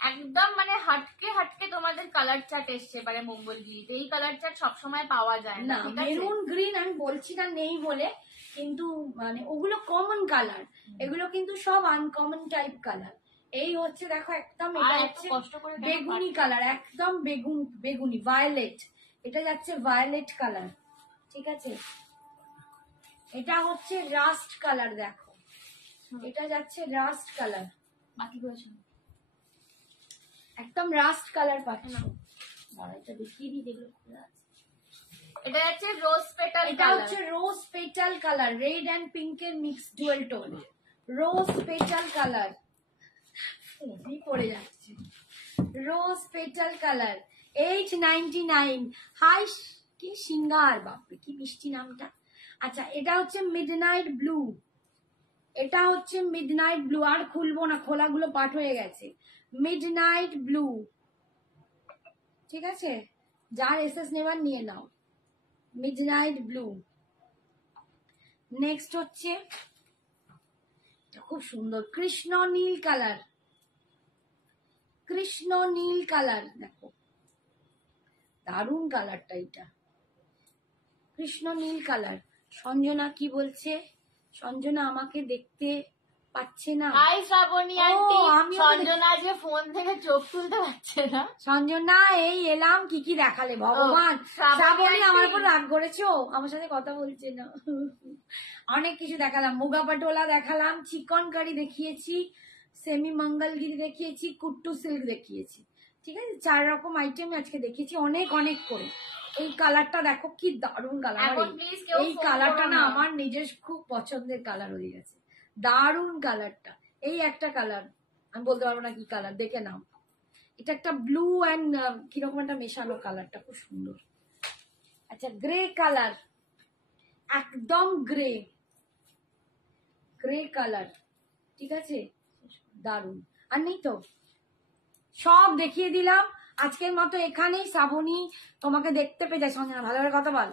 একদম মানে হাটকে হাটকে তোমাদের কালার চার্ট এসছে এবারে মঙ্গলগিরিতে। এই কালার চার্ট সবসময় পাওয়া যায় না, না ঠিক আছে? মেরুন গ্রিন আমি বলছি না নেই বলে, কিন্তু মানে ওগুলো কমন কালার, এগুলো কিন্তু সব আনকমন টাইপ কালার। এই হচ্ছে দেখো একদম, এটা আর এত হচ্ছে কষ্ট করে কেন বেগুনি কালার, একদম বেগুনি ভায়োলেট। এটা যাচ্ছে ভায়োলেট কালার, ঠিক আছে? এটা হচ্ছে রাস্ট কালার, দেখো এটা যাচ্ছে রাস্ট কালার, বাকি করেছো? একদম রাস্ট কালার পাচ্ছ। এটা দেখিয়ে দিই যেগুলো খোলা আছে। এটা হচ্ছে রোজ পেটাল এটা কালার। হচ্ছে rose petal colour, red and পিঙ্কের mix dual tone. Rose petal colour পড়ে যাচ্ছে। Rose petal colour 899। হাই কি সিঙ্গার, বাপরে কি মিষ্টি নামটা। আচ্ছা এটা হচ্ছে মিডনাইট ব্লু, এটা হচ্ছে মিডনাইট ব্লু। আর খুলবো না, খোলাগুলো পাট হয়ে গেছে। মিডনাইট ব্লু, ঠিক আছে? যার এসএস নেবার নিয়ে নাও। Midnight blue. নেক্সট হচ্ছে খুব সুন্দর কৃষ্ণ নীল কালার, কৃষ্ণ নীল কালার, দেখো দারুণ কালারটা। এটা কৃষ্ণ নীল কালার। সঞ্জনা কি বলছে? সঞ্জনা আমাকে দেখতে পাচ্ছে না। হাই শ্রাবণী ও, আন্টি। আমিও তো সঞ্জনা যে ফোন থেকে চোখ তুলতে পারছে না। সঞ্জনা এই এলাম, কি কি দেখালে ভগবান। শ্রাবণী শ্রাবণী আমার আন্টি। উপর রাগ করেছো, আমার সাথে কথা বলছে না। অনেক কিছু দেখালাম, মুগা পাটোলা দেখালাম, চিকন কারি দেখিয়েছি, সেমি মঙ্গলগিরি দেখিয়েছি, কুট্টু সিল্ক দেখিয়েছি, ঠিক আছে? 4 রকম আইটেম আজকে দেখিয়েছি, অনেক অনেক করে। এই কালারটা দেখো কি দারুণ কালার। এখন প্লিজ কেউ এই ফোন কালারটা করো না না। আমার নিজের খুব পছন্দের কালার হয়ে গেছে, দারুণ কালারটা। এই একটা কালার, আমি বলতে পারবো না কি কালার, দেখে নাও। এটা একটা ব্লু অ্যান্ড কিরকম একটা মেশানো, কালারটা খুব সুন্দর। আচ্ছা গ্রে কালার, একদম গ্রে, গ্রে কালার, ঠিক আছে? দারুণ। আর নেই তো, সব দেখিয়ে দিলাম আজকের মতো এখানেই। শ্রাবণী তোমাকে দেখতে পেয়ে যায়। সঞ্জনা ভালো করে কথা বল।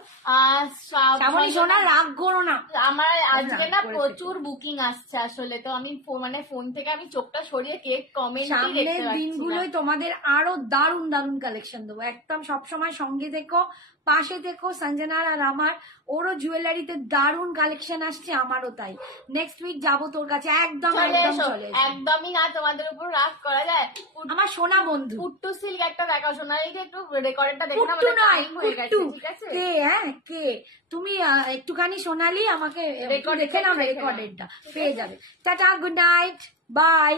শ্রাবণী সোনা রাগ করো না। আমার আজকে না করে প্রচুর বুকিং আসছে আসলে, তো আমি মানে ফোন থেকে আমি চোখটা সরিয়ে কেক কমেন্টই সামনের দেখতে পাচ্ছি দিনগুলোই তোমাদের আরো দারুণ দারুণ কালেকশন দেবো। একদম সবসময় সঙ্গে থেকো, পাশে থেকো। সঞ্জনার আর আমার, ওরও জুয়েলারিতে দারুণ কালেকশন আসছে, আমারও তাই। নেক্সট উইক যাবো তোর কাছে, একদম একদম চলে এসো। একদমই না, তোমাদের উপর রাগ করা যায়? আমার সোনা বন্ধু কুট্টু সিল্ক একটা দেখাও, সোনালিকে একটু রেকর্ডটা দেখে না, কুট্টু আমাদের নয়, টাইম হয়ে গেছে, কুট্টু ঠিক আছে? কে? হ্যাঁ কে তুমি? একটুখানি সোনালি আমাকে রেকর্ড দেখে নাও, দেখে নাও। রেকর্ডেডটা পেয়ে যাবে। Tata, good night, by.